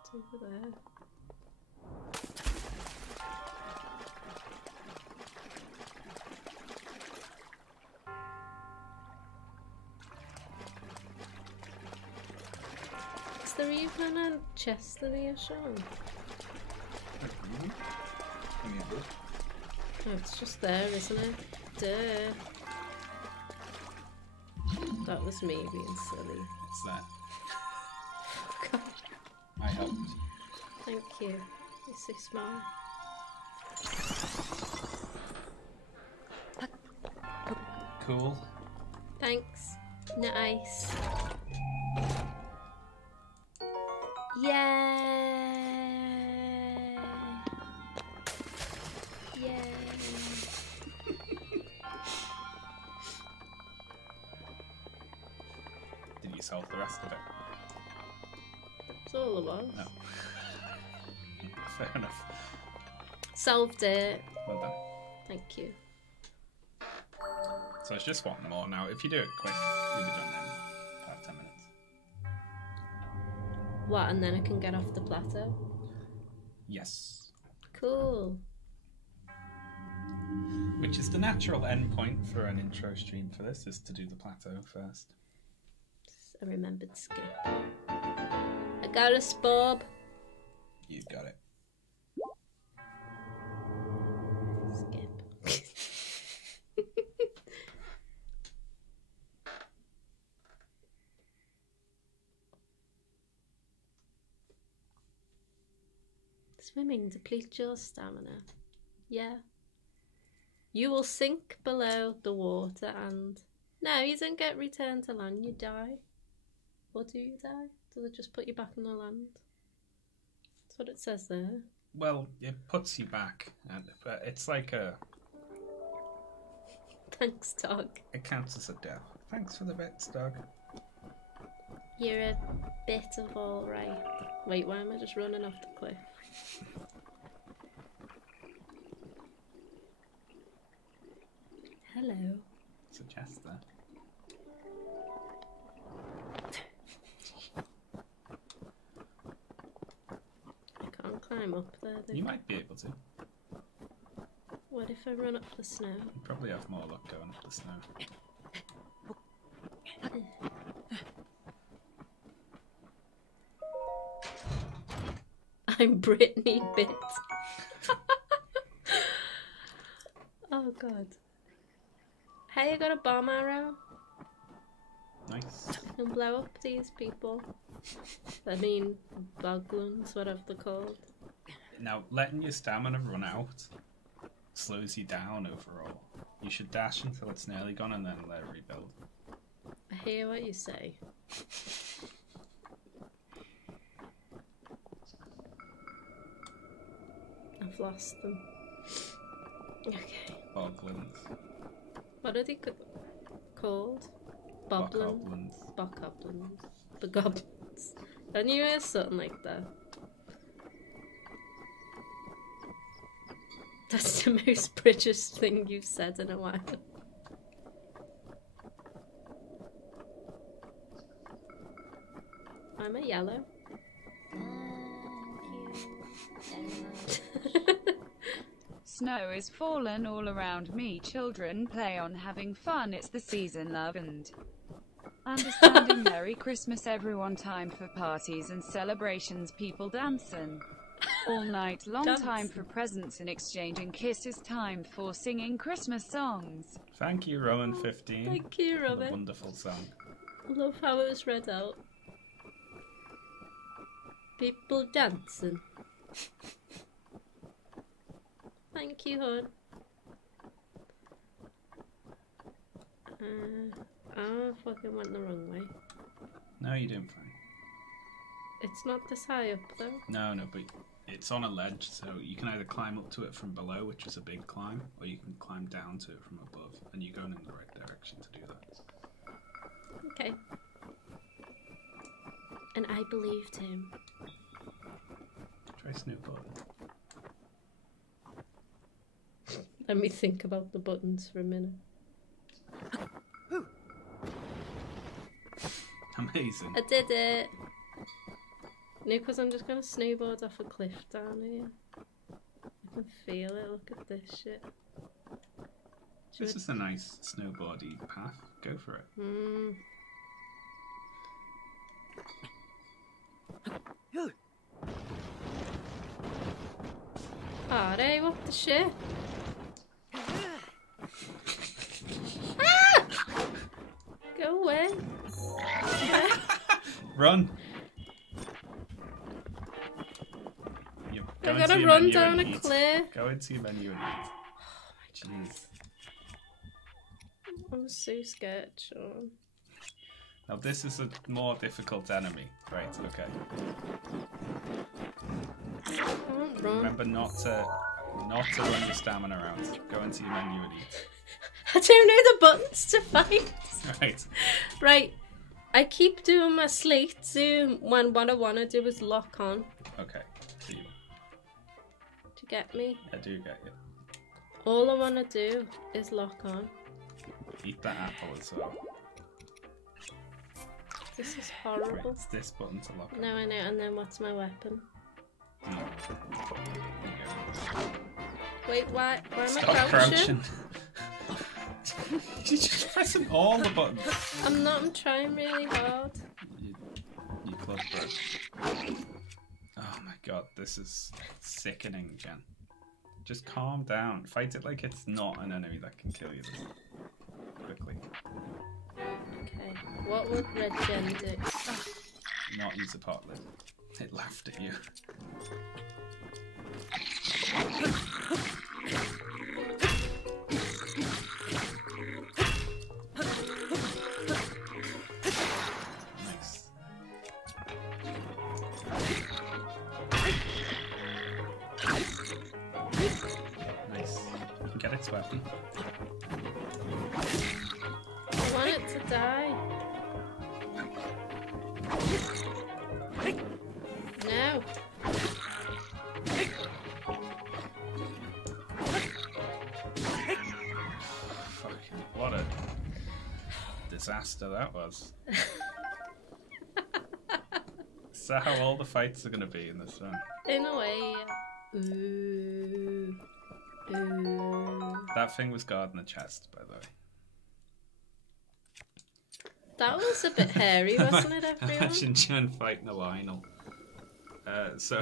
It's over there. Is there even a chest in here, Sean? Oh, it's just there, isn't it? Duh. That was me being silly. It's there. God, I helped. thank you. You're so smart. Cool. Thanks. Nice. Yay! Yay! Did you solve the rest of it? That's all it was. No. Fair enough. Solved it. Well done. Thank you. So it's just one more now. If you do it quick, you'll be done in 5-10 minutes. What, and then I can get off the plateau? Yes. Cool. Which is the natural end point for an intro stream for this, is to do the plateau first. I remembered skip. I got us, Bob. You got it. Skip. Swimming depletes your stamina. Yeah. You will sink below the water and... No, you don't get returned to land, you die. Or do you die? Does it just put you back on the land? That's what it says there. Well, it puts you back, but it's like a... Thanks, dog. It counts as a death. Thanks for the bits, dog. You're a bit of alright. Wait, why am I just running off the cliff? Hello. Suggest that. I can't climb up there though. You might be able to. What if I run up the snow? You probably have more luck going up the snow. I'm Brittany Bit. Oh god. Hey, I got a bomb arrow. Nice. I can blow up these people. I mean, boglins, whatever they're called. Now, letting your stamina run out slows you down overall. You should dash until it's nearly gone and then let it rebuild. I hear what you say. I've lost them. Okay. Boglins. What are they called? Boblins. Bokoblins. Bokoblins. The goblins. I knew it was something like that. That's the most British thing you've said in a while. I'm a yellow. Snow is fallen all around me. Children play on having fun. It's the season, love and understanding. Merry Christmas, everyone. Time for parties and celebrations. People dancing all night long. Time for presents and exchanging kisses. Time for singing Christmas songs. Thank you, Rowan15. Thank you, for the Robin. wonderful song. I love how it was read out. People dancing. Thank you, hon. I fucking went the wrong way. No, you're doing fine. It's not this high up, though. No, but it's on a ledge, so you can either climb up to it from below, which is a big climb, or you can climb down to it from above, and you're going in the right direction to do that. Okay. And I believed him. Try snowboarding. Let me think about the buttons for a minute. Amazing. I did it! No, because I'm just going to snowboard off a cliff down here. I can feel it. Look at this shit. This is a nice snowboardy path. Go for it. Alright, what the shit? Ah! Go away. Run! I'm gonna run down a cliff. Go into your menu and eat. Jeez. I'm so scared, Sean. Now this is a more difficult enemy. Right, okay. Can't run. Remember not to run your stamina out. Go into your menu and eat. I don't know the buttons to find. Right. Right. I keep doing my slate zoom when what I want to do is lock on. Okay. See you. Do you get me? I do get you. All I want to do is lock on. Eat that apple as well. This is Right, horrible. it's this button to lock on. No, I know. And then what's my weapon? There you go. Wait, why am I Stop crouching? You're just pressing all the buttons. I'm not. I'm trying really hard. You club broke. Oh my god, this is sickening, Jen. Just calm down. Fight it like it's not an enemy that can kill you quickly. Okay. What would Red Gen do? Ah, Not use a pot lid. It laughed at you. Nice. Nice. You can get its weapon. I want it to die. No. Fucking what a disaster that was. Is that how all the fights are going to be in this one? In a way. Ooh. Ooh. That thing was guarding the chest, by the way. That was a bit hairy, wasn't it, everyone? Imagine Jen fighting a Lionel. So,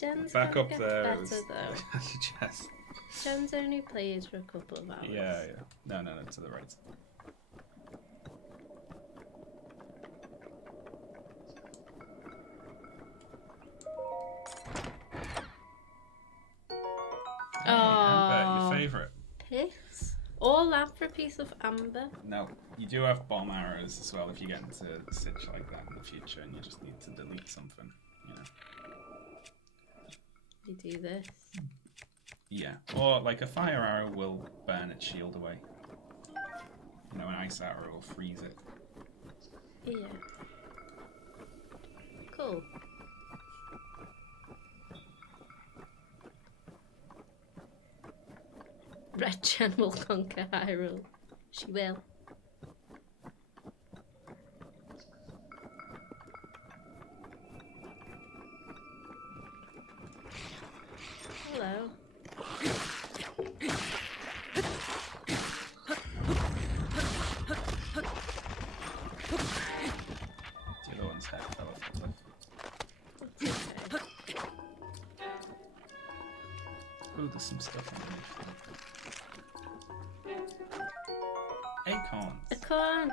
Jen's back gonna up get there, better, it was though. the chest. Jen's only plays for a couple of hours. Yeah. No, to the right. Amber, your favourite. Piss? All that for a piece of amber? No, you do have bomb arrows as well if you get into a stitch like that in the future and you just need to delete something, you know. You do this. Yeah, or like a fire arrow will burn its shield away. You know, an ice arrow will freeze it. Yeah. Cool. Red Jen will conquer Hyrule. She will. Hello. The other one's head fell off the cliff. It's okay. Oh, there's some stuff underneath. Acorns. A corn.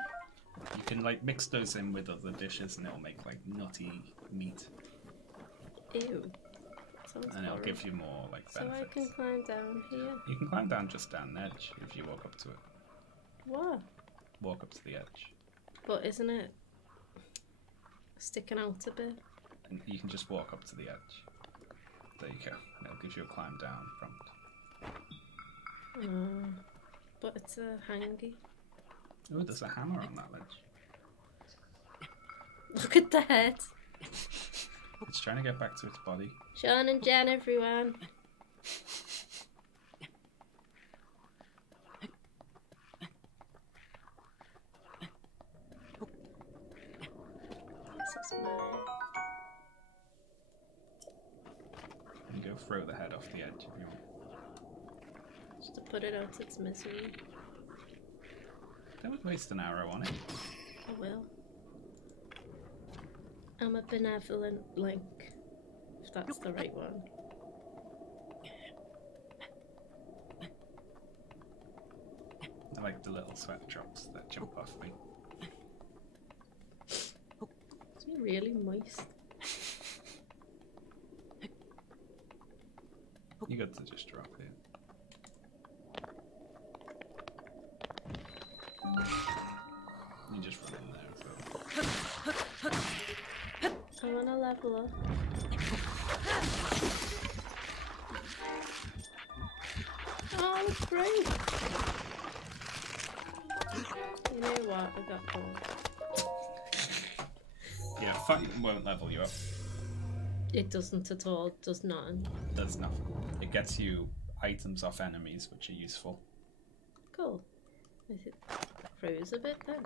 You can like mix those in with other dishes and it'll make like nutty meat. Ew. Sounds And it'll horrible. give you more like So I benefits. can climb down here. You can climb down just down the edge if you walk up to it. What? Walk up to the edge. But isn't it sticking out a bit? And you can just walk up to the edge. There you go. And it'll give you a climb down prompt. But it's a hangy. Oh, there's a hammer on that ledge. Look at the head. It's trying to get back to its body. Sean and Jen, everyone. This is mine. You go throw the head off the edge if you want. Just to put it out its misery. Don't waste an arrow on it. I will. I'm a benevolent Link, if that's the right one. I like the little sweat drops that jump off me. It's really moist. You got to just drop it. You just run in there as well. I wanna level up. Oh, that's great. You know what? I got bored. Yeah, fighting won't level you up. It doesn't at all. It does nothing. Does nothing. It gets you items off enemies, which are useful. Cool. Is it froze a bit then?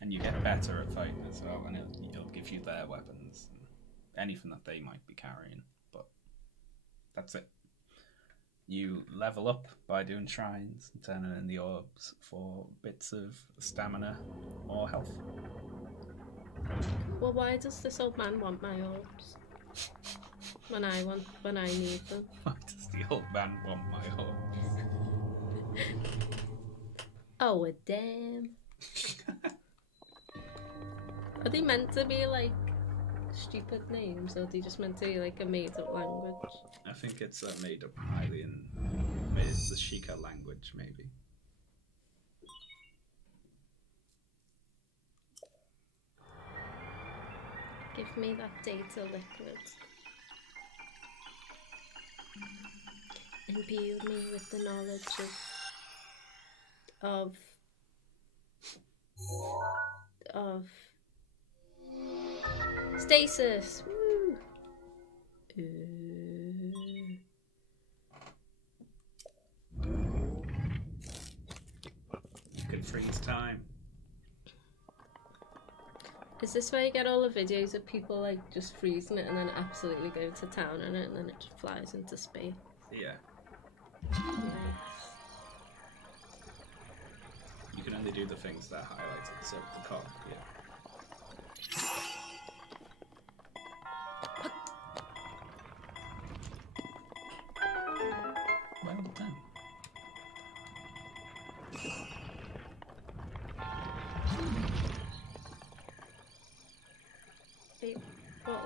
And you get better at fighting as well, and it'll give you their weapons and anything that they might be carrying. But that's it. You level up by doing shrines and turning in the orbs for bits of stamina or health. Well, why does this old man want my orbs? When I need them. Why does the old man want my orbs? Oh, damn. Are they meant to be like stupid names, or are they just meant to be like a made-up language? I think it's a made-up Hylian. It's the Sheikah language, maybe. Give me that data liquid. Imbue me with the knowledge of stasis. Woo! You could freeze time. Is this where you get all the videos of people like just freezing it and then absolutely go to town on it and then it just flies into space? Yeah. Nice. You can only do the things that are highlighted, so the cog, yeah. Well done. Wait, whoa.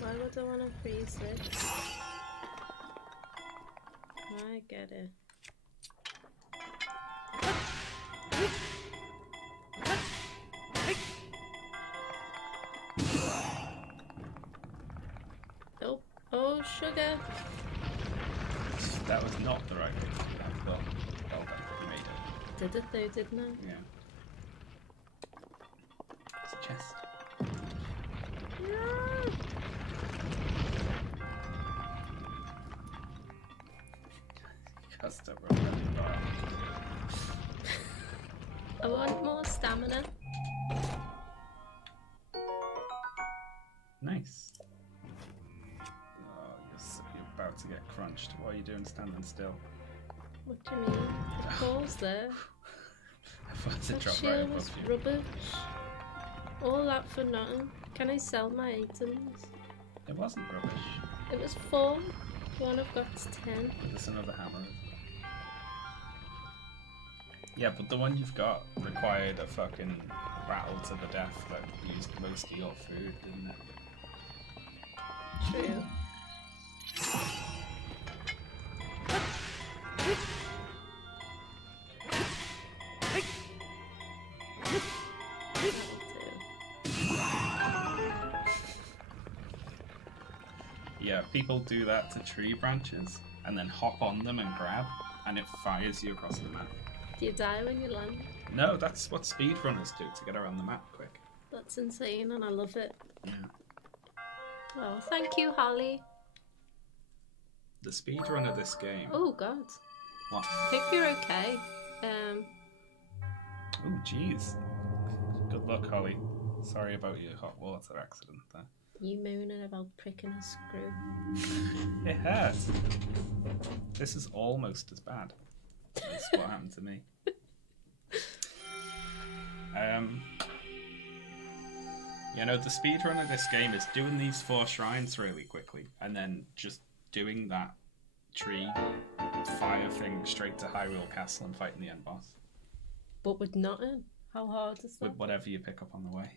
Why would I want to freeze it? I get it. Oh, oh, sugar. That was not the right way to do that. Well done. You made it. Did it though, didn't I? Yeah. It's a chest. No. Custom running bar. I want more stamina. Nice. Oh, you're about to get crunched. What are you doing standing still? What do you mean? The coal's there. I thought it That dropped right shield above was you. rubbish. All that for nothing. Can I sell my items? It wasn't rubbish. It was 4. The one I've got's 10. There's another hammer. Yeah, but the one you've got required a fucking rattle to the death that used most of your food, didn't it? True. Yeah, people do that to tree branches and then hop on them and grab, and it fires you across the map. Do you die when you land? No, that's what speedrunners do to get around the map quick. That's insane, and I love it. Yeah. Well, thank you, Holly. The speedrun of this game. Oh God. What? Hope you're okay. Oh, jeez. Good luck, Holly. Sorry about your hot water accident there. You mooning about pricking a screw. It hurts. This is almost as bad as what happened to me. You know, the speedrun of this game is doing these 4 shrines really quickly and then just doing that tree fire thing straight to Hyrule Castle and fighting the end boss. But with nothing. How hard is that? With whatever you pick up on the way.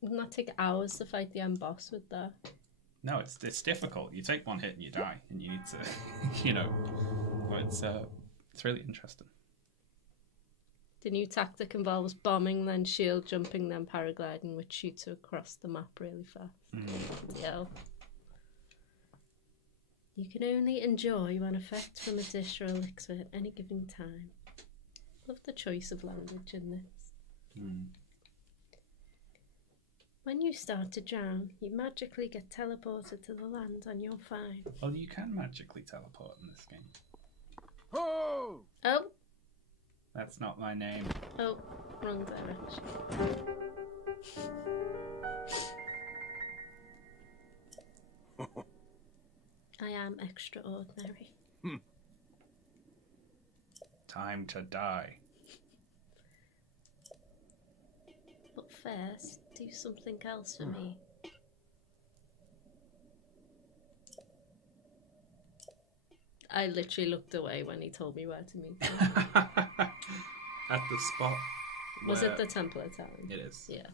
Wouldn't that take hours to fight the end boss with that? No, it's difficult. You take one hit and you die, and you need to, you know. Well, it's really interesting. The new tactic involves bombing, then shield jumping, then paragliding, which shoots you across the map really fast. Yeah. You can only enjoy one effect from a dish or elixir at any given time. Love the choice of language in this. When you start to drown, you magically get teleported to the land and you're fine. Well, you can magically teleport in this game. Ho! Oh! That's not my name. Oh, wrong direction. I am extraordinary. Time to die. But first, do something else for me. I literally looked away when he told me where to meet him. At the spot. Was where... it the Temple of Town? It is. Yeah.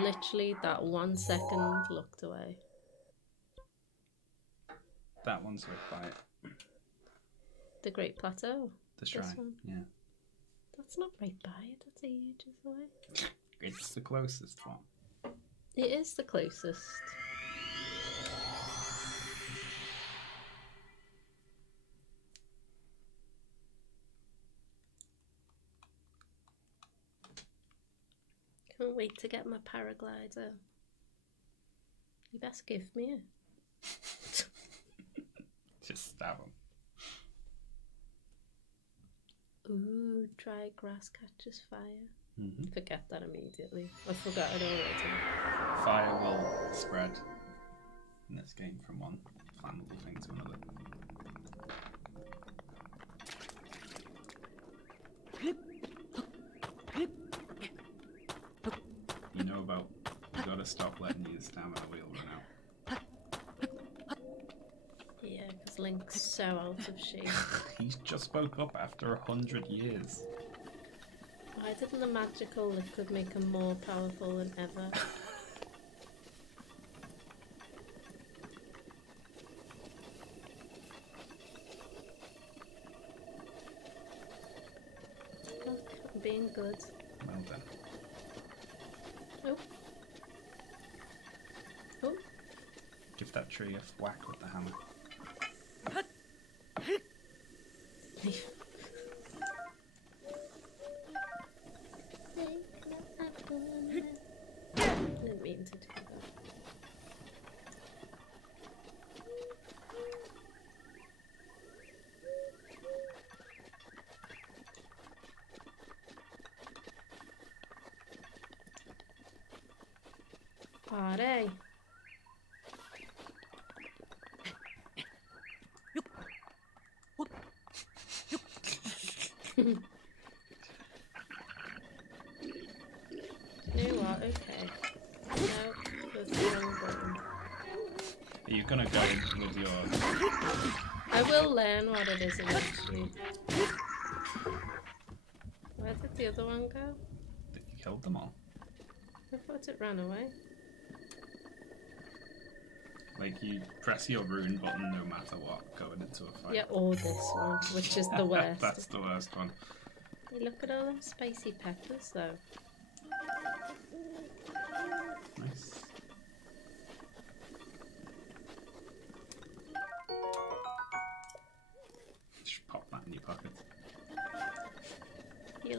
Literally that 1 second looked away. That one's right by it. The Great Plateau. The shrine. one? Yeah. That's not right by it, that's ages away. It's the closest one. It is the closest. Can't wait to get my paraglider. You best give me it. Just stab him. Ooh, dry grass catches fire. Forget that immediately. I forgot it already. Fire will spread in this game from one flammable thing to another. You know about, you gotta stop letting your stamina wheel run out. Yeah, because Link's so out of shape. He's just woke up after 100 years. Why didn't the magical liquid make him more powerful than ever? Look, I'm being good. Well done. Oh. Oh. Give that tree a whack with the hammer. Didn't mean to do that. Party. You know what? Okay. No, there's the wrong button. Are you gonna go with your... I will learn what it is eventually. Where did the other one go? You killed them all. I thought it ran away. Like, you press your rune button no matter what going into a fight. Yeah, or this one, which is the worst. That's the worst one. Hey, look at all them spicy peppers, though. Nice.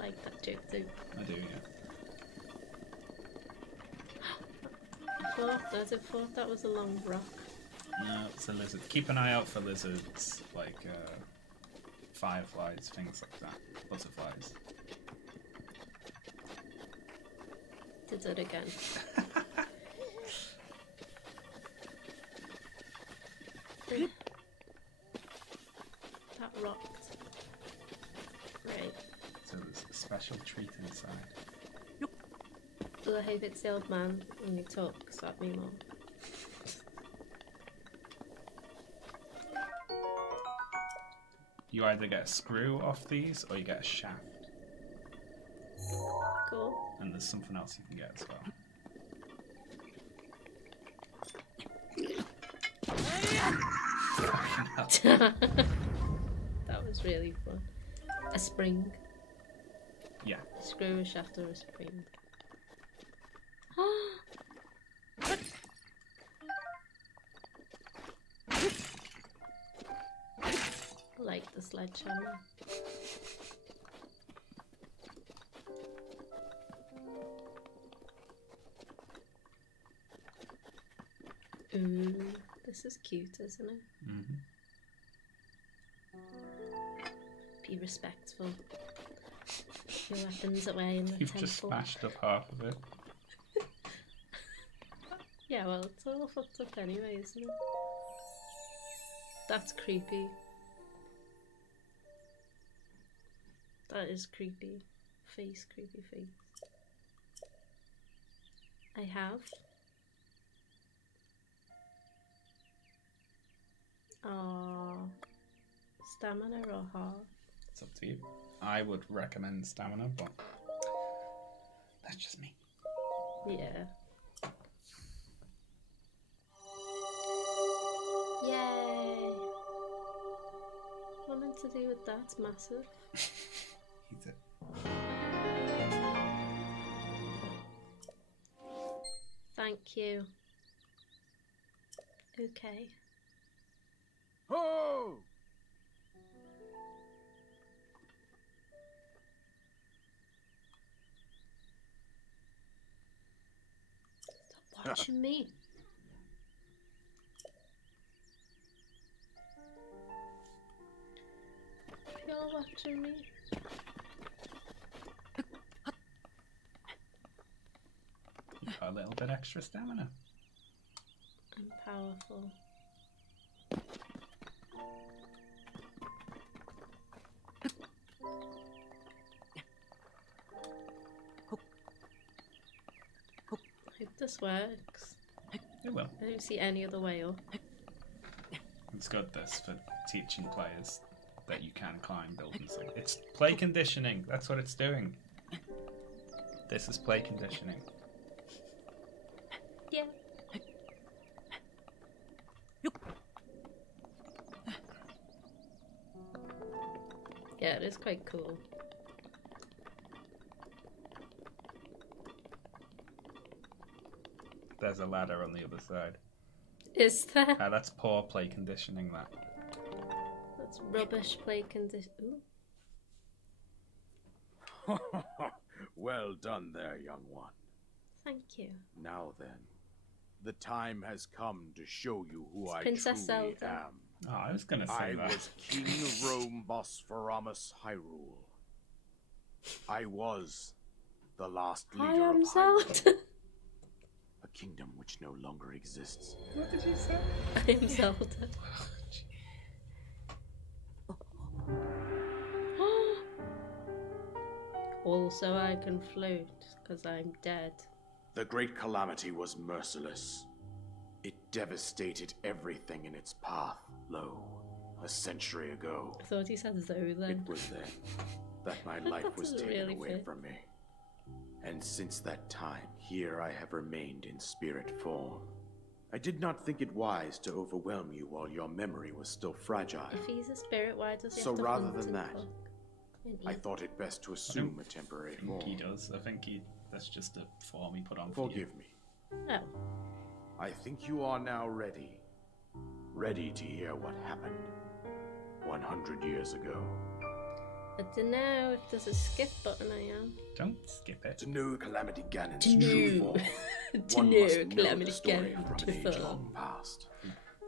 like that joke too. I do, yeah. I thought that was a long rock. No, it's a lizard. Keep an eye out for lizards, like fireflies, things like that. Butterflies. Did it again. That rocked. Right. So there's a special treat inside. Well, I hope it's the old man when you talk, so at me more. You either get a screw off these or you get a shaft. Cool. And there's something else you can get as well. That was really fun. A spring. Yeah. Screw, a shaft, or a spring. Like the sledgehammer. Ooh, this is cute, isn't it? Mm-hmm. Be respectful. Your weapons away in the You've temple. just smashed up half of it. Yeah, well, it's all fucked up anyway, isn't it? That's creepy. That is creepy. Creepy face. I have. Stamina or heart? It's up to you. I would recommend stamina, but that's just me. Yeah. Yay! What meant to do with that? It's massive. Eat it. Thank you. Okay. Ho! Stop watching me. You're watching me. You've got a little bit extra stamina. I'm powerful. I hope this works. It will. I don't see any other way up. It's good this for teaching players that you can climb buildings. It's play conditioning. That's what it's doing. This is play conditioning. Yeah. Yeah, it is quite cool. There's a ladder on the other side. Is there? That's poor play conditioning, that. That's rubbish play condition. Well done there, young one. Thank you. Now then, the time has come to show you who It's I Princess truly Zelda. am. Oh, I was gonna say I that. was King Rome Bosphorus Hyrule. I was the last leader I am of Hyrule, Zelda. a kingdom which no longer exists. What did you say? I am Zelda. Also, I can float because I'm dead. The Great Calamity was merciless. It devastated everything in its path. Lo, a century ago, I thought he said though it then. was then that my life was Doesn't taken really away fit. from me. And since that time, here I have remained in spirit form. I did not think it wise to overwhelm you while your memory was still fragile. If he's a spirit, why does he So have to rather hunt than and that, cook and I eat? thought it best to assume a temporary I think form. he does. I think that's just a form he put on for you. Forgive me. Oh, I think you are now ready. Ready to hear what happened 100 years ago. I don't know if there's a skip button. I am. Don't skip it. To know Calamity Ganon's To true know. form, To one know must know the Calamity story Ganon from to an age form. long past.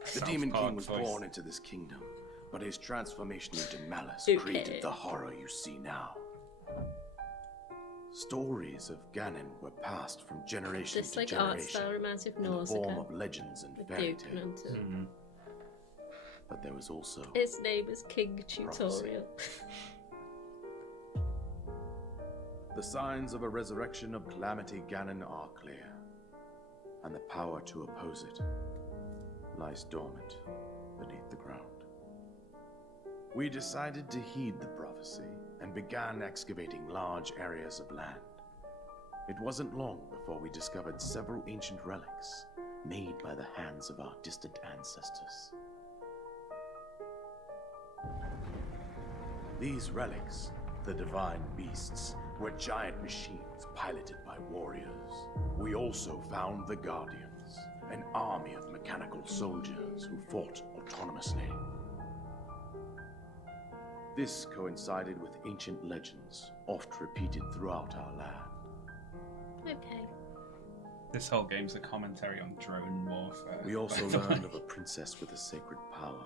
The South Demon Park King was voice. born into this kingdom, but his transformation into malice Okay. created the horror you see now. Stories of Ganon were passed from generation This to like art generation style reminds me of in the form Nausicaa. of legends and With fairy Duke and tales. Hunter. Mhm. But there was also His name is King Tutorial. the signs of a resurrection of Calamity Ganon are clear, and the power to oppose it lies dormant beneath the ground. We decided to heed the prophecy and began excavating large areas of land. It wasn't long before we discovered several ancient relics made by the hands of our distant ancestors. These relics, the divine beasts, were giant machines piloted by warriors. We also found the Guardians, an army of mechanical soldiers who fought autonomously. This coincided with ancient legends, oft repeated throughout our land. Okay. This whole game's a commentary on drone warfare. We also by the learned way. of a princess with a sacred power,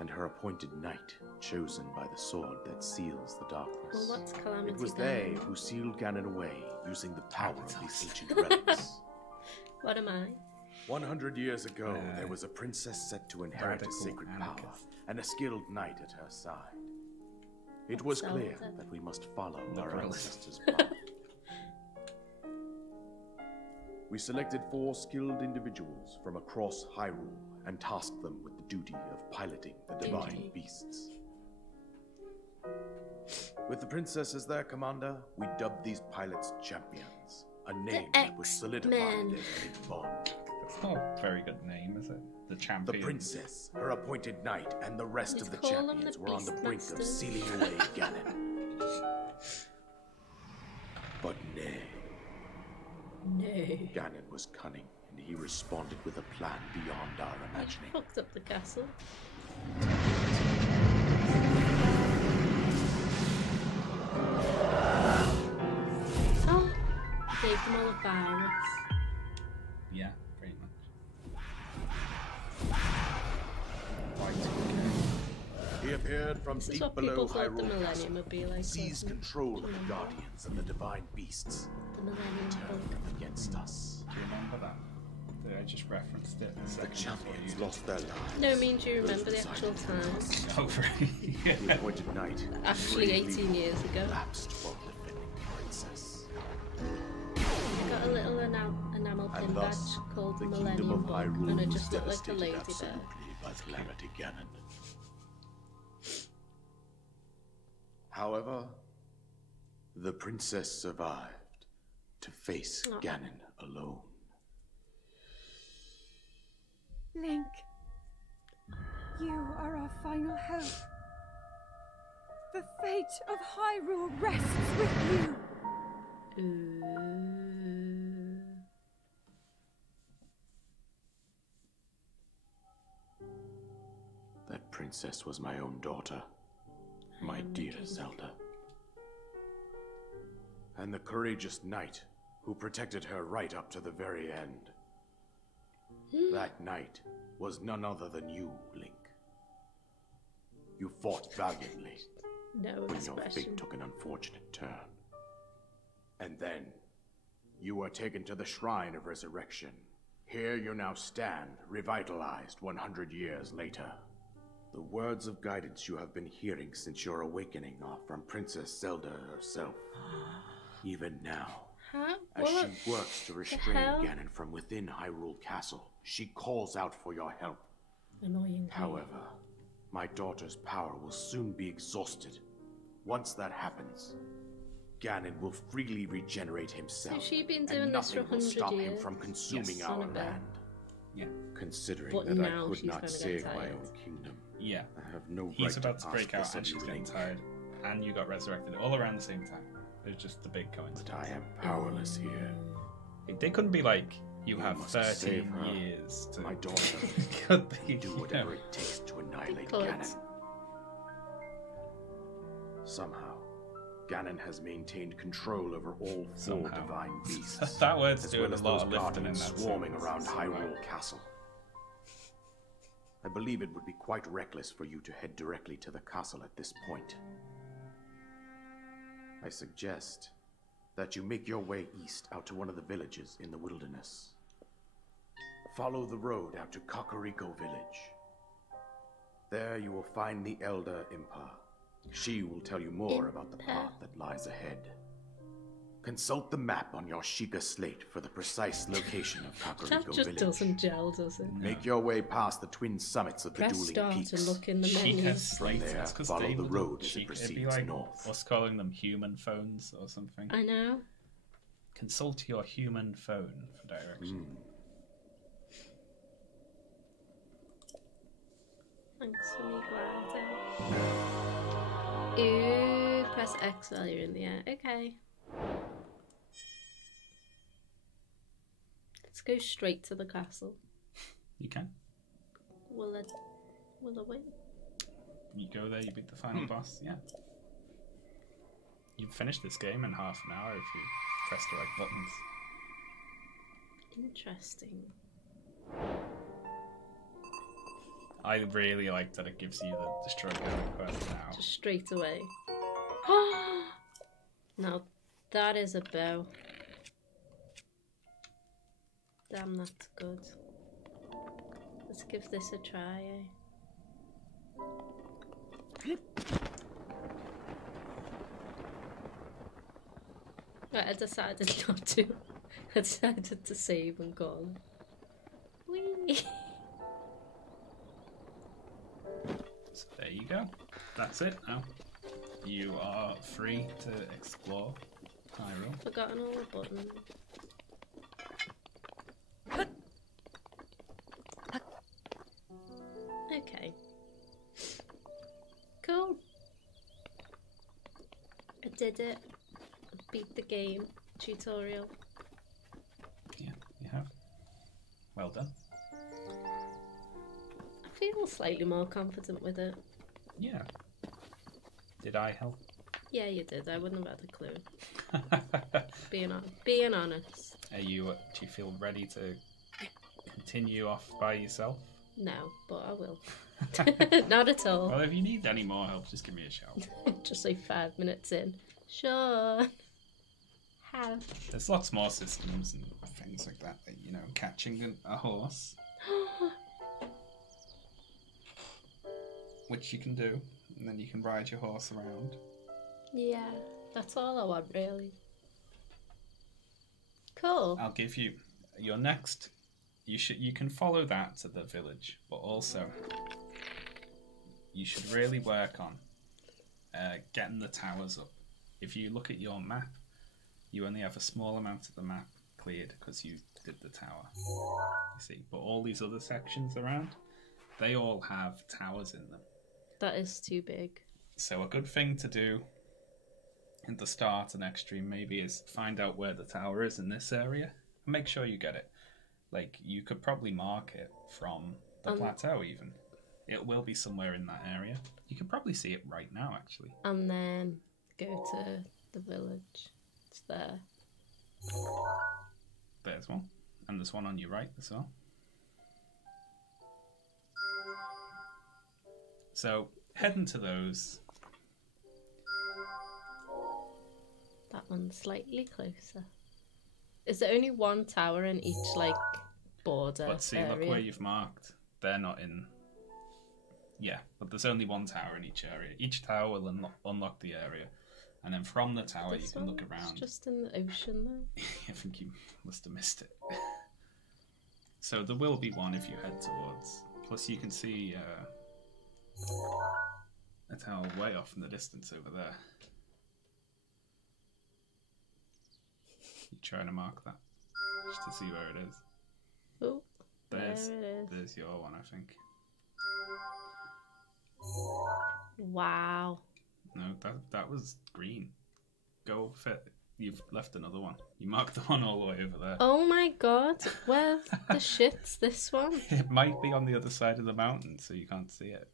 and her appointed knight, chosen by the sword that seals the Well, darkness. what's Calamity It was they Ganon? who sealed Ganon away using the power of these ancient relics. What am I? 100 years ago, there was a princess set to inherit a radical sacred power, anarchist. and a skilled knight at her side. It was clear Zelda. that we must follow our Liberal. ancestors' path. We selected 4 skilled individuals from across Hyrule and tasked them with the duty of piloting the divine Duty. beasts. With the princess as their commander, we dubbed these pilots champions, a name that would solidify X-Men. their unique bond. That's not a very good name, is it? The The champion. princess, her appointed knight, and the rest Let's of the call them champions the were on the brink of Beastmasters. sealing away Ganon. But nay, No. Ganon was cunning, and he responded with a plan beyond our imagining. Fucked up the castle. Oh, gave them all a virus. Yeah, pretty much. He appeared from This is deep what below people thought the Hyrule Millennium Castle, would be like. seized wasn't it? control of the Remember? Guardians and the divine beasts, The Millennium turned Bug. them against us. Do you remember that? I just referenced it a The second before champions you. lost their lives. No, I mean, do you remember the actual time? Over. The appointed knight Actually, bravely 18 years ago. collapsed while defending the princess. I got a little enamel pin And badge thus, called the the kingdom Millennium of Bug, Hyrule and I was just looked like a devastated ladybird. absolutely by Calamity Ganon. However, the princess survived to face Aw. Ganon alone. Link, you are our final hope. The fate of Hyrule rests with you. Ooh. That princess was my own daughter, my am the dear king. Zelda. And the courageous knight who protected her right up to the very end. That knight was none other than you, Link. You fought valiantly No when your expression. fate took an unfortunate turn. And then, you were taken to the Shrine of Resurrection. Here you now stand, revitalized 100 years later. The words of guidance you have been hearing since your awakening are from Princess Zelda herself. Even now, Huh? as What? she works to restrain hell? Ganon from within Hyrule Castle, she calls out for your help. Annoying. However, my daughter's power will soon be exhausted. Once that happens, Ganon will freely regenerate himself, So she's been and doing this for nothing will 100 stop him years? from consuming Yes. our On a bed. land. Yeah. Considering But that now I could she's not gonna get save my tired. own kingdom, Yeah. I have no right He's about to ask break out this and of she's you, getting Link. tired. And you got resurrected all around the same time. It was just the big But coincidence. I am powerless here. They couldn't be like, you You have must 13 save her. years to... My daughter. Could be, Do whatever it takes to annihilate Could. Ganon. Somehow, Ganon has maintained control over all four Somehow. divine beasts. That word's as doing well as a lot those of lifting in guardians that swarming sentence. around So, Hyrule Castle. I believe it would be quite reckless for you to head directly to the castle at this point. I suggest that you make your way east out to one of the villages in the wilderness. Follow the road out to Kakariko Village. There you will find the Elder Impa. She will tell you more about the path that lies ahead. Consult the map on your Sheikah slate for the precise location of That Kakariko just Village. doesn't gel, does it? Make your way past the twin summits of the Press dueling start peaks. and look in the Sheikah menus. slate. there, It's 'cause follow they the would- road as it Sheikah- It'd be proceeds like north. us calling them human phones or something. I know. Consult your human phone for direction. Thanks for me gliding. Ooh, press X while you're in the air. Okay. Let's go straight to the castle. You can. Will I win? You go there, you beat the final boss. Yeah. You've finished this game in half an hour if you press the right buttons. Interesting. I really like that it gives you the destroy Ganon quest now. Just straight away. Now that is a bow. Damn, that's good. Let's give this a try, Right, I decided not to. I decided to save and go. Whee! So there you go. That's it now. You are free to explore Hyrule. Forgotten all the buttons. Okay. Cool. I did it. I beat the game. Tutorial. Yeah, you have. Well done. I feel slightly more confident with it. Yeah. Did I help? Yeah, you did. I wouldn't have had a clue. Being honest. Do you feel ready to continue off by yourself? No, but I will. Not at all. Well, if you need any more help, just give me a shout. Just like 5 minutes in. Sure. How? There's lots more systems and things like that, you know, catching a horse, which you can do, and then you can ride your horse around. Yeah, that's all I want, really. Cool. I'll give you your next. You can follow that to the village, but also you should really work on getting the towers up. If you look at your map, you only have a small amount of the map cleared because you did the tower. You see, but all these other sections around, they all have towers in them. That is too big. So a good thing to do in the start and extreme maybe is find out where the tower is in this area and make sure you get it. Like, you could probably mark it from the plateau even. It will be somewhere in that area. You could probably see it right now, actually. And then go to the village. It's there. There's one. And there's one on your right as well. So, heading to those. That one's slightly closer. Is there only one tower in each, like, border But see, area? look where you've marked. They're not in... Yeah, but there's only one tower in each area. Each tower will unlock the area. And then from the tower, This you can look one's around. just in the ocean, though. I think you must have missed it. So there will be one if you head towards. Plus you can see a tower way off in the distance over there. You trying to mark that? Just to see where it is. Oh, There's, there it is. there's your one, I think. Wow. No, that was green. Go fit. You've left another one. You marked the one all the way over there. Oh my god, where the shit's this one? It might be on the other side of the mountain, so you can't see it.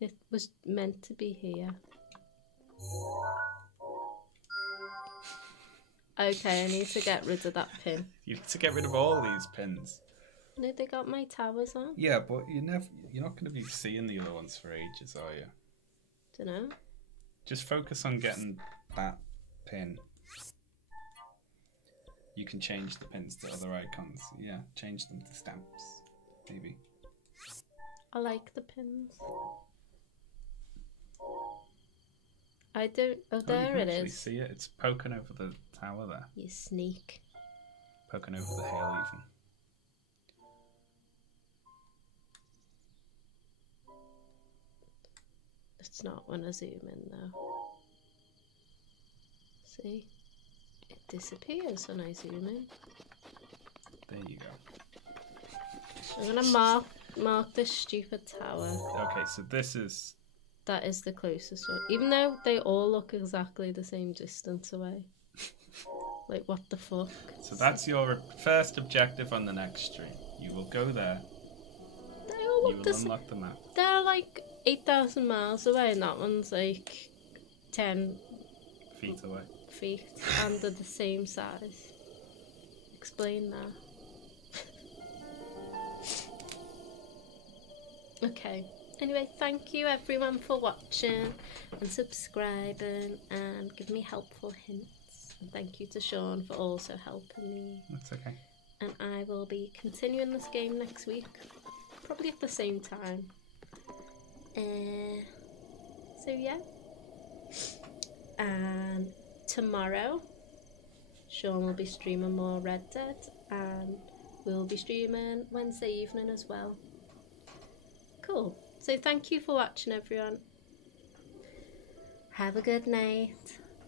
It was meant to be here. Okay, I need to get rid of that pin. You need to get rid of all these pins. No, they got my towers on. Yeah, but you're not going to be seeing the other ones for ages, are you? Dunno. Just focus on getting that pin. You can change the pins to other icons. Yeah, change them to stamps, maybe. I like the pins. I don't. Oh, there you can it actually is. See it. It's poking over the tower there. You sneak. Poking over the hill, even. It's not when I zoom in though. See? It disappears when I zoom in. There you go. I'm gonna mark this stupid tower. Okay, so this is... That is the closest one. Even though they all look exactly the same distance away. Like, what the fuck? So that's your first objective on the next stream. You will go there. They all You look will the same. unlock the map. They're like 8,000 miles away, and that one's like 10 Feet away. feet, and they're the same size. Explain that. Okay. Anyway, thank you everyone for watching and subscribing and giving me helpful hints. And thank you to Sean for also helping me. That's okay. And I will be continuing this game next week, probably at the same time. So yeah. And tomorrow, Sean will be streaming more Red Dead, and we'll be streaming Wednesday evening as well. Cool. So thank you for watching, everyone. Have a good night.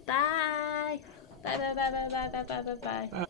Bye. Bye bye bye bye bye bye bye bye bye.